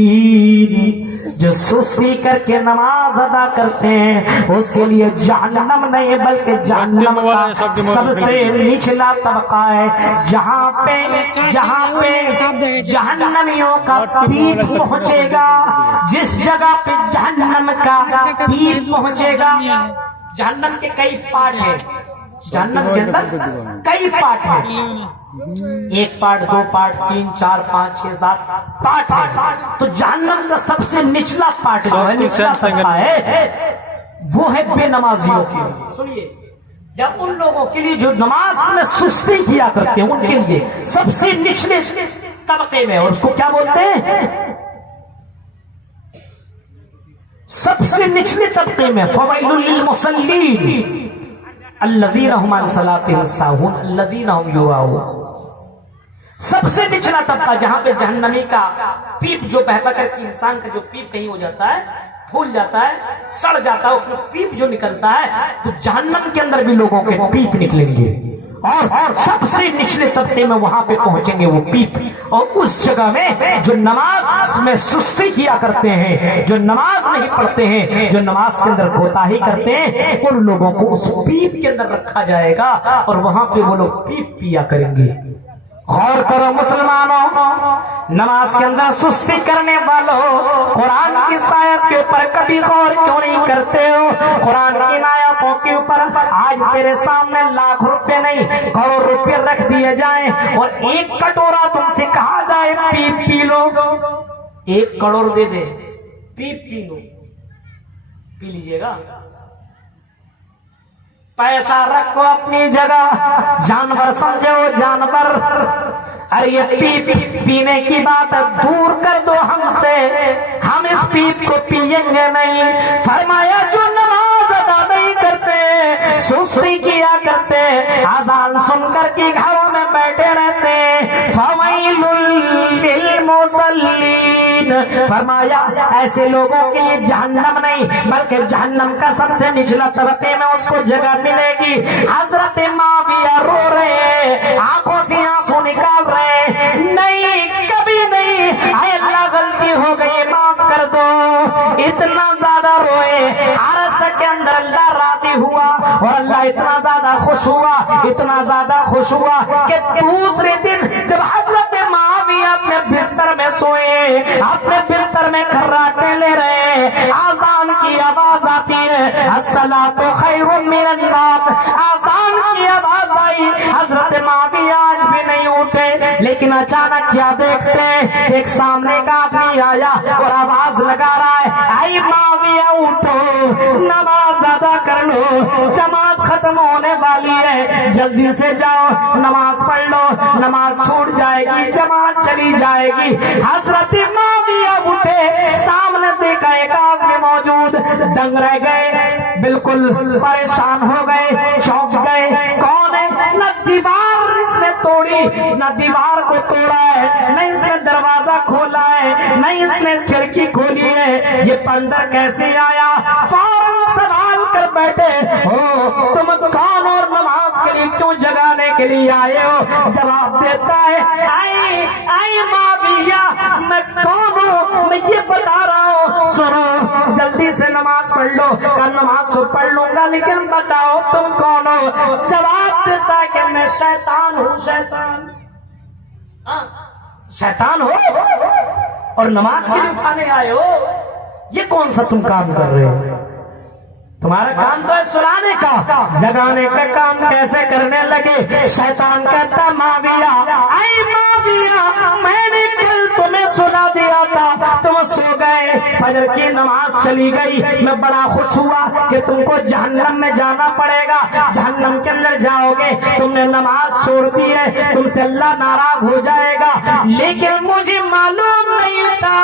جو سستی کر کے نماز ادا کرتے ہیں اس کے لیے جہنم نہیں بلکہ جہنم کا سب سے نچلا طبقہ ہے، جہاں پہ جہنمیوں کا پیپ پہنچے گا، جس جگہ پہ جہنم کا پیپ پہنچے گا۔ جہنم کے کئی پارٹ ہیں، جہنم کے اندر کئی پارٹ ہیں، 1 پارٹ، 2 پارٹ، 3، 4، 5، 6، 7 پارٹ ہیں۔ تو جہنم کا سب سے نچلا پارٹ جو ہے، نچلا طبقہ ہے، وہ ہے بے نمازیوں کے لیے۔ سنیے، جب ان لوگوں کے لیے جو نماز میں سستی کیا کرتے ہیں ان کے لیے سب سے نچلے طبقے میں، اور اس کو کیا بولتے ہیں؟ سب سے نچلے طبقے میں، فویل للمصلین الذین هم عن صلاتهم ساہون الذین هم یراؤون۔ سب سے نچلا طبقہ، جہاں پہ جہنمی کا پیپ جو بہ کر کے انسان کا جو پیپ کہیں ہو جاتا ہے، پھول جاتا ہے، سڑ جاتا ہے، اس میں پیپ جو نکلتا ہے، تو جہنم کے اندر بھی لوگوں کے پیپ نکلیں گے اور سب سے نچلے طبقے میں وہاں پہ پہنچیں گے وہ پیپ۔ اور اس جگہ میں جو نماز میں سستی کیا کرتے ہیں، جو نماز نہیں پڑھتے ہیں، جو نماز کے اندر کوتاہی کرتے ہیں، ان لوگوں کو اس پیپ کے اندر رکھا جائے گا اور وہاں پہ وہ لوگ پیپ پیا کریں گے۔ غور کرو مسلمانوں، نماز کے اندر سستی کرنے والوں، قرآن کی آیت کے اوپر کبھی غور کیوں نہیں کرتے ہو؟ قرآن کی آیتوں کے اوپر آج تیرے سامنے لاکھ روپے نہیں کروڑ روپے رکھ دیے جائیں اور 1 کٹورا تم سے کہا جائے پیپ پی لو، 1 کروڑ دے دے، پیپ پی لو، پی لیجئے گا؟ پیسہ رکھو اپنی جگہ، جانور سمجھو جانور، ارے یہ پینے کی بات دور کر دو ہم سے، ہم اس پیپ کو پیئیں گے نہیں۔ فرمایا جو نماز ادا نہیں کرتے، سستی کیا کرتے، اذان سن کر کے گھروں میں بیٹھے رہتے، فویل للمصلین، فرمایا ایسے لوگوں کے لیے جہنم نہیں بلکہ جہنم کا سب سے نچلا طبقے میں اس کو جگہ ملے گی۔ حضرت معاویہ رو رہے، آنکھوں سے آنسو نکال رہے، نہیں کبھی نہیں، اے اللہ غلطی ہو گئی معاف کر دو، اتنا زیادہ روئے، عرش کے اندر اللہ راضی ہوا اور اللہ اتنا زیادہ خوش ہوا، اتنا زیادہ خوش ہوا کہ دوسرے دن جب حضرت معاویہ اپنے بستر میں سوئے، اپنے بستر میں کھراٹے لے رہے، آذان کی آواز آتی ہے، الصلاۃ خیر من النوم، آذان کی آواز آئی، حضرت معاویہ آج بھی نہیں اٹھے، لیکن اچانک کیا دیکھتے ہیں، ایک سامنے کا آدمی آیا اور آواز لگا رہا ہے، اے معاویہ اٹھو، نماز ادا کر لو، جماعت ختم ہونے والی ہے، جلدی سے جاؤ نماز پڑھ لو، نماز چھوٹ جائے گی، جماعت چلی جائے گی۔ حضرت معاویہ اٹھے، سامنے دیکھا ایک آدمی موجود، دنگ رہ گئے، بالکل پریشان ہو گئے، چونک گئے، کون ہے؟ نہ دیوار اس نے توڑی، نہ دیوار کو توڑا ہے، نہ اس نے دروازہ کھولا ہے، نہ اس نے کھڑکی کھولی ہے، یہ اندر کیسے آیا؟ فوراً سوال کر بیٹھے، ہو تم کون اور نماز کے لیے کیوں جگانے کے لیے آئے ہو؟ جواب دیتا ہے، اے معاویہ میں کون ہوں، میں یہ بتا رہا ہوں، سنو جلدی سے نماز پڑھ لو، کل نماز تو پڑھ لوں گا لیکن بتاؤ تم کون ہو؟ جواب دیتا ہے کہ میں شیطان ہوں، شیطان۔ شیطان ہو اور نماز کے لیے اٹھانے آئے ہو؟ یہ کون سا تم کام کر رہے ہو؟ تمہارا کام تو ہے سلانے کا، جگانے کا کام کیسے کرنے لگے؟ شیطان کہتا معاویہ، اے معاویہ میں نے کل تمہیں سلا دیا تھا، تم سو گئے، فجر کی نماز چلی گئی، میں بڑا خوش ہوا کہ تم کو جہنم میں جانا پڑے گا، جہنم کے اندر جاؤ گے، تم نے نماز چھوڑ دی ہے، تم سے اللہ ناراض ہو جائے گا، لیکن مجھے معلوم نہیں تھا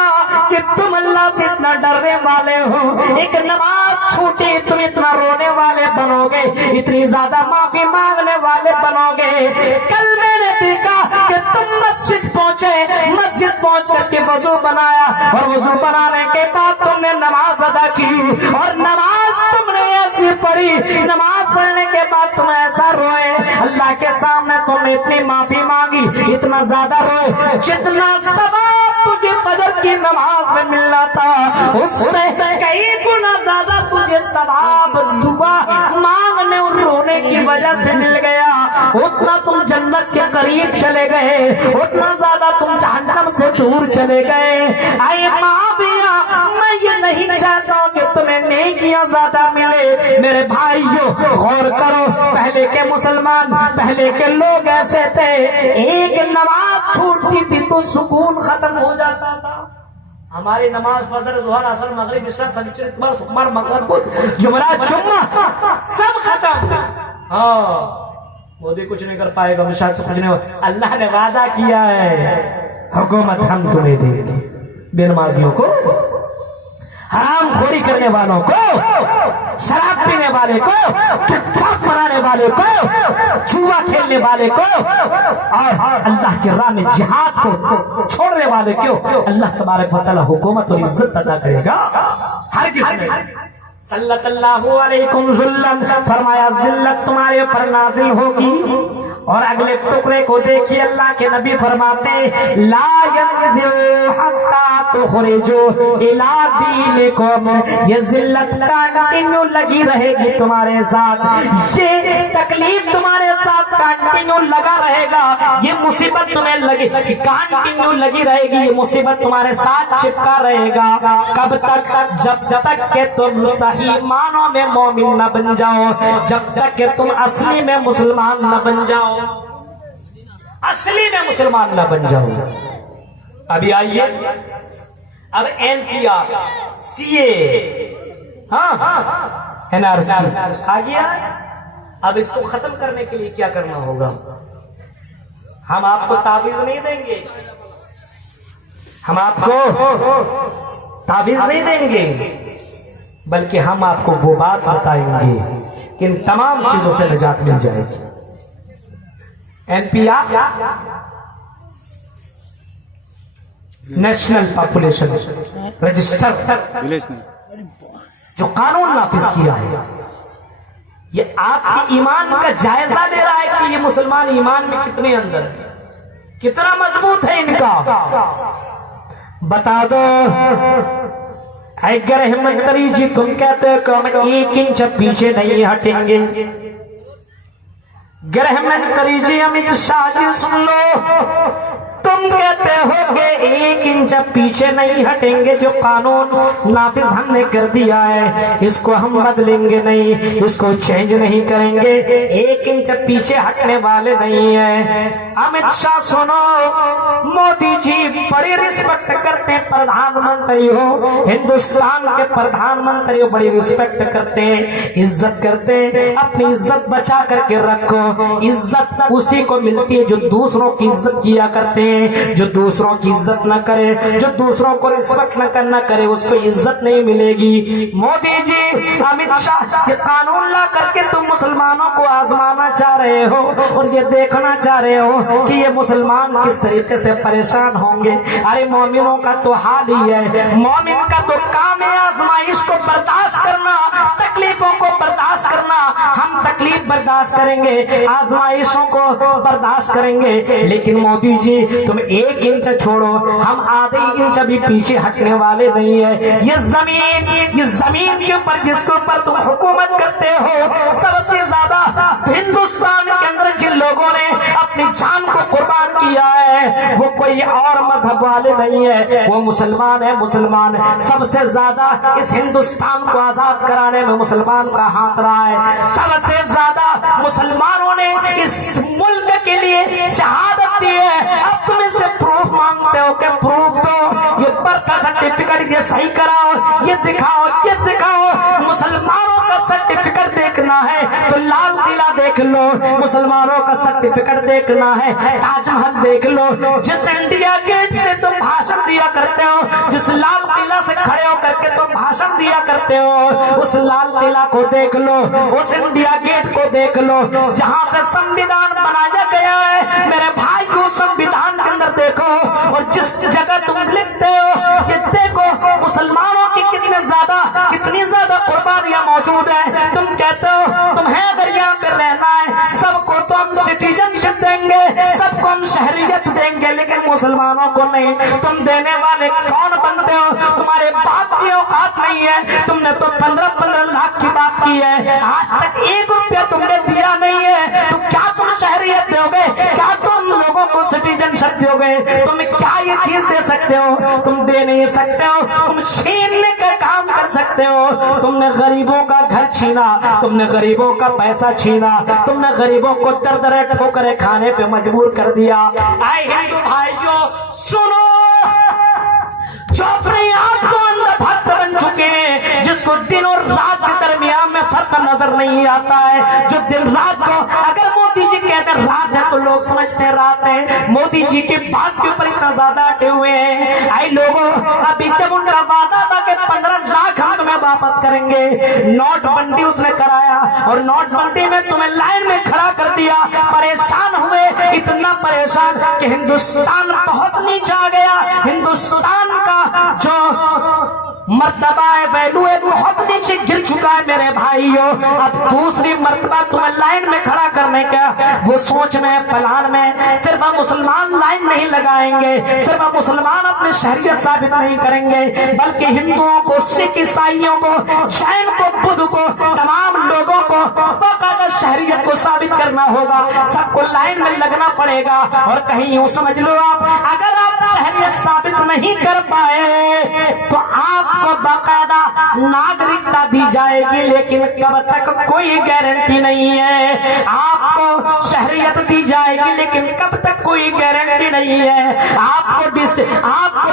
کہ تم اللہ سے اتنا ڈرنے والے ہو، ایک نماز چھوٹی تم اتنا رونے والے بنو گے، اتنی زیادہ معافی مانگنے والے بنو گے۔ کل میں نے دیکھا کہ تم مسجد پہنچے، مسجد پہنچ کر کے وضو بنایا اور وضو بنانے کے بعد تم نے نماز ادا کی اور نماز تم نے ایسی پڑھی، نماز پڑھنے کے بعد تم ایسا روئے، اللہ کے سامنے تم نے اتنی معافی مانگی، اتنا زیادہ روئے، جتنا ثواب تجھے فجر کی نماز میں ملنا تھا اس سے کئی گنا زیادہ تجھے ثواب دعا مانگنے اور رونے کی وجہ سے مل گیا، اتنا تم جنت کے قریب چلے گئے، اتنا زیادہ تم جہنم سے دور چلے گئے۔ اے معاویہ میں یہ نہیں چاہتا ہوں کہ تمہیں نیکیاں زیادہ ملے، میرے بھائیو غور کرو، پہلے کے مسلمان، پہلے کے لوگ ایسے تھے، ایک نماز چھوٹتی تھی تو سکون ختم ہو جاتا تھا۔ ہماری نماز فجر ظہر عصر مغرب عشاء سنیچر اتوار سوموار منگل بدھ جمعرات جمعہ سب ختم۔ ہاں مودی کچھ نہیں کر پائے گا، مشاہد سے کچھ نہیں ہو، اللہ نے وعدہ کیا ہے حکومت ہم تمہیں دیں گے، بے نمازیوں کو، حرام خوری کرنے والوں کو، شراب پینے والے کو، چپ مرانے والے کو، جوا کھیلنے والے کو، اور اللہ کی راہ میں جہاد کو چھوڑنے والے کو اللہ تبارک و تعالی حکومت اور عزت عطا کرے گا۔ ہر کس نے صلت اللہ علیکم ذلم، فرمایا ذلت تمہارے پر نازل ہوگی۔ اور اگلے ٹکڑے کو دیکھیے، اللہ کے نبی فرماتے لا ينزل حتى تخرجوا الى دینکم، یہ ذلت کنٹینیو لگی رہے گی تمہارے ساتھ، یہ تکلیف تمہارے ساتھ کنٹینیو لگا رہے گا، یہ مصیبت تمہیں لگی کنٹینیو لگی رہے گی، یہ مصیبت تمہارے ساتھ چپکا رہے گا۔ کب تک؟ جب تک کہ تم صحیح معنوں میں مومن نہ بن جاؤ، جب تک کہ تم اصلی میں مسلمان نہ بن جاؤ، اصلی میں مسلمان نہ بن جاؤ۔ ابھی آئیے، اب این پی آر، سی اے، ہاں این آر سی آ گیا، اب اس کو ختم کرنے کے لیے کیا کرنا ہوگا؟ ہم آپ کو تعویذ نہیں دیں گے، ہم آپ کو تعویذ نہیں دیں گے، بلکہ ہم آپ کو وہ بات بتائیں گے کہ ان تمام چیزوں سے نجات مل جائے گی۔ NPR نیشنل پاپولیشن رجسٹر جو قانون نافذ کیا ہے، یہ آپ کے ایمان کا جائزہ لے رہا ہے کہ یہ مسلمان ایمان میں کتنے اندر ہے، کتنا مضبوط ہے ان کا۔ بتا دو اے گرہمن تری جی، تم کہتے ہو کہ ہم 1 انچ پیچھے نہیں ہٹیں گے۔ گرہمن تری جی امت شاہ جی سن لو، تم کہتے ہو کہ 1 انچ پیچھے نہیں ہٹیں گے، جو قانون نافذ ہم نے کر دیا ہے اس کو ہم بدلیں گے نہیں، اس کو چینج نہیں کریں گے، 1 انچ پیچھے ہٹنے والے نہیں ہیں۔ امت شاہ سنو، مودی جی بڑی رسپیکٹ کرتے ہیں، پردھان منتری ہو ہندوستان کے، پردھان منتری ہو، بڑی رسپیکٹ کرتے ہیں، عزت کرتے ہیں، اپنی عزت بچا کر کے رکھو۔ عزت اسی کو ملتی ہے جو دوسروں کی عزت کیا کرتے ہیں، جو دوسروں کی عزت نہ کرے، جو دوسروں کو رسپیکٹ نہ کرے، اس کو عزت نہیں ملے گی۔ مودی جی امت شاہ یہ قانون لا کر کے تم مسلمانوں کو آزمانا چاہ رہے ہو اور یہ دیکھنا چاہ رہے ہو کہ یہ مسلمان کس طریقے سے پریشان ہوں گے۔ ارے مومنوں کا تو حال ہی ہے، مومن کا تو کام ہے آزمائش کو برداشت کرنا، تکلیفوں کو برداشت کرنا۔ ہم تکلیف برداشت کریں گے، آزمائشوں کو برداشت کریں گے، لیکن مودی جی تم 1 انچ چھوڑو، ہم آدھے انچ بھی پیچھے ہٹنے والے نہیں ہیں۔ یہ زمین کے اوپر جس کے اوپر تم حکومت کرتے ہو، سب سے زیادہ ہندوستان کے اندر جن لوگوں نے اپنی جان کو قربان کیا ہے وہ کوئی اور مذہب والے نہیں ہے، وہ مسلمان ہے۔ مسلمان سب سے زیادہ اس ہندوستان کو آزاد کرانے میں مسلمان کا ہاتھ رہا ہے، سب سے زیادہ مسلمانوں نے اس ملک کے لیے شہادت دی ہے۔ اب تم اس سے پروف مانگتے ہو کہ پروف دو، یہ برتھ سرٹیفکیٹ یہ صحیح کراؤ، یہ دکھاؤ، یہ دکھاؤ۔ مسلمانوں کا سرٹیفکیٹ دیکھنا ہے تو لال قلعہ دیکھ لو، مسلمانوں کا سرٹیفکیٹ دیکھنا ہے تاج محل دیکھ لو، جس انڈیا گیٹ سے تم بھاشن دیا کرتے ہو، جس لال قلعہ سے کھڑے ہو کر کے تم بھاشن دیا کرتے ہو، اس لال قلعہ کو دیکھ لو، اس انڈیا گیٹ کو دیکھ لو جہاں سے سنویدھان بنایا گیا ہے۔ میرے بھائی کو سنویدھان کے اندر دیکھو، اور جس جگہ تم لکھتے ہو یہ دیکھو مسلمانوں کی کتنی زیادہ قربانیاں موجود ہیں۔ تم کہتے ہو تمہیں اگر یہاں پہ رہنا ہے سب کو تو ہم سٹیزن شپ دیں گے، سب کو ہم شہریت دیں گے، لیکن مسلمانوں کو نہیں۔ تم دینے والے کون بنتے ہو؟ تمہارے باپ کی اوقات نہیں ہے، تم نے تو 15 لاکھ کی بات کی ہے، آج تک 1 روپیہ تم نے دیا نہیں ہے، تو کیا تم شہریت دو گے؟ کیا تم لوگوں کو سٹیزن شپ دو گے؟ تم کیا یہ چیز دے سکتے ہو؟ تم دے نہیں سکتے ہو، تم چھیننے کا کام کر سکتے ہو۔ تم نے غریبوں کا گھر چھینا، تم نے غریبوں کا پیسہ چھینا، تم نے غریبوں کو در ٹھوکریں کھانے پہ مجبور کر دیا۔ اے ہندو بھائیوں سنو، جو اپنے آپ کو اندھا بھکت بن چکے ہیں، جس کو دن اور رات کے درمیان میں فرق نظر نہیں آتا ہے، جو دن رات کو اگر مودی جی کہتے ہیں رات ہے تو لوگ سمجھتے ہیں رات ہے، مودی جی کے بات کے اوپر اتنا زیادہ اٹے ہوئے ہیں۔ اے لوگوں، ابھی جب ان کا وعدہ تھا کہ 15 لاکھ ہم تمہیں واپس کریں گے، نوٹ بندی اس نے کرایا اور نوٹ بندی میں تمہیں لائن میں کھڑا کر دیا، پریشان ہوئے، اتنا پریشان کہ ہندوستان بہت نیچے آ گیا، ہندوستان کا جو مرتبہ ہے ویلو ہے بہت نیچے گر چکا ہے میرے بھائیوں۔ اب دوسری مرتبہ تمہیں لائن میں کھڑا کرنے کا وہ سوچ میں پلان میں، صرف ہم مسلمان لائن نہیں لگائیں گے، صرف ہم مسلمان اپنی شہریت ثابت نہیں کریں گے، بلکہ ہندوؤں کو، سکھ عیسائیوں کو، جین کو، بدھ کو، تمام لوگوں کو باقاعدہ شہریت کو ثابت کرنا ہوگا، سب کو لائن میں لگنا پڑے گا۔ اور کہیں یوں سمجھ لو آپ اگر آپ شہریت ثابت نہیں کر پائے تو آپ کو باقاعدہ ناگرکتا دی جائے گی، لیکن کب تک کوئی گارنٹی نہیں ہے۔ آپ کو شہریت دی جائے گی لیکن کب تک کوئی گارنٹی نہیں ہے۔ آپ کو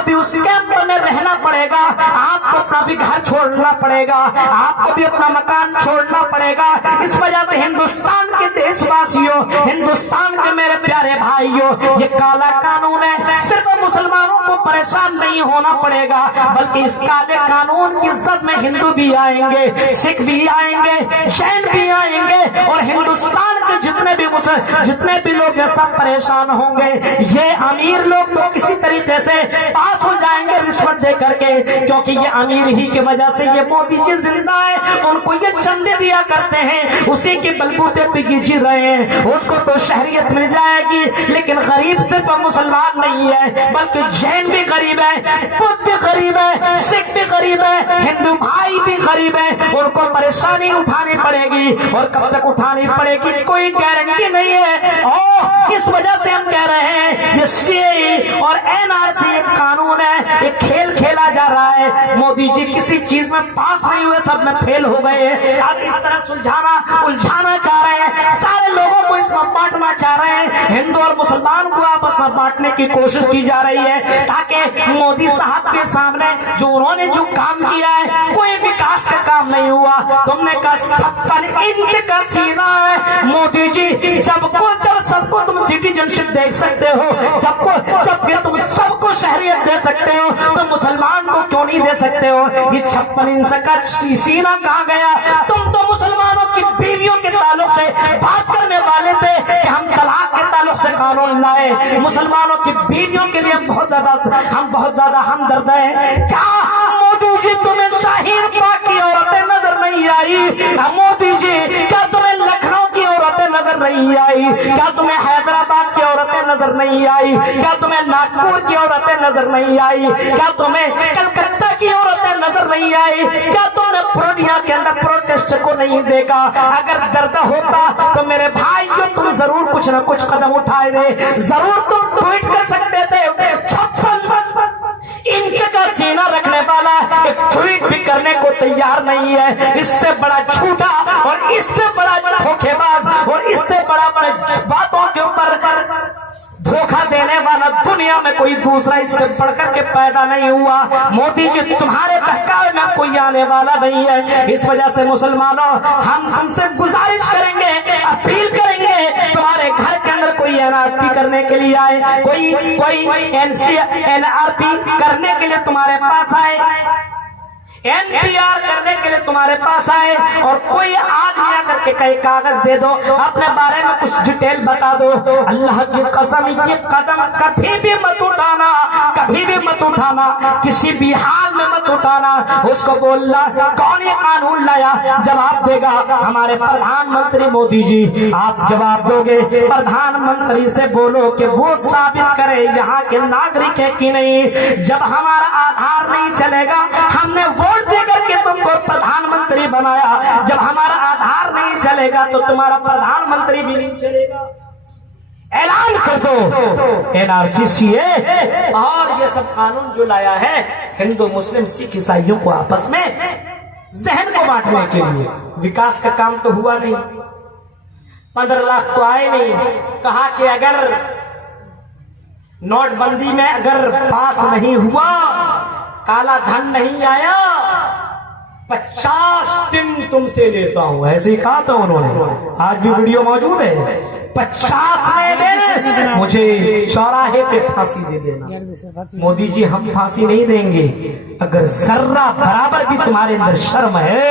بھی اس کیمپ میں رہنا پڑے گا، آپ کو اپنا بھی گھر چھوڑ چھوڑنا پڑے گا، آپ کو بھی اپنا مکان چھوڑنا پڑے گا۔ اس وجہ سے ہندوستان کے دیش واسیوں، ہندوستان کے میرے پیارے بھائیوں، یہ کالا قانون ہے، صرف مسلمانوں کو پریشان نہیں ہونا پڑے گا، بلکہ اس کالے قانون کی زد میں ہندو بھی آئیں گے، سکھ بھی آئیں گے، جین بھی آئیں گے، اور ہندوستان کے جتنے بھی لوگ سب پریشان ہوں گے۔ یہ امیر لوگ تو کسی طریقے سے پاس ہو جائیں گے رشوت دے کر کے، کیونکہ یہ امیر ہی کی وجہ سے یہ مودی جی زندہ ہے، ان کو یہ چندے دیا کرتے ہیں، اسی کے بلبوتے پہ جی رہے ہیں۔ اس کو تو شہریت مل جائے گی، لیکن غریب صرف مسلمان نہیں ہے، بلکہ جین بھی غریب ہے، بدھ بھی غریب ہے، سکھ بھی غریب ہے، ہندو بھائی بھی غریب ہے، ان کو پریشانی اٹھانی پڑے گی، اور کب تک اٹھانی پڑے گی کوئی گارنٹی نہیں ہے۔ اور اس وجہ سے ہم کہہ رہے ہیں یہ سی اے ای اور این آر سی ایک قانون ہے، ایک کھیل کھیلا جا رہا ہے۔ مودی جی کسی چیز میں پاس نہیں ہوئے، سب میں فیل ہو گئے، اب اس طرح الجھانا چاہ رہے ہیں، سارے لوگوں کو اس میں بانٹنا چاہ رہے ہیں، ہندو اور مسلمان کو آپس میں بانٹنے کی کوشش کی جا رہی ہے، تاکہ مودی صاحب کے سامنے انہوں نے جو کام کیا ہے کوئی وکاس کا کام نہیں ہوا۔ تم نے کہا 56 انچ کا سینہ ہے مودی جی، جب سب کو تم سٹیزن شپ دے سکتے ہو، جب کہ تم سب کو شہریت دے سکتے ہو، تو مسلمان کو کیوں نہیں دے سکتے ہو؟ یہ 56 انچ کا سینہ کہاں گیا؟ تم تو مسلمانوں کی بیویوں کے تعلق سے بات کرنے والے تھے کہ ہم طلاق کے تعلق سے قانون لائے، مسلمانوں کی بیویوں کے لیے ہم بہت زیادہ ہمدرد ہیں۔ کیا مودی جی تمہیں شاہین باغ کی عورتیں نظر نہیں آئی؟ مودی جی کیا تمہیں لکھنؤ کی عورتیں نظر نہیں آئی؟ کیا تمہیں حیدرآباد کی عورتیں نظر نہیں آئی؟ کیا تمہیں ناگپور کی عورتیں نظر نہیں آئی؟ کیا تمہیں کلکتہ کی عورتیں نظر نہیں آئی؟ کیا تم نے پورنیا کے اندر پروٹیسٹ کو نہیں دیکھا؟ اگر درد ہوتا تو میرے بھائیوں تم ضرور کچھ نہ کچھ قدم اٹھائے دے، ضرور تم ٹویٹ کر سکتے تھے۔ 56 انچ کا سینہ رکھنے والا ایک ٹویٹ بھی کرنے کو تیار نہیں ہے۔ اس سے بڑا جھوٹا اور اس سے بڑا دھوکے باز اور اس سے بڑا باتوں کے اوپر دھوکہ دینے والا دنیا میں کوئی دوسرا اس سے بڑھ کر کے پیدا نہیں ہوا۔ مودی جی تمہارے بہکاوے میں کوئی آنے والا نہیں ہے۔ اس وجہ سے مسلمانوں ہم سے گزارش کریں گے، اپیل کریں گے، تمہارے گھر کے اندر کوئی این آر پی کرنے کے لیے آئے، کوئی این آر پی کرنے کے لیے تمہارے پاس آئے، این پی آر کرنے کے لیے تمہارے پاس آئے، اور کوئی آدمی آ کر کے کئی کاغذ دے دو، اپنے بارے میں کچھ ڈیٹیل بتا دو، اللہ کی قسم یہ قدم کبھی بھی مت اٹھانا، کبھی بھی مت اٹھانا، کسی بھی حال میں مت اٹھانا۔ اس کو بولنا کون یہ قانون لایا؟ جواب دے گا ہمارے پردھان منتری مودی جی۔ آپ جواب دو گے، پردھان منتری سے بولو کہ وہ ثابت کرے یہاں کے ناگرک ہے کہ نہیں۔ جب ہمارا آدھار نہیں چلے گا، ہم نے ووٹ دے کر کے تم کو پردھان منتری بنایا، جب ہمارا آدھار نہیں چلے گا تو تمہارا پردھان منتری بھی نہیں چلے گا۔ اعلان کر دو این آر سی سی اے اور یہ سب قانون جو لایا ہے ہندو مسلم سکھ عیسائیوں کو آپس میں ذہن کو بانٹنے کے لیے۔ وکاس کا کام تو ہوا نہیں، 15 لاکھ تو آئے نہیں۔ کہا کہ اگر نوٹ بندی میں اگر پاس نہیں ہوا، کالا دھن نہیں آیا، 50 دن تم سے لیتا ہوں، ایسے ہی کہا تھا انہوں نے، آج بھی ویڈیو موجود ہے۔ 50 دن مجھے چوراہے پہ پھانسی دے دینا۔ مودی جی ہم پھانسی نہیں دیں گے، اگر ذرہ برابر بھی تمہارے اندر شرم ہے،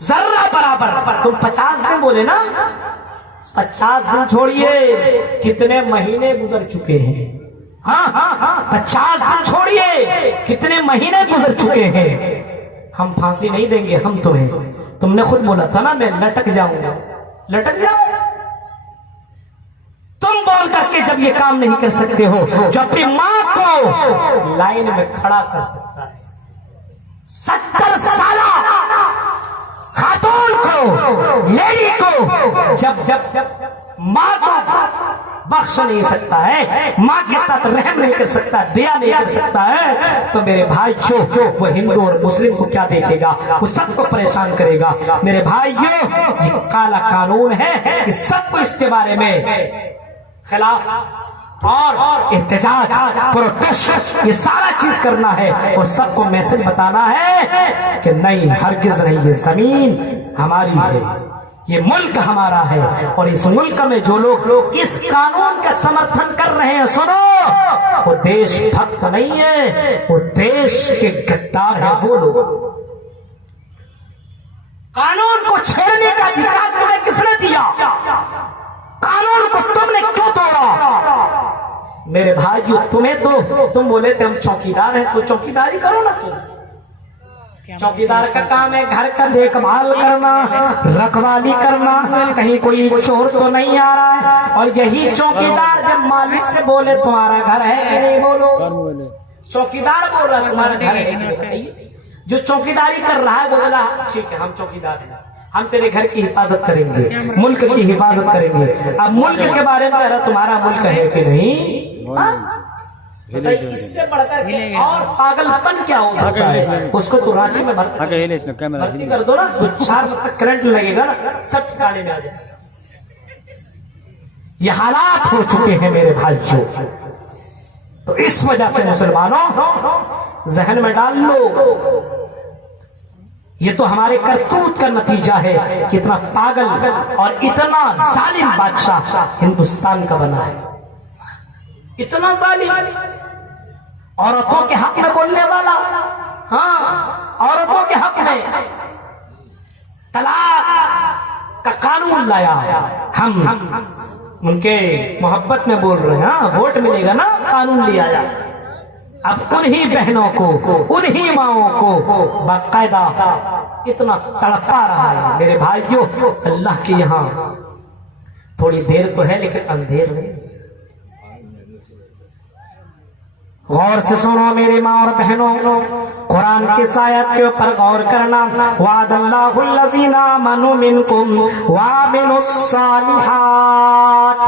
ذرہ برابر، تم 50 دن بولے نا، 50 دن چھوڑیے، کتنے مہینے گزر چکے ہیں؟ ہاں 50 دن چھوڑیے، کتنے مہینے گزر چکے ہیں۔ ہم پھانسی نہیں دیں گے ہم تمہیں۔ تم نے خود بولا تھا نا میں لٹک جاؤں گا، لٹک جاؤ۔ تم بول کر کے جب یہ کام نہیں کر سکتے ہو، جو اپنی ماں کو لائن میں کھڑا کر سکتا ہے، 70 سالہ خاتون کو، لیڈی کو جب ماں کو بخش نہیں سکتا ہے، ماں کے ساتھ رحم نہیں کر سکتا، دیا نہیں کر سکتا ہے، تو میرے بھائیوں وہ ہندو اور مسلم کو کیا دیکھے گا؟ وہ سب کو پریشان کرے گا۔ میرے بھائیوں یہ کالا قانون ہے، اس سب کو اس کے بارے میں خلاف اور احتجاج پروٹیسٹ یہ سارا چیز کرنا ہے اور سب کو میسج بتانا ہے کہ نہیں، ہرگز نہیں، یہ زمین ہماری ہے، یہ ملک ہمارا ہے، اور اس ملک میں جو لوگ اس قانون کا سمرتھن کر رہے ہیں، سنو، وہ دیش بھکت نہیں ہے، وہ دیش کے غدار ہیں وہ لوگ۔ قانون کو چھیڑنے کا ادھیکار تمہیں کس نے دیا؟ قانون کو تم نے کیوں توڑا؟ میرے بھائیو، تمہیں تو تم بولے تھے ہم چوکیدار ہیں، تو چوکیداری کرو نا۔ تم چوکیدار کا کام ہے گھر کا دیکھ بھال کرنا، رکھوالی کرنا، کہیں کوئی چور تو نہیں آ رہا ہے۔ اور یہی چوکیدار جب مالک سے بولے تمہارا گھر ہے کہ نہیں، بولو، چوکیدار بول رہا ہے تمہارا گھر ہے کہ نہیں، بتائیے۔ جو چوکیداری کر رہا ہے وہ بولا ٹھیک ہے ہم چوکیدار ہیں، ہم تیرے گھر کی حفاظت کریں گے، ملک کی حفاظت کریں گے۔ اب ملک کے بارے میں کہہ رہا تمہارا ملک ہے کہ نہیں؟ اس سے بڑھ کر کے اور پاگل پن کیا ہو سکتا ہے؟ اس کو تو رانچی میں بھرتی کر دو نا، 2-4 تک کرنٹ لگے گا نا، سب ٹھکانے میں آ جائے۔ یہ حالات ہو چکے ہیں میرے بھائیوں، تو اس وجہ سے مسلمانوں ذہن میں ڈال لو، یہ تو ہمارے کرتوت کا نتیجہ ہے کہ اتنا پاگل اور اتنا ظالم بادشاہ ہندوستان کا بنا ہے، اتنا ظالم، عورتوں کے حق میں بولنے والا، ہاں عورتوں کے حق میں طلاق کا قانون لایا۔ ہم ان کے محبت میں بول رہے ہیں، ہاں ووٹ ملے گا نا، قانون لے آیا۔ اب انہی بہنوں کو، انہی ماؤں کو باقاعدہ اتنا تڑپا رہا ہے۔ میرے بھائیوں، اللہ کے یہاں تھوڑی دیر تو ہے لیکن اندھیر نہیں۔ غور سے سنو میری ماں اور بہنوں، قرآن کی آیت کے اوپر غور کرنا۔ وعد اللہ الذین آمنوا منکم وعملوا الصالحات،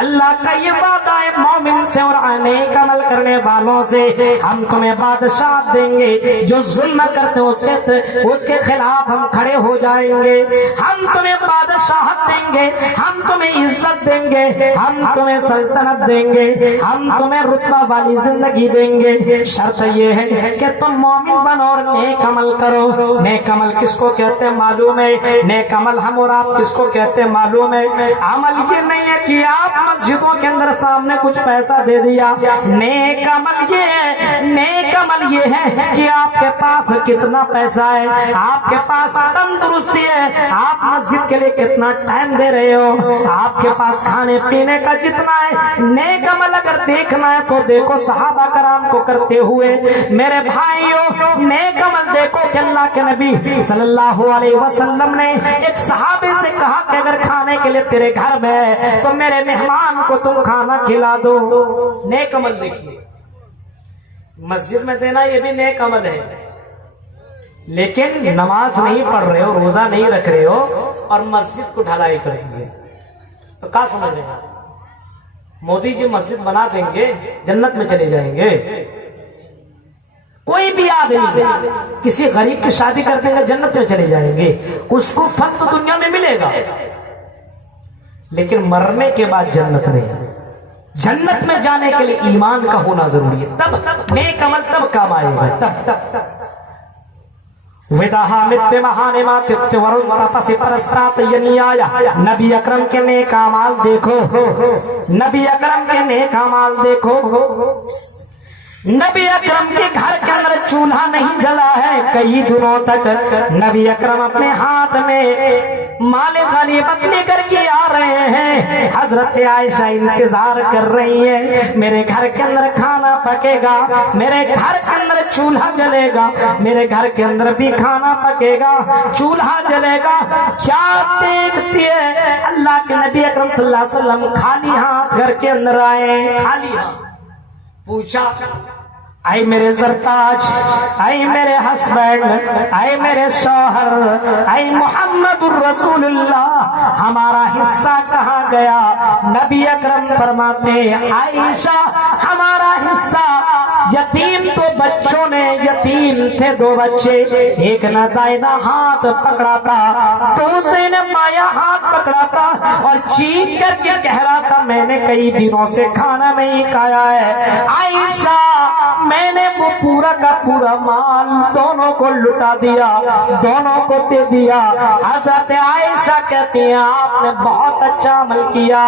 اللہ کا یہ وعدہ ہے مومن سے اور نیک عمل کرنے والوں سے، ہم تمہیں بادشاہ دیں گے، جو ظلم کرتے اس کے خلاف ہم کھڑے ہو جائیں گے، ہم تمہیں بادشاہت دیں گے، ہم تمہیں عزت دیں گے، ہم تمہیں سلطنت دیں گے، ہم تمہیں رتبہ والی زندگی دیں گے، شرط یہ ہے کہ تم مومن بنو اور نیک عمل کرو۔ نیک عمل کس کو کہتے ہیں معلوم ہے؟ نیک عمل ہم اور آپ کس کو کہتے ہیں معلوم ہے؟ عمل یہ نہیں ہے کہ آپ مسجدوں کے اندر سامنے کچھ پیسہ دے دیا، نیک عمل یہ ہے، نیک عمل یہ ہے کہ آپ کے پاس کتنا پیسہ ہے، آپ کے پاس تندرستی ہے، آپ مسجد کے لیے کتنا ٹائم دے رہے ہو، آپ کے پاس کھانے پینے کا جتنا ہے۔ نیک عمل اگر دیکھنا ہے تو دیکھو صحابہ کرام کو کرتے ہوئے۔ میرے بھائیوں، نیک عمل دیکھو کہ اللہ کے نبی صلی اللہ علیہ وسلم نے ایک صحابے سے کہا کہ اگر کھانے کے لیے تیرے گھر میں ہے تو میرے مہمان کو تم کھانا کھلا دو۔ نیک عمل دیکھیے، مسجد میں دینا یہ بھی نیک عمل ہے، لیکن نماز نہیں پڑھ رہے ہو، روزہ نہیں رکھ رہے ہو اور مسجد کو ڈھلائی کر دیے تو کیا سمجھے گا؟ مودی جی مسجد بنا دیں گے جنت میں چلے جائیں گے؟ کوئی بھی آدمی کسی غریب کی شادی کر دیں گے جنت میں چلے جائیں گے، اس کو فن تو دنیا میں ملے گا لیکن مرنے کے بعد جنت نہیں۔ جنت میں جانے کے لیے ایمان کا ہونا ضروری ہے، تب نیک عمل تب کام آئے گا۔ تب ویدہا مت مہانے مات ورن تپس پرسترات یعنی آیا۔ نبی اکرم کے نیک اعمال دیکھو، نبی اکرم کے نیک اعمال دیکھو۔ نبی اکرم کے گھر کے اندر چولہا نہیں جلا ہے کئی دنوں تک، نبی اکرم اپنے ہاتھ میں مال غنیمت لے کر کے آ رہے ہیں۔ حضرت عائشہ انتظار کر رہی ہے، میرے گھر کے اندر کھانا پکے گا، میرے گھر کے اندر چولہا جلے گا، میرے گھر کے اندر بھی کھانا پکے گا، چولہا جلے گا۔ کیا دیکھتی ہے؟ اللہ کے نبی اکرم صلی اللہ علیہ وسلم خالی ہاتھ گھر کے اندر آئے، خالی ہاتھ۔ پوچھا اے میرے زرتاج، اے میرے ہسبینڈ، اے میرے شوہر، اے محمد الرسول اللہ، ہمارا حصہ کہاں گیا؟ نبی اکرم فرماتے ہیں عائشہ ہمارا حصہ یتیم دو بچوں نے، یتیم تھے دو بچے، ایک نے دائنا ہاتھ پکڑا تھا، دوسرے نے بایاں ہاتھ پکڑا تھا، اور چیخ کر کے کہہ رہا تھا میں نے کئی دنوں سے کھانا نہیں کھایا ہے، عائشہ میں نے وہ پورا کا پورا مال دونوں کو لٹا دیا، دونوں کو دے دیا۔ حضرت عائشہ کہتی ہیں آپ نے بہت اچھا عمل کیا،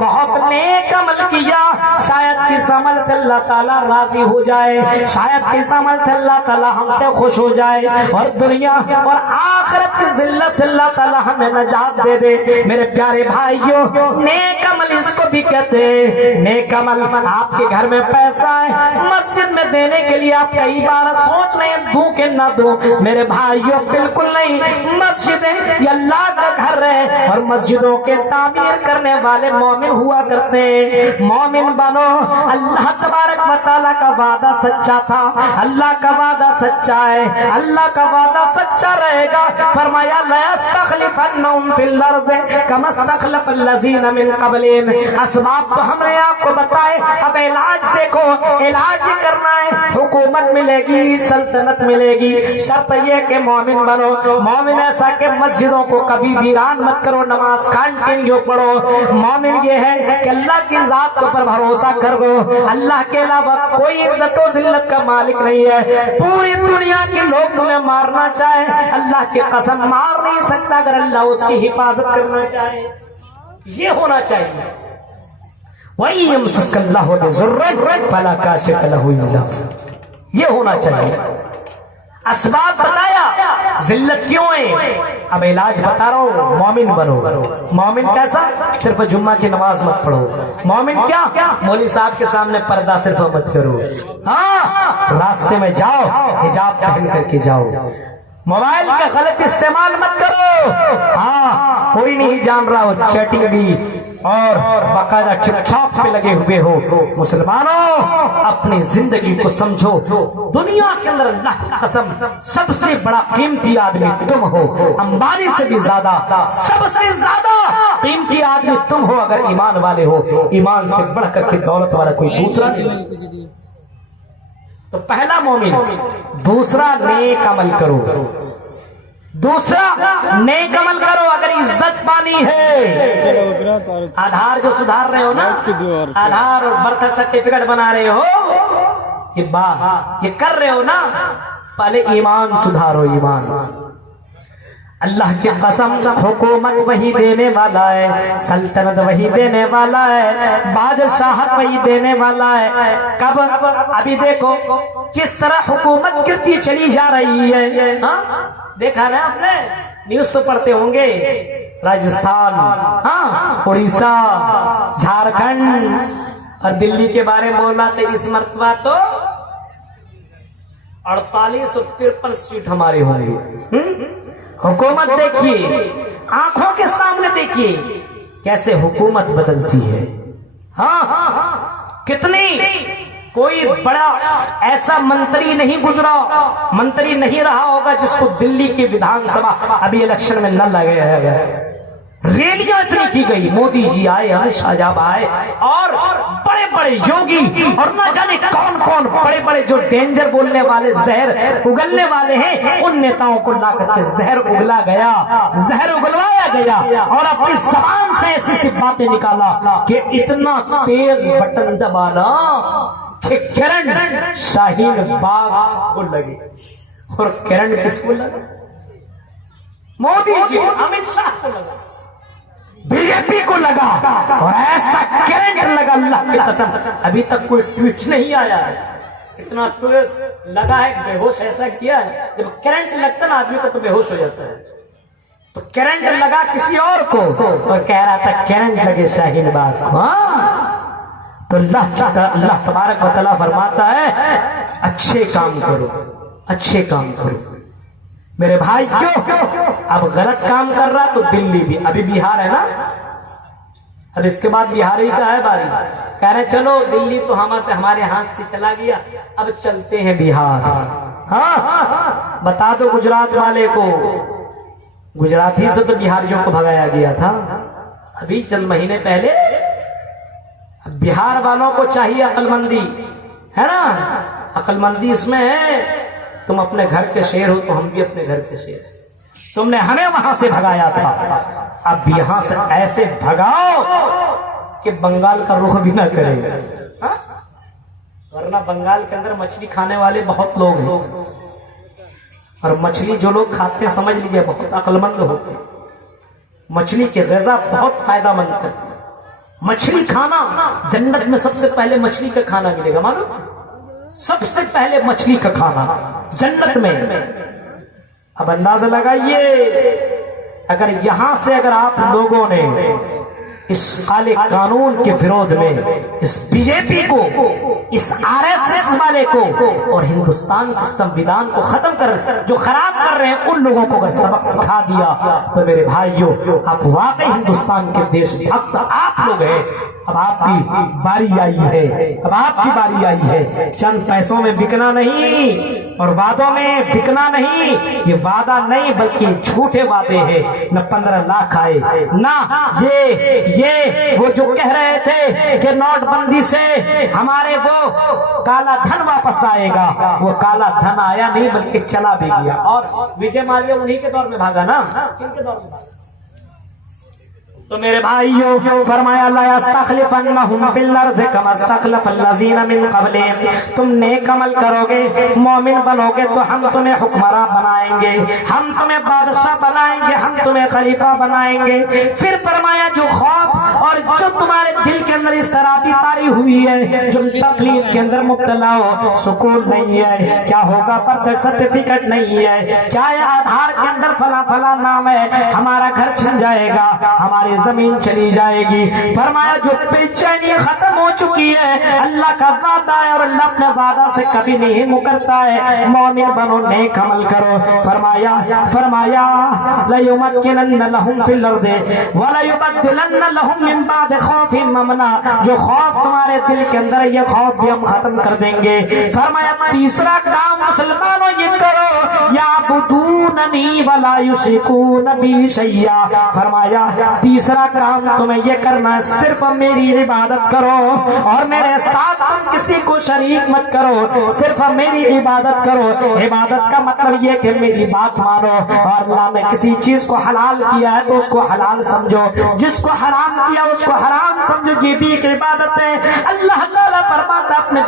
بہت نیک عمل کیا، شاید کس عمل سے اللہ تعالیٰ راضی ہو جائے، شاید کس عمل سے اللہ تعالیٰ ہم سے خوش ہو جائے، اور دنیا اور آخرت کی ذلت سے اللہ تعالیٰ ہمیں نجات دے دے۔ میرے پیارے بھائیوں، نیک عمل اس کو بھی کہتے ہیں۔ نیک عمل آپ کے گھر میں پیسہ ہے، مسجد میں دینے کے لیے آپ کئی بار سوچ رہے ہیں دوں کہ نہ دوں، میرے بھائیوں بالکل نہیں۔ مسجد یہ اللہ کا گھر ہے، اور مسجدوں کے تعمیر کرنے والے مومن ہوا کرتے ہیں۔ مومن بنو، اللہ تبارک و تعالیٰ کا وعدہ سچا تھا، اللہ کا وعدہ سچا ہے، اللہ کا وعدہ سچا رہے گا۔ فرمایا لَيَسْتَخْلِفَنَّهُمْ فِي الْأَرْضِ كَمَا اسْتَخْلَفَ الَّذِينَ مِنْ قَبْلِهِمْ۔ اسباب تو ہم نے آپ کو بتائے، اب علاج دیکھو، علاج یہ کرنا ہے۔ حکومت ملے گی، سلطنت ملے گی، شرط یہ کہ مومن بنو۔ مومن ایسا کہ مسجدوں کو کبھی ویران مت کرو، نماز کنٹینیو پڑھو۔ مومن یہ ہے کہ اللہ کی ذات کے اوپر بھروسہ کرو، اللہ کے علاوہ کوئی عزت و ذلت کا مالک نہیں ہے۔ پوری دنیا کے لوگ تمہیں مارنا چاہے، اللہ کی قسم مار نہیں سکتا اگر اللہ اس کی حفاظت کرنا چاہے۔ یہ ہونا چاہیے۔ وَإِن يَمْسَسْكَ اللَّهُ بِضُرٍّ فَلَا كَاشِفَ لَهُ إِلَّا هُوَ۔ یہ ہونا چاہیے۔ اسباب بتایا، ذلت کیوں ہے، اب علاج بتا رہا ہوں۔ مومن بنو۔ مومن کیسا؟ صرف جمعہ کی نماز مت پڑھو۔ مومن کیا؟ مولوی صاحب کے سامنے پردہ صرف مت کرو، ہاں راستے میں جاؤ حجاب پہن کر کے جاؤ۔ موبائل کا غلط استعمال مت کرو، ہاں کوئی نہیں جان رہا ہو چیٹنگ بھی اور باقاعدہ ٹک ٹاک پہ لگے ہوئے ہو۔ مسلمانوں اپنی زندگی کو سمجھو، دنیا کے اندر اللہ کی قسم سب سے بڑا قیمتی آدمی تم ہو، امبانی سے بھی زیادہ سب سے زیادہ قیمتی آدمی تم ہو اگر ایمان والے ہو۔ ایمان سے بڑھ کر کے دولت والا کوئی دوسرا نہیں۔ تو پہلا مومن، دوسرا نیک عمل کرو، دوسرا نیک عمل کرو اگر عزت پانی ہے۔ آدھار جو سدھار رہے ہو نا، آدھار اور برتھ سرٹیفکیٹ بنا رہے ہو، یہ کر رہے ہو نا، پہلے ایمان سدھارو۔ ایمان اللہ کی قسم حکومت وہی دینے والا ہے، سلطنت وہی دینے والا ہے، بادشاہت وہی دینے والا ہے۔ کب؟ ابھی دیکھو کس طرح حکومت گرتی چلی جا رہی ہے، ہاں دیکھا نا آپ نے، نیوز تو پڑھتے ہوں گے، راجستھان، ہاں اڑیسہ، جھارکھنڈ اور دلی کے بارے میں بولا تھا اس مرتبہ تو 48 اور 53 سیٹ ہمارے ہوں گے۔ حکومت دیکھیے، آنکھوں کے سامنے دیکھیے کیسے حکومت بدلتی ہے، ہاں کتنی، کوئی بڑا ایسا منتری نہیں گزرا، منتری نہیں رہا ہوگا جس کو دلی کی ویدھان سبھا ابھی الیکشن میں نہ لگایا گیا۔ ریلیاں اتنی کی گئی، مودی جی آئے، امت شاہ جاب آئے، اور بڑے بڑے یوگی اور نہ جانے کون کون بڑے بڑے جو ڈینجر بولنے والے، زہر اگلنے والے ہیں، ان نیتاؤں کو لا کر کے زہر اگلا گیا، زہر اگلوایا گیا، اور اپنی زبان سے ایسی سی باتیں نکالا کہ اتنا تیز بٹن دبانا کہ کرنٹ شاہین باغ کو لگے۔ اور کرنٹ کس کو لگا؟ مودی جی، امت شاہ کو لگا، بی جے پی کو لگا، اور ایسا کرنٹ لگا اللہ کی قسم ابھی تک کوئی ٹویٹ نہیں آیا ہے، اتنا تیز لگا ہے، بے ہوش ایسا کیا ہے۔ جب کرنٹ لگتا نا آدمی کو تو بے ہوش ہو جاتا ہے، تو کرنٹ لگا کسی اور کو اور کہہ رہا تھا کرنٹ لگے شاہین باغ کو، تو اللہ تبارک و تعالیٰ فرماتا ہے اچھے کام کرو، اچھے کام کرو۔ میرے بھائی کیوں اب غلط کام کر رہا تو دلی بھی، ابھی بہار ہے نا، اب اس کے بعد بہار ہی کا ہے باری، کہہ رہے چلو دلی تو ہمارے ہاتھ سے چلا گیا، اب چلتے ہیں بہار۔ ہاں بتا دو گجرات والے کو، گجرات ہی سے تو بہاریوں کو بھگایا گیا تھا ابھی چند مہینے پہلے۔ بہار والوں کو چاہیے عقل مندی ہے نا، عقل مندی اس میں ہے. تم اپنے گھر کے شیر ہو تو ہم بھی اپنے گھر کے شیر ہیں. تم نے ہمیں وہاں سے بھگایا تھا, اب یہاں سے ایسے بھگاؤ کہ بنگال کا رخ بھی نہ کرے. ورنہ بنگال کے اندر مچھلی کھانے والے بہت لوگ ہیں, اور مچھلی جو لوگ کھاتے ہیں سمجھ لیجیے بہت عقل مند ہوتے ہیں. مچھلی کی غذا بہت فائدہ مند کرتی ہے. مچھلی کھانا, جنت میں سب سے پہلے مچھلی کا کھانا ملے گا. معلوم, سب سے پہلے مچھلی کا کھانا جنت میں. اب اندازہ لگائیے, اگر یہاں سے اگر آپ لوگوں نے اس کالے قانون کے وروਧ میں اس بی جے پی کو, اس آر ایس ایس والے کو اور ہندوستان کے سمویدھان کو ختم کر, جو خراب کر رہے ہیں, ان لوگوں کو اگر سبق سکھا دیا تو میرے بھائیوں آپ واقعی ہندوستان کے دیش بھکت آپ لوگ ہیں. اب آپ کی باری آئی ہے, اب آپ کی باری آئی ہے. چند پیسوں میں بکنا نہیں اور وعدوں میں بکنا نہیں. یہ وعدہ نہیں بلکہ جھوٹے وعدے ہیں. نہ 15 لاکھ آئے, نہ یہ وہ جو کہہ رہے تھے کہ نوٹ بندی سے ہمارے وہ کالا دھن واپس آئے گا, وہ کالا دھن آیا نہیں بلکہ چلا بھی گیا. اور وجے مالیا انہی کے دور میں بھاگا نا, کن کے دور میں بھاگا؟ تو میرے بھائیوں فرمایا لا یستخلفنہم فی الارض کما استخلف الذین من قبلہم. تم نیک عمل کرو گے, مومن بنو گے تو ہم تمہیں حکمراں بنائیں گے, ہم تمہیں بادشاہ بنائیں گے, ہم تمہیں خلیفہ بنائیں گے. پھر فرمایا جو خوف اور جو تمہارے دل کے اندر اس طرح بھی تاری ہوئی ہے, جو تکلیف کے اندر مبتلا ہو, سکون نہیں ہے, کیا ہوگا برتھ سرٹیفکیٹ نہیں ہے, کیا ہے آدھار کے اندر فلاں فلاں نام ہے, ہمارا گھر چھن جائے گا, ہماری زمین چلی جائے گی. فرمایا جو بے چینی ختم ہو چکی ہے, اللہ کا وعدہ ہے اور اللہ اپنے وعدہ سے کبھی نہیں مکرتا ہے. مومن بنو, نیک عمل کرو. فرمایا لَيُمَكِّنَنَّ لَهُمْ فِي الْأَرْضِ وَلَيُبَدِّلَنَّ لَهُمْ مِنْ بَعْدِ خَوْفِهِمْ أَمْنًا. جو خوف تمہارے دل کے اندر ہے, یہ خوف بھی ہم ختم کر دیں گے. فرمایا تیسرا کام مسلمانوں یہ کرو, یعبدوننی ولا یشرکون بی شیئا. فرمایا تیسرا کام تمہیں یہ کرنا ہے, صرف میری عبادت کرو اور میرے ساتھ تم کسی کو شریک مت کرو, صرف میری عبادت کرو. عبادت کا مطلب یہ کہ میری بات مانو, اور اللہ نے کسی چیز کو حلال کیا ہے تو اس کو حلال سمجھو, جس کو حرام کیا اس کو حرام سمجھو. یہ بھی ایک عبادت ہے. اللہ تعالیٰ فرماتا اپنے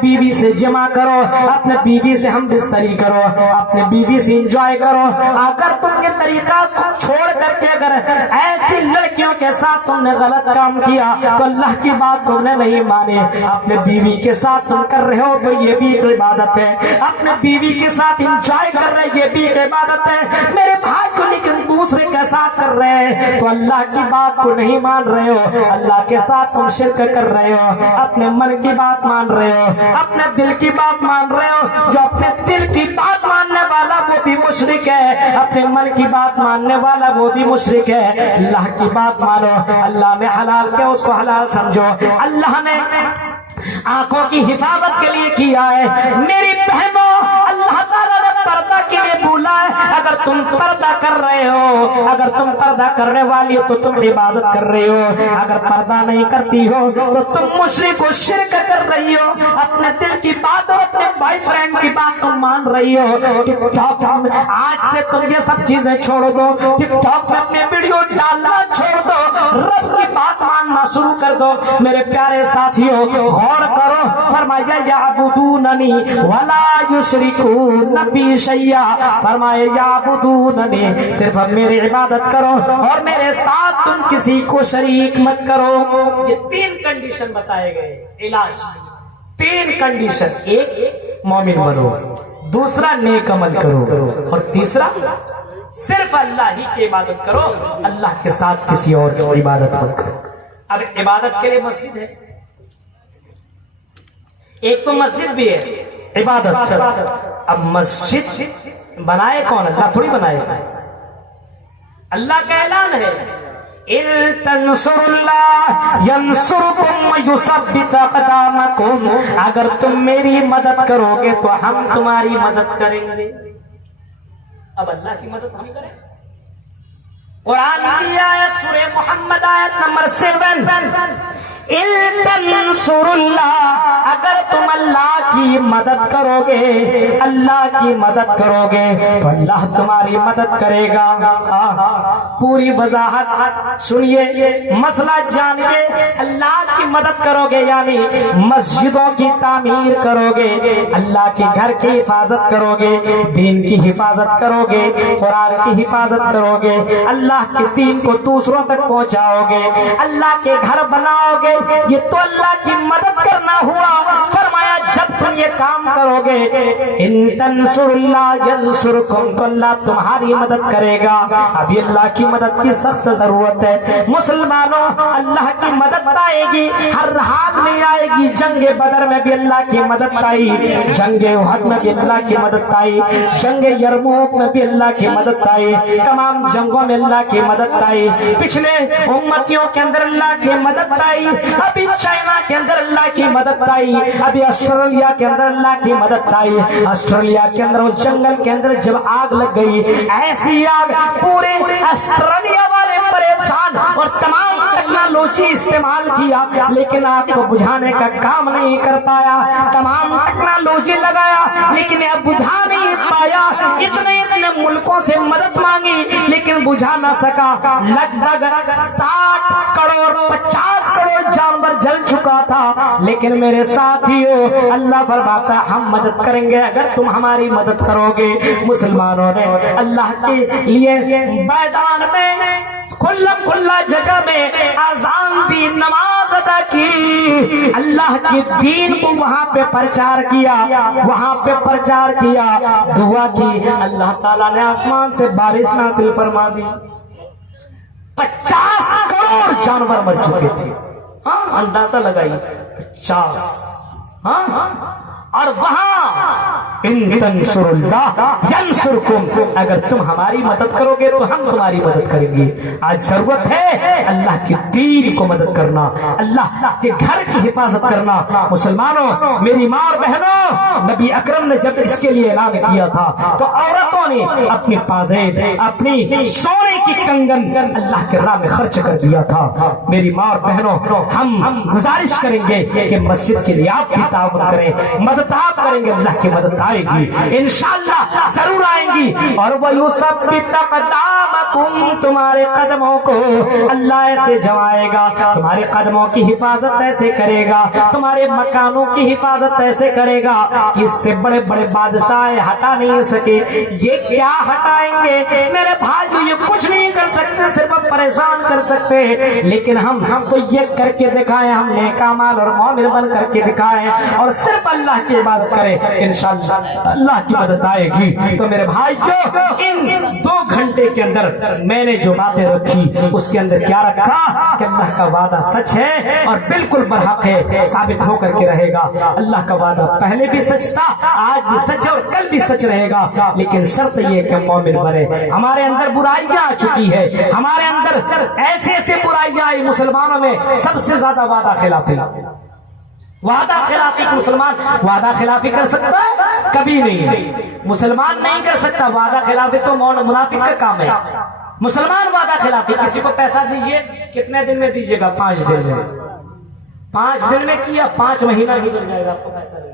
بیوی سے جمع کرو, اپنے بیوی سے ہم بستری کرو, اپنے بیوی سے انجوائے کرو. اگر تم یہ طریقہ چھوڑ کر کے اگر ایسی لڑکیوں کے ساتھ تم نے غلط کام کیا تو اللہ کی بات تم نے نہیں مانی. اپنے بیوی کے ساتھ تم کر رہے ہو تو یہ بھی ایک عبادت ہے. اپنے بیوی کے ساتھ انجوائے کر رہے, یہ بھی ایک عبادت ہے میرے بھائی کو. لیکن دوسرے کے ساتھ کر رہے ہیں تو اللہ کی بات کو نہیں مان رہے ہو, اللہ کے ساتھ تم شرک کر رہے ہو. اپنے من کی بات مان رہے ہو, اپنے دل کی بات مان رہے ہو. جو اپنے دل کی بات ماننے والا وہ بھی مشرک ہے, اپنے من کی بات ماننے والا وہ بھی مشرک ہے. اللہ کی بات مانو, اللہ نے حلال کیا اس کو حلال سمجھو. اللہ نے آنکھوں کی حفاظت کے لیے کیا ہے. میری بہنوں, اللہ تعالیٰ نے پردہ کے لیے بولا ہے. اگر تم پردہ کر رہے ہو, اگر تم پردہ کرنے والی ہو تو تم عبادت کر رہے ہو, اگر پردہ نہیں کرتی ہو تو تم مشرک و شرک کر رہی ہو. اپنے دل کی بات اور اپنے بھائی فرینڈ کی بات تم مان رہی ہو. ٹک ٹاک آج سے تم یہ سب چیزیں چھوڑ دو, ٹک ٹاک میں اپنے ویڈیو ڈالنا چھوڑ دو, رب کی بات ماننا شروع کر دو. میرے پیارے ساتھیوں غور کرو. فرمایا یعبدوننی ولا یشرکون بی شیئا. فرمایا یعبدوننی, صرف میری عبادت کرو اور میرے ساتھ تم کسی کو شریک مت کرو. یہ 3 کنڈیشن بتائے گئے علاج, 3 کنڈیشن. ایک مومن بنو, دوسرا نیک عمل کرو, اور تیسرا صرف اللہ ہی کی عبادت کرو, اللہ کے ساتھ کسی اور کی عبادت مت کرو. اب عبادت کے لیے مسجد ہے, ایک تو مسجد بھی ہے عبادت. اب مسجد بنائے کون؟ اللہ تھوڑی بنائے. اللہ کا اعلان ہے ان تنصروا اللہ ینصرکم ویثبت اقدامکم. اگر تم میری مدد کرو گے تو ہم تمہاری مدد کریں گے. اب اللہ کی مدد ہم کریں. قرآن کی آیت سورہ محمد آیت نمبر 7, ان تنصراللہ، اگر تم اللہ کی مدد کرو گے، اللہ کی مدد کرو گے تو اللہ تمہاری مدد کرے گا۔ پوری وضاحت سنیے، مسئلہ جانیے۔ اللہ کی مدد کرو گے یعنی مسجدوں کی تعمیر کرو گے، اللہ کے گھر کی حفاظت کرو گے، دین کی حفاظت کرو گے، قرآن کی حفاظت کرو گے، اللہ کے دین کو دوسروں تک پہنچاؤ گے، اللہ کے گھر بناؤ گے، یہ تو اللہ کی مدد کرنا ہوا۔ فرمایا جب تم یہ کام کرو گے، ان تنصر اللہ ینصرکم، تو اللہ تمہاری مدد کرے گا۔ ابھی اللہ کی مدد کی سخت ضرورت ہے مسلمانوں، اللہ کی مدد آئے گی، ہر حال میں آئے گی۔ جنگ بدر میں بھی اللہ کی مدد آئی، جنگ احد میں بھی اللہ کی مدد آئی، جنگ یرموک میں بھی اللہ کی مدد آئی، تمام جنگوں میں اللہ کی مدد آئی۔ پچھلے امتیوں کے اندر اللہ کی مدد آئی، ابھی چائنا کے اندر اللہ کی مدد آئی، ابھی آسٹریلیا کے اندر اللہ کی مدد آئی۔ آسٹریلیا کے اندر اس جنگل کے اندر جب آگ لگ گئی، ایسی آگ پورے آسٹریلیا والے پریشان اور تمام ٹیکنالوجی استعمال کیا لیکن آگ کو بجھانے کا کام نہیں کر پایا، تمام ٹیکنالوجی لگایا لیکن اب بجھا نہیں پایا، اتنے ملکوں سے مدد مانگی لیکن بجھا نہ سکا۔ لگ بھگ 60 کروڑ 50 کروڑ جانور جل چکا تھا، لیکن میرے ساتھیوں اللہ فرماتا ہے ہم مدد کریں گے اگر تم ہماری مدد کرو گے۔ مسلمانوں نے اللہ کے لیے میدان میں کھلا جگہ میں اذان دی، نماز ادا کی، اللہ کے دین کو وہاں پہ پرچار کیا، وہاں پہ پرچار کیا، دعا کی، اللہ تعالیٰ نے آسمان سے بارش نازل فرما دی۔ 50 کروڑ جانور مر چکے تھے، اندازہ لگائی 50۔ اور وہاں ان تنصر اللہ ینصرکم، اگر تم ہماری مدد کرو گے تو ہم تمہاری مدد کریں گے۔ آج ضرورت ہے اللہ کے دین کو مدد کرنا، اللہ کے گھر کی حفاظت کرنا۔ مسلمانوں، میری ماں اور بہنوں، نبی اکرم نے جب اس کے لیے اعلان کیا تھا تو عورتوں نے اپنی پازیب، اپنی سونے کی کنگن اللہ کے راہ میں خرچ کر دیا تھا۔ میری ماں اور بہنوں، ہم گزارش کریں گے کہ مسجد کے لیے آپ بھی تعاون کریں، مدد آپ کریں گے، اللہ کی مدد آئے گی، انشاءاللہ ضرور آئیں گی۔ اور وَيُثَبِّتَ أَقْدَامَكُمْ، تمہارے قدموں کو اللہ ایسے جمائے گا، تمہارے قدموں کی حفاظت ایسے کرے گا، تمہارے مکانوں کی حفاظت ایسے کرے گا کہ اس سے بڑے بڑے بادشاہ ہٹا نہیں سکے۔ یہ کیا ہٹائیں گے میرے بھائیو؟ یہ کچھ نہیں کر سکتے، صرف پریشان کر سکتے ہیں، لیکن ہم تو یہ کر کے دکھائیں، ہم نیک اعمال اور مومن بن کر کے دکھائیں اور صرف اللہ کی عبادت کریں، انشاءاللہ اللہ کی مدد آئے گی۔ تو میرے بھائیو، ان 2 گھنٹے کے اندر میں نے جو باتیں رکھی اس کے اندر کیا رکھا کہ اللہ کا وعدہ سچ ہے اور بالکل برحق ہے، ثابت ہو کر کے رہے گا۔ اللہ کا وعدہ پہلے بھی سچ تھا، آج بھی سچ ہے اور کل بھی سچ رہے گا، لیکن شرط یہ کہ مومن بنے۔ ہمارے اندر برائیاں آ چکی ہے، ہمارے اندر ایسے ایسے برائیاں آئی، مسلمانوں میں سب سے زیادہ وعدہ خلافی۔ وعدہ خلافی، مسلمان وعدہ خلافی کر سکتا ہے؟ کبھی نہیں، مسلمان نہیں کر سکتا وعدہ خلافی، تو منافق کا کام ہے۔ مسلمان وعدہ خلافی، کسی کو پیسہ دیجئے، کتنے دن میں دیجئے گا؟ 5 دن میں۔ 5 دن میں کیا، 5 مہینہ گزر جائے گا، آپ کو پیسہ نہیں۔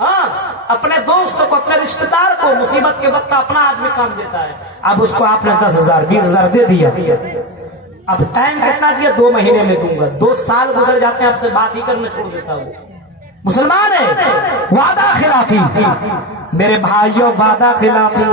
ہاں، اپنے دوست کو، اپنے رشتہ دار کو مصیبت کے وقت اپنا آدمی کام دیتا ہے، اب اس کو آپ نے 10,000 20,000 دے دیا، اب ٹائم کتنا دیا؟ 2 مہینے میں دوں گا، 2 سال گزر جاتے ہیں، آپ سے بات ہی کرنے چھوڑ دیتا ہوں۔ مسلمان ہے وعدہ خلافی۔ میرے بھائیوں، وعدہ خلافی،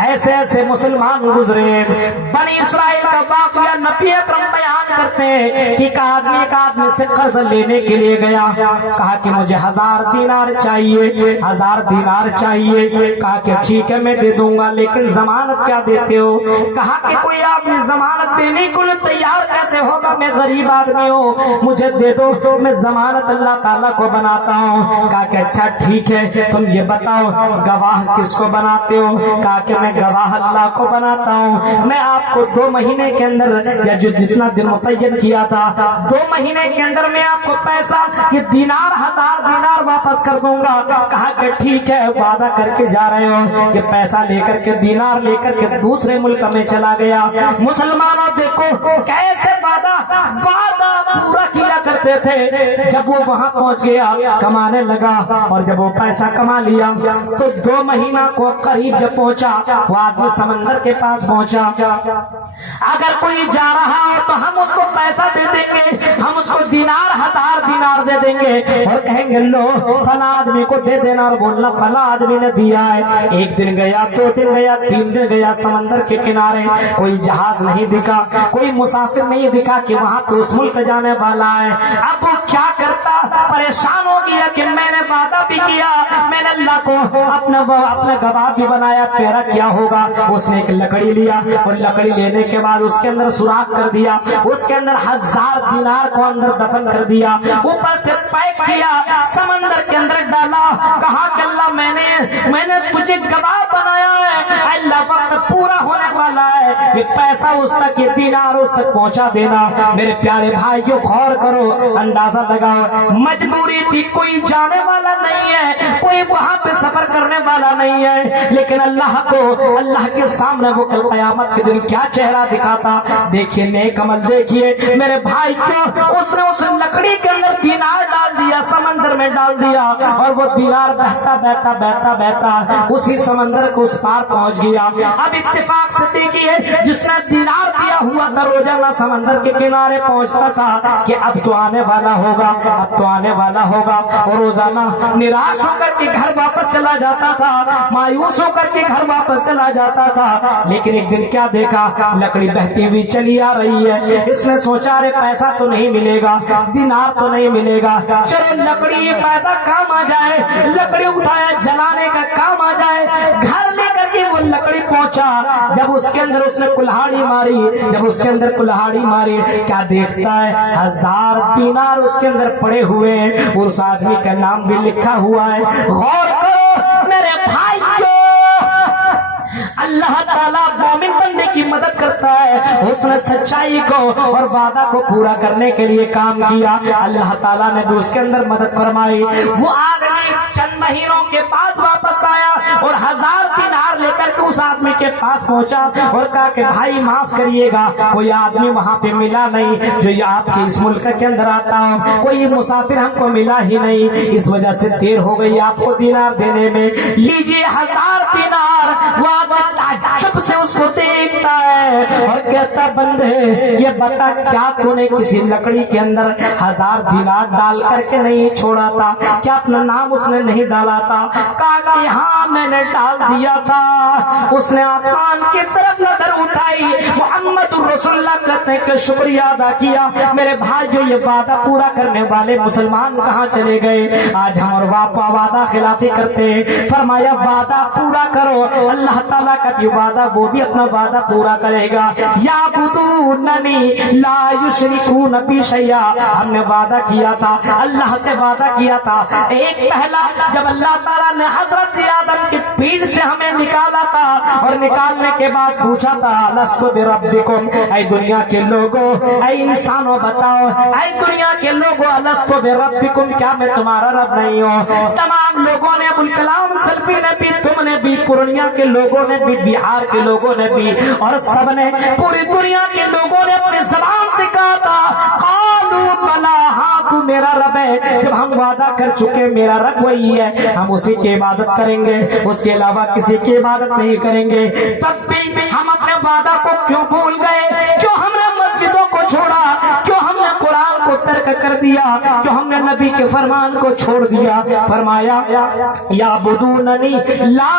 ایسے ایسے مسلمان گزرے۔ بنی اسرائیل کا واقعہ نبی اکرم بیان کرتے ہیں کہ ایک آدمی سے قرض لینے کے لیے گیا، کہا کہ مجھے 1000 دینار چاہیے، 1000 دینار چاہیے۔ کہا کہ ٹھیک ہے میں دے دوں گا، لیکن ضمانت کیا دیتے ہو؟ کہا کہ کوئی آدمی ضمانت دینے کو تیار کیسے ہوگا؟ میں غریب آدمی ہوں، مجھے دے دو، میں ضمانت اللہ تعالیٰ کو بناتا ہوں۔ کہا کہ اچھا ٹھیک ہے، تم یہ بتاؤ گواہ کس کو بناتے ہو؟ کہا کہ میں گواہ اللہ کو بناتا ہوں، میں آپ کو 2 مہینے کے اندر، یا جو جتنا دن متعین کیا تھا، 2 مہینے کے اندر میں آپ کو پیسہ یہ دینار 1000 دینار واپس کر دوں گا۔ کہا کہ ٹھیک ہے، وعدہ کر کے جا رہے ہو؟ یہ پیسہ لے کر کے، دینار لے کر کے دوسرے ملک میں چلا گیا۔ مسلمانوں دیکھو کیسے وعدہ کرتے تھے. جب وہ وہاں پہنچ گیا کمانے لگا اور جب وہ پیسہ کما لیا تو 2 مہینہ کو قریب جب پہنچا وہ آدمی سمندر کے پاس پہنچا. اگر کوئی جا رہا ہو تو ہم اس کو پیسہ دے دیں گے, ہم اس کو دینار 1000 دینار دے دیں گے اور کہیں گے لو فلاں آدمی کو دے دینا, اور بولنا فلاں آدمی نے دیا ہے. 1 دن گیا, 2 دن گیا, 3 دن گیا, سمندر کے کنارے کوئی جہاز نہیں دکھا, کوئی مسافر نہیں دکھا کہ وہاں پہ اس ملک جانے والا ہے. اب وہ کیا کرتا, پریشان ہو گیا کہ میں نے وعدہ بھی کیا, میں نے اللہ کو اپنا گواہ بھی بنایا, میرا کیا ہوگا. اس نے ایک لکڑی لیا اور لکڑی لینے کے بعد اس کے اندر سوراخ کر دیا, اس کے اندر 1000 دینار کو اندر دفن کر دیا, اوپر سے پیک کیا, سمندر کے اندر ڈالا, کہا کہ اللہ میں نے تجھے گواہ بنایا ہے, اللہ وقت پورا ہونے والا ہے, یہ پیسہ اس تک, یہ دینار اس تک پہنچا دینا. میرے پیارے بھائیو غور کرو, اندازہ لگاؤ, مجبوری تھی, کوئی جانے والا نہیں ہے, کوئی وہاں پہ سفر کرنے والا نہیں ہے, لیکن اللہ کو, اللہ کے سامنے وہ کل قیامت کے دن کیا چہرہ دکھاتا. دیکھیے نیک عمل, دیکھیے میرے بھائی کیوں اس نے اس لکڑی کے اندر دینار ڈال دیا, سمندر میں ڈال دیا, اور وہ دینار بہتا بہتا بہتا بہتا اسی سمندر کو اس پار پہنچ گیا. اب اتفاق سے دیکھیے جس نے دینار دیا ہوا تھا روزانہ سمندر کے کنارے پہنچتا تھا کہ اب تو آنے والا ہوگا, اب تو آنے والا ہوگا, اور روزانہ نراش ہو کر کے گھر واپس چلا جاتا تھا, مایوس ہو کر کے گھر واپس چلا جاتا تھا. لیکن ایک دن کیا دیکھا, لکڑی بہتی ہوئی چلی آ رہی ہے. اس نے سوچا ارے پیسہ تو نہیں ملے گا, دینار تو نہیں ملے گا, چلو لکڑی پیدا کام آ جائے, لکڑی اٹھایا جلانے کا کام آ جائے. گھر لے کر کے وہ لکڑی پہنچا, جب اس کے اندر اس نے کلہاڑی ماری, جب اس کے اندر کلہاڑی ماری, کیا دیکھتا ہے 1000 دینار اس کے اندر پڑے ہوئے ہیں, اور اس آدمی کا نام بھی لکھا ہوا ہے. غور کرو میرے بھائیو, اللہ تعالیٰ مومن بندے کی مدد کرتا ہے. اس نے سچائی کو اور وعدہ کو پورا کرنے کے لیے کام کیا, اللہ تعالیٰ نے بھی اس کے اندر مدد فرمائی. وہ آدمی چند مہینوں کے بعد واپس آیا اور 1000 دینار لے کر کے اس آدمی کے پاس پہنچا اور کہا کہ بھائی معاف کریے گا, کوئی آدمی وہاں پہ ملا نہیں جو یہ آپ کے اس ملک کے اندر آتا ہو, کوئی مسافر ہم کو ملا ہی نہیں, اس وجہ سے دیر ہو گئی آپ کو دینار دینے میں, لیجیے 1000 دینار. وہ آدمی تعجب سے اس کو دیکھتا ہے اور کہتا بندے یہ بتا کیا تو نے کسی لکڑی کے اندر 1000 دینار ڈال کر کے نہیں چھوڑا تھا, کیا اپنا نام اس نے نہیں ڈالا تھا؟ کہا کہ ہاں میں نے ڈال دیا تھا. اس نے آسمان کی طرف نظر اٹھائی, محمد رسول اللہ کہتے ہیں کہ شکریہ ادا کیا. میرے بھائیو یہ وعدہ پورا کرنے والے مسلمان کہاں چلے گئے؟ آج ہم اور واپا وعدہ خلافی کرتے ہیں. فرمایا وعدہ پورا کرو, اللہ تعالیٰ کا بھی وعدہ, وہ بھی اپنا وعدہ پورا کرے گا. یعبدوننی لا یشرکون بی شیئا, ہم نے وعدہ کیا تھا, اللہ سے وعدہ کیا تھا. ایک پہلا جب اللہ تعالیٰ نے حضرت آدم کی پیٹ سے ہمیں نکالا تھا اور نکالنے کے بعد پوچھا تھا لست بربکم, اے دنیا کے لوگوں, اے انسانوں بتاؤ, اے دنیا کے لوگوں لست بربکم, کیا میں تمہارا رب نہیں ہوں؟ تمام لوگوں نے, ابوالکلام سلفی نے بھی, تم نے بھی, پورنیا کے لوگوں نے بھی, بہار کے لوگوں نے بھی, اور سب نے, پوری دنیا کے لوگوں نے اپنی زبان سے کہا تھا قالوا بلا, ہاں تو میرا رب ہے. جب ہم وعدہ کر چکے میرا رب وہی ہے, ہم اسی کی عبادت کریں گے, اس کے علاوہ کسی کی عبادت نہیں کریں گے. تب بھی ہم اپنے وعدہ کو کیوں بھول گئے؟ کیوں ہم نے مسجدوں کو چھوڑا؟ کیوں ہم نے قرآن کو ترک کر دیا؟ کیوں ہم نے نبی کے فرمان کو چھوڑ دیا؟ فرمایا یعبدوننی لا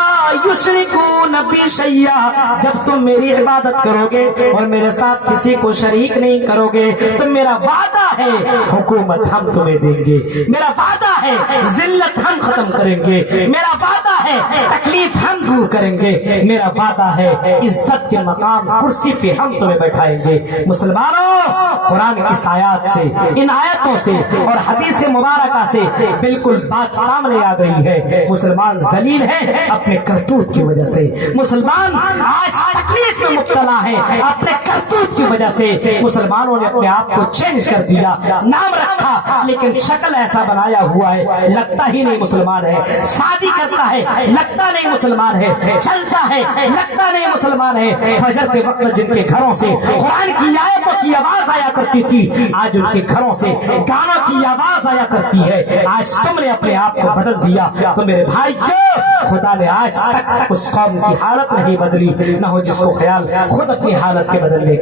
یشرکون بی شیئا, جب تم میری عبادت کرو گے اور میرے ساتھ کسی کو شریک نہیں کرو گے تو میرا وعدہ ہے حکومت ہم تمہیں دیں گے, میرا وعدہ ہے ذلت ہم ختم کریں گے, میرا وعدہ ہے تکلیف ہم دور کریں گے, میرا وعدہ ہے عزت کے مقام کرسی پہ ہم تمہیں بیٹھائیں گے. مسلمانوں, قرآن کی آیات سے, ان آیتوں سے اور حدیث مبارکہ سے بالکل بات سامنے آ گئی ہے. مسلمان ذلیل ہے اپنے کرتوت کی وجہ سے, مسلمان آج تکلیف میں مبتلا ہے اپنے کرتوت کی وجہ سے. مسلمانوں نے اپنے آپ کو چینج کر دیا, نام رکھا لیکن شکل ایسا بنایا ہوا ہے لگتا ہی نہیں مسلمان ہے, شادی کرتا ہے لگتا نہیں مسلمان ہے, چلتا ہے لگتا نہیں مسلمان ہے. فجر کے وقت جن کے گھروں سے قرآن کی آیت کی آواز آیا کرتی تھی، آج ان کے گھروں سے گانوں کی آواز آیا کرتی ہے۔ آج تم نے اپنے آپ کو بدل دیا، تو میرے بھائی خدا نے آج تک اس قوم کی حالت نہیں بدلی، نہ ہو جس کو خیال خود اپنی حالت کے بدلنے